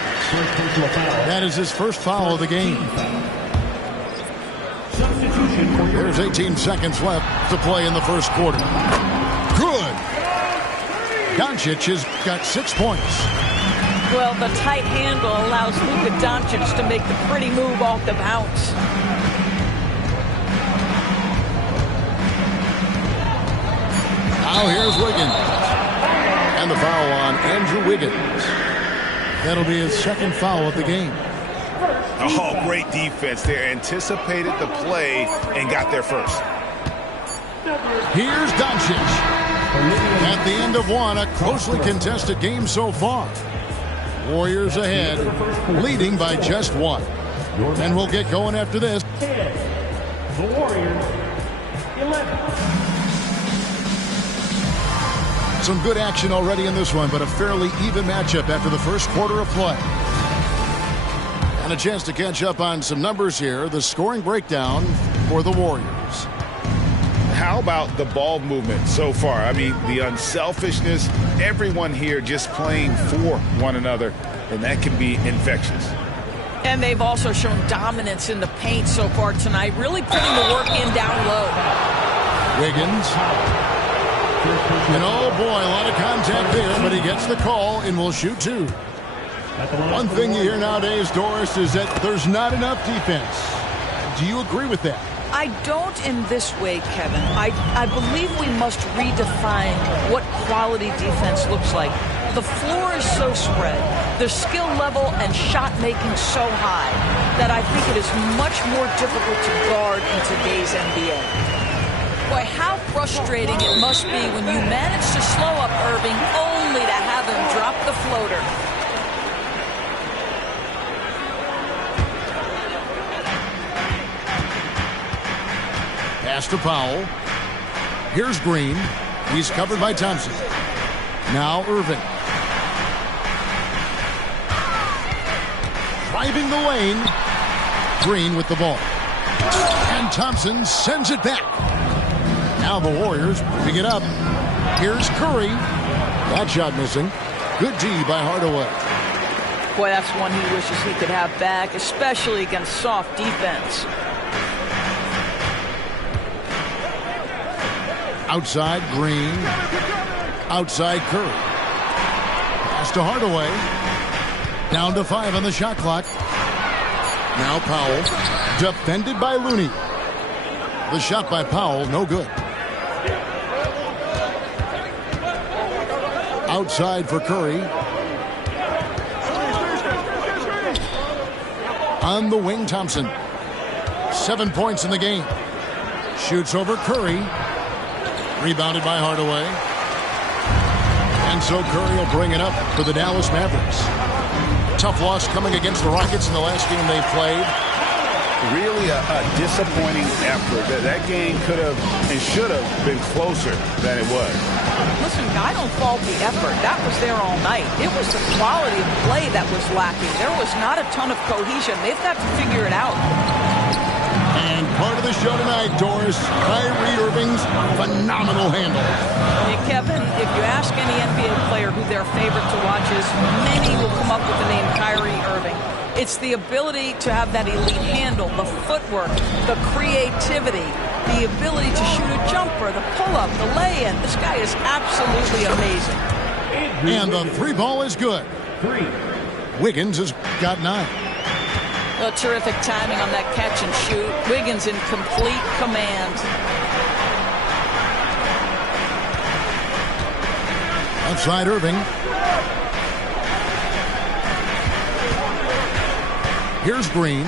That is his first foul of the game. There's 18 seconds left to play in the first quarter. Good. Doncic has got 6 points. Well, the tight handle allows Luka Doncic to make the pretty move off the bounce. Now here's Wiggins. And the foul on Andrew Wiggins. That'll be his second foul of the game. Oh, great defense there. Anticipated the play and got there first. Here's Doncic. At the end of one, a closely contested game so far. Warriors ahead, leading by just one. And we'll get going after this. 10. The Warriors, 11. Some good action already in this one, but a fairly even matchup after the first quarter of play. And a chance to catch up on some numbers here. The scoring breakdown for the Warriors. How about the ball movement so far? I mean, the unselfishness, everyone here just playing for one another, and that can be infectious. And they've also shown dominance in the paint so far tonight, really putting the work in down low. Wiggins. And oh boy, a lot of contact there, but he gets the call and will shoot two. One thing you hear nowadays, Doris, is that there's not enough defense. Do you agree with that? I don't in this way, Kevin. I believe we must redefine what quality defense looks like. The floor is so spread, the skill level and shot making so high that I think it is much more difficult to guard in today's NBA. Boy, how frustrating it must be when you manage to slow up Irving only to have him drop the floater. Pass to Powell. Here's Green. He's covered by Thompson. Now Irving. Driving the lane. Green with the ball. And Thompson sends it back. Now the Warriors pick it up. Here's Curry. That shot missing. Good D by Hardaway. Boy, that's one he wishes he could have back, especially against soft defense. Outside Green. Outside Curry. Pass to Hardaway. Down to 5 on the shot clock. Now Powell. Defended by Looney. The shot by Powell, no good. Outside for Curry. On the wing, Thompson. 7 points in the game. Shoots over Curry. Rebounded by Hardaway. And so Curry will bring it up for the Dallas Mavericks. Tough loss coming against the Rockets in the last game they played. Really a disappointing effort. That game could have and should have been closer than it was. Listen, I don't fault the effort. That was there all night. It was the quality of play that was lacking. There was not a ton of cohesion. They've got to figure it out. And part of the show tonight, Doris, Kyrie Irving's phenomenal handle. Hey, Kevin, if you ask any NBA player who their favorite to watch is, many will come up with the name Kyrie Irving. It's the ability to have that elite handle, the footwork, the creativity, the ability to shoot a jumper, the pull-up, the lay-in. This guy is absolutely amazing. And the three ball is good. Wiggins has got 9. Well, terrific timing on that catch and shoot. Wiggins in complete command. Outside Irving. Here's Green.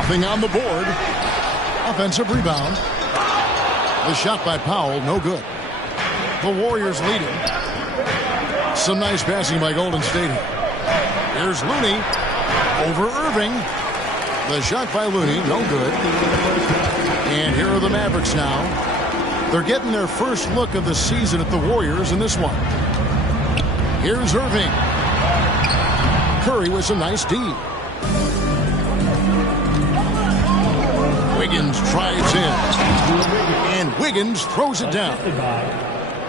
Nothing on the board. Offensive rebound. The shot by Powell, no good. The Warriors leading. Some nice passing by Golden State. Here's Looney. Over Irving. The shot by Looney, no good. And here are the Mavericks now. They're getting their first look of the season at the Warriors in this one. Here's Irving. Curry with some nice D. Wiggins tries in. And Wiggins throws it down.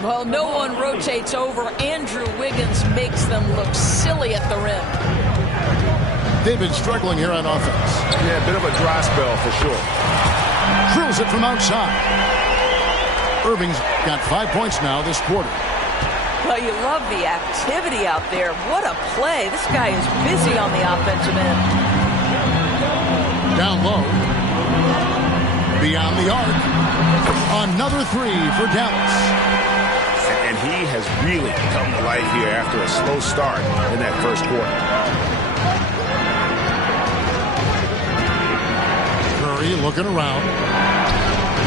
Well, no one rotates over. Andrew Wiggins makes them look silly at the rim. They've been struggling here on offense. Yeah, a bit of a dry spell for sure. Drills it from outside. Irving's got 5 points now this quarter. Well, you love the activity out there. What a play. This guy is busy on the offensive end. Down low. Beyond the arc. Another 3 for Dallas. And he has really come to life here after a slow start in that first quarter. Curry looking around.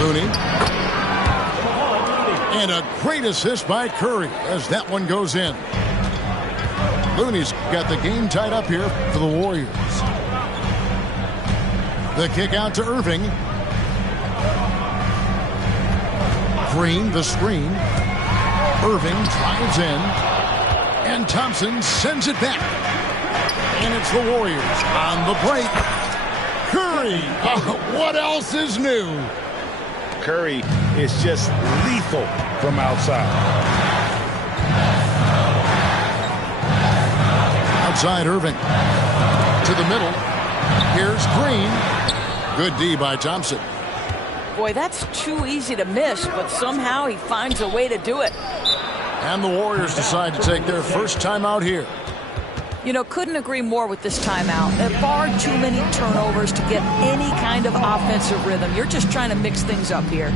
Looney. And a great assist by Curry as that one goes in. Looney's got the game tied up here for the Warriors. The kick out to Irving. Green, the screen. Irving drives in. And Thompson sends it back. And it's the Warriors on the break. Curry, what else is new? Curry is just lethal from outside. Outside Irving. to the middle. Here's Green. Good D by Thompson. Boy, that's too easy to miss, but somehow he finds a way to do it. And the Warriors decide to take their first timeout here. You know, couldn't agree more with this timeout. There are far too many turnovers to get any kind of offensive rhythm. You're just trying to mix things up here.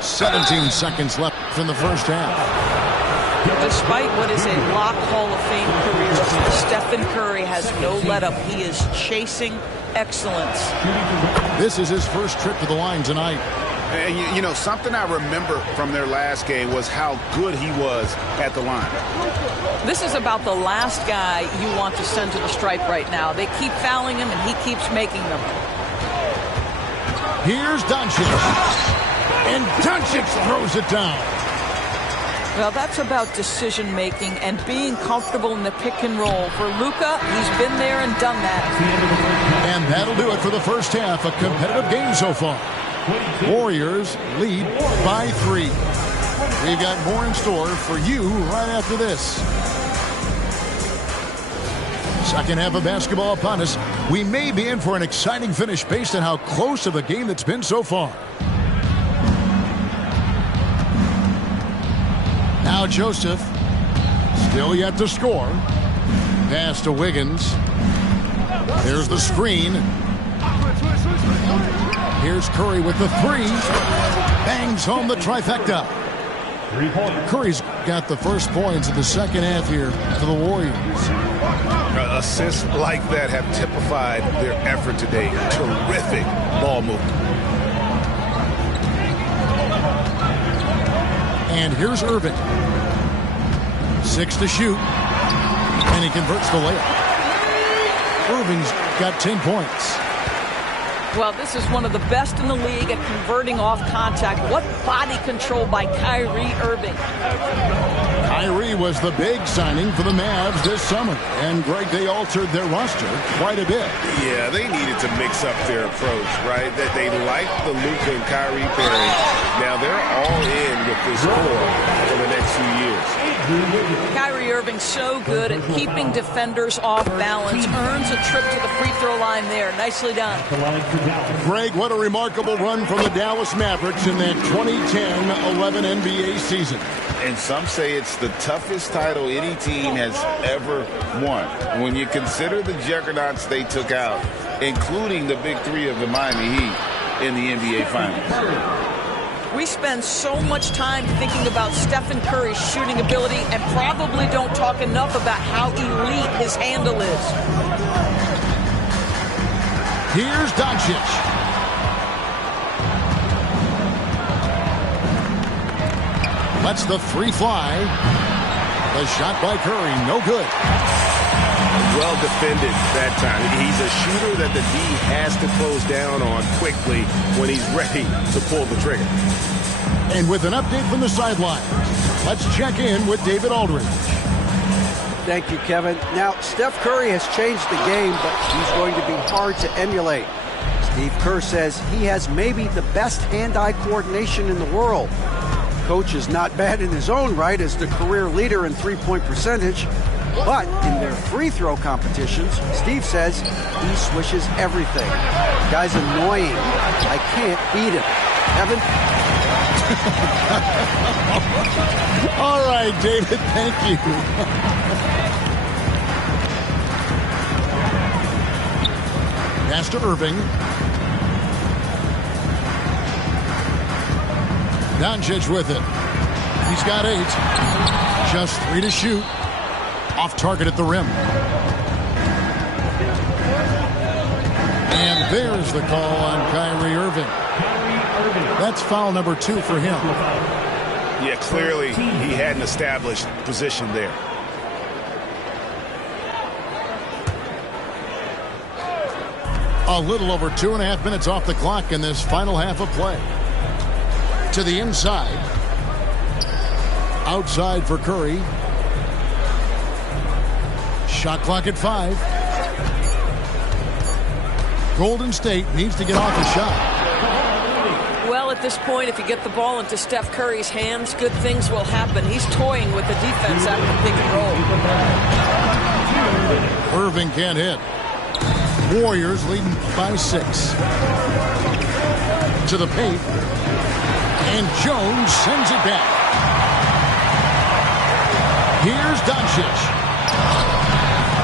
"17 seconds left in the first half." Despite what is a lock Hall of Fame career, Stephen Curry has no let-up. He is chasing excellence. This is his first trip to the line tonight. And you know, something I remember from their last game was how good he was at the line. This is about the last guy you want to send to the stripe right now. They keep fouling him, and he keeps making them. Here's Doncic. And Doncic throws it down. Well, that's about decision-making and being comfortable in the pick and roll. For Luka, he's been there and done that. And that'll do it for the first half. A competitive game so far. Warriors lead by 3. We've got more in store for you right after this. Second half of basketball upon us. We may be in for an exciting finish based on how close of a game that's been so far. Now Joseph, still yet to score. Pass to Wiggins. There's the screen. Here's Curry with the 3. Bangs home the trifecta. Curry's got the first points of the second half here for the Warriors. Assists like that have typified their effort today. Terrific ball movement. And here's Irving. 6 to shoot. And he converts the layup. Irving's got 10 points. Well, this is one of the best in the league at converting off contact. What body control by Kyrie Irving. Kyrie was the big signing for the Mavs this summer. And, Greg, they altered their roster quite a bit. Yeah, they needed to mix up their approach, right? That they liked the Luka and Kyrie pairing. Now they're all in with this core for the next few years. Kyrie Irving so good at keeping defenders off balance. Earns a trip to the free throw line there. Nicely done. Greg, what a remarkable run from the Dallas Mavericks in that 2010-11 NBA season. And some say it's the toughest title any team has ever won. When you consider the juggernauts they took out, including the big 3 of the Miami Heat in the NBA Finals. We spend so much time thinking about Stephen Curry's shooting ability and probably don't talk enough about how elite his handle is. Here's Doncic. Lets the 3 fly. The shot by Curry, no good. Well defended that time. He's a shooter that the D has to close down on quickly when he's ready to pull the trigger. And with an update from the sideline, let's check in with David Aldridge. Thank you, Kevin. Now, Steph Curry has changed the game, but he's going to be hard to emulate. Steve Kerr says he has maybe the best hand-eye coordination in the world. Coach is not bad in his own right as the career leader in three-point percentage, but in their free throw competitions, Steve says he swishes everything. Guy's annoying. I can't beat him. Kevin? All right, David, thank you. Pass to Irving. Doncic with it. He's got 8. Just 3 to shoot. Off target at the rim. And there's the call on Kyrie Irving. That's foul number 2 for him. Yeah, clearly he had an established position there. A little over 2.5 minutes off the clock in this final half of play. To the inside. Outside for Curry. Shot clock at 5. Golden State needs to get off a shot. Well, at this point, if you get the ball into Steph Curry's hands, good things will happen. He's toying with the defense out of the pick and roll. Irving can't hit. Warriors leading by 6. To the paint. And Jones sends it back. Here's Doncic.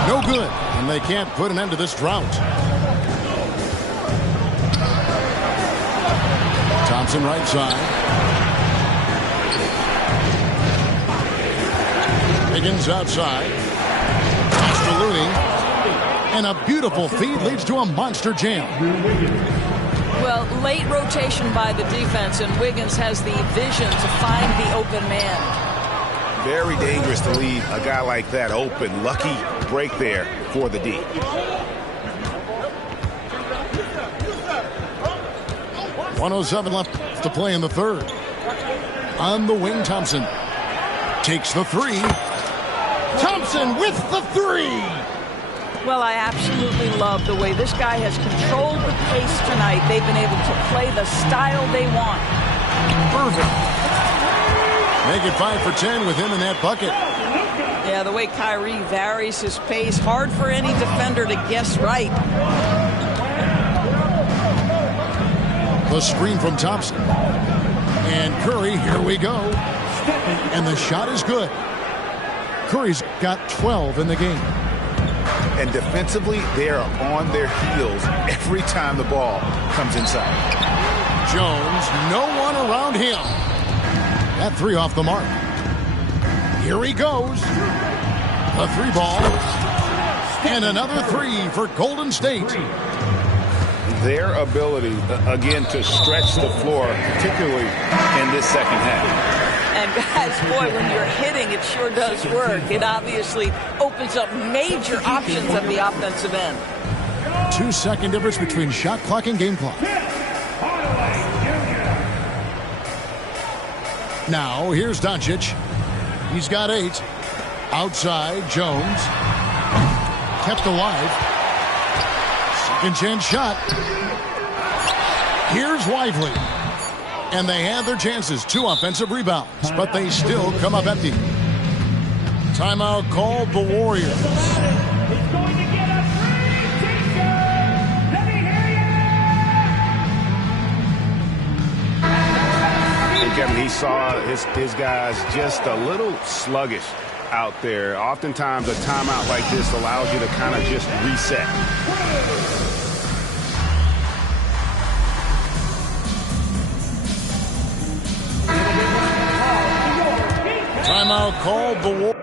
No good. And they can't put an end to this drought. Thompson right side. Higgins outside. Pass to Looney. And a beautiful feed leads to a monster jam. Well, late rotation by the defense, and Wiggins has the vision to find the open man. Very dangerous to leave a guy like that open. Lucky break there for the D. .107 left to play in the third. On the wing, Thompson takes the 3. Thompson with the 3. Well, I absolutely love the way this guy has controlled the pace tonight. They've been able to play the style they want. Irving. Make it 5 for 10 with him in that bucket. Yeah, the way Kyrie varies his pace, hard for any defender to guess right. The screen from Thompson. And Curry, here we go. And the shot is good. Curry's got 12 in the game. And defensively, they are on their heels every time the ball comes inside. Jones, no one around him. That 3 off the mark. Here he goes. A 3 ball. And another 3 for Golden State. Their ability, again, to stretch the floor, particularly in this second half. And guys, boy, when you're hitting, it sure does work. It obviously opens up major options at the offensive end. 2-second difference between shot clock and game clock. Now, here's Doncic. He's got 8. Outside, Jones. Kept alive. Second chance shot. Here's Lively. And they had their chances. 2 offensive rebounds, but they still come up empty. Timeout called the Warriors. And Kevin, he saw his guys just a little sluggish out there. Oftentimes a timeout like this allows you to kind of just reset. Timeout called the Warriors.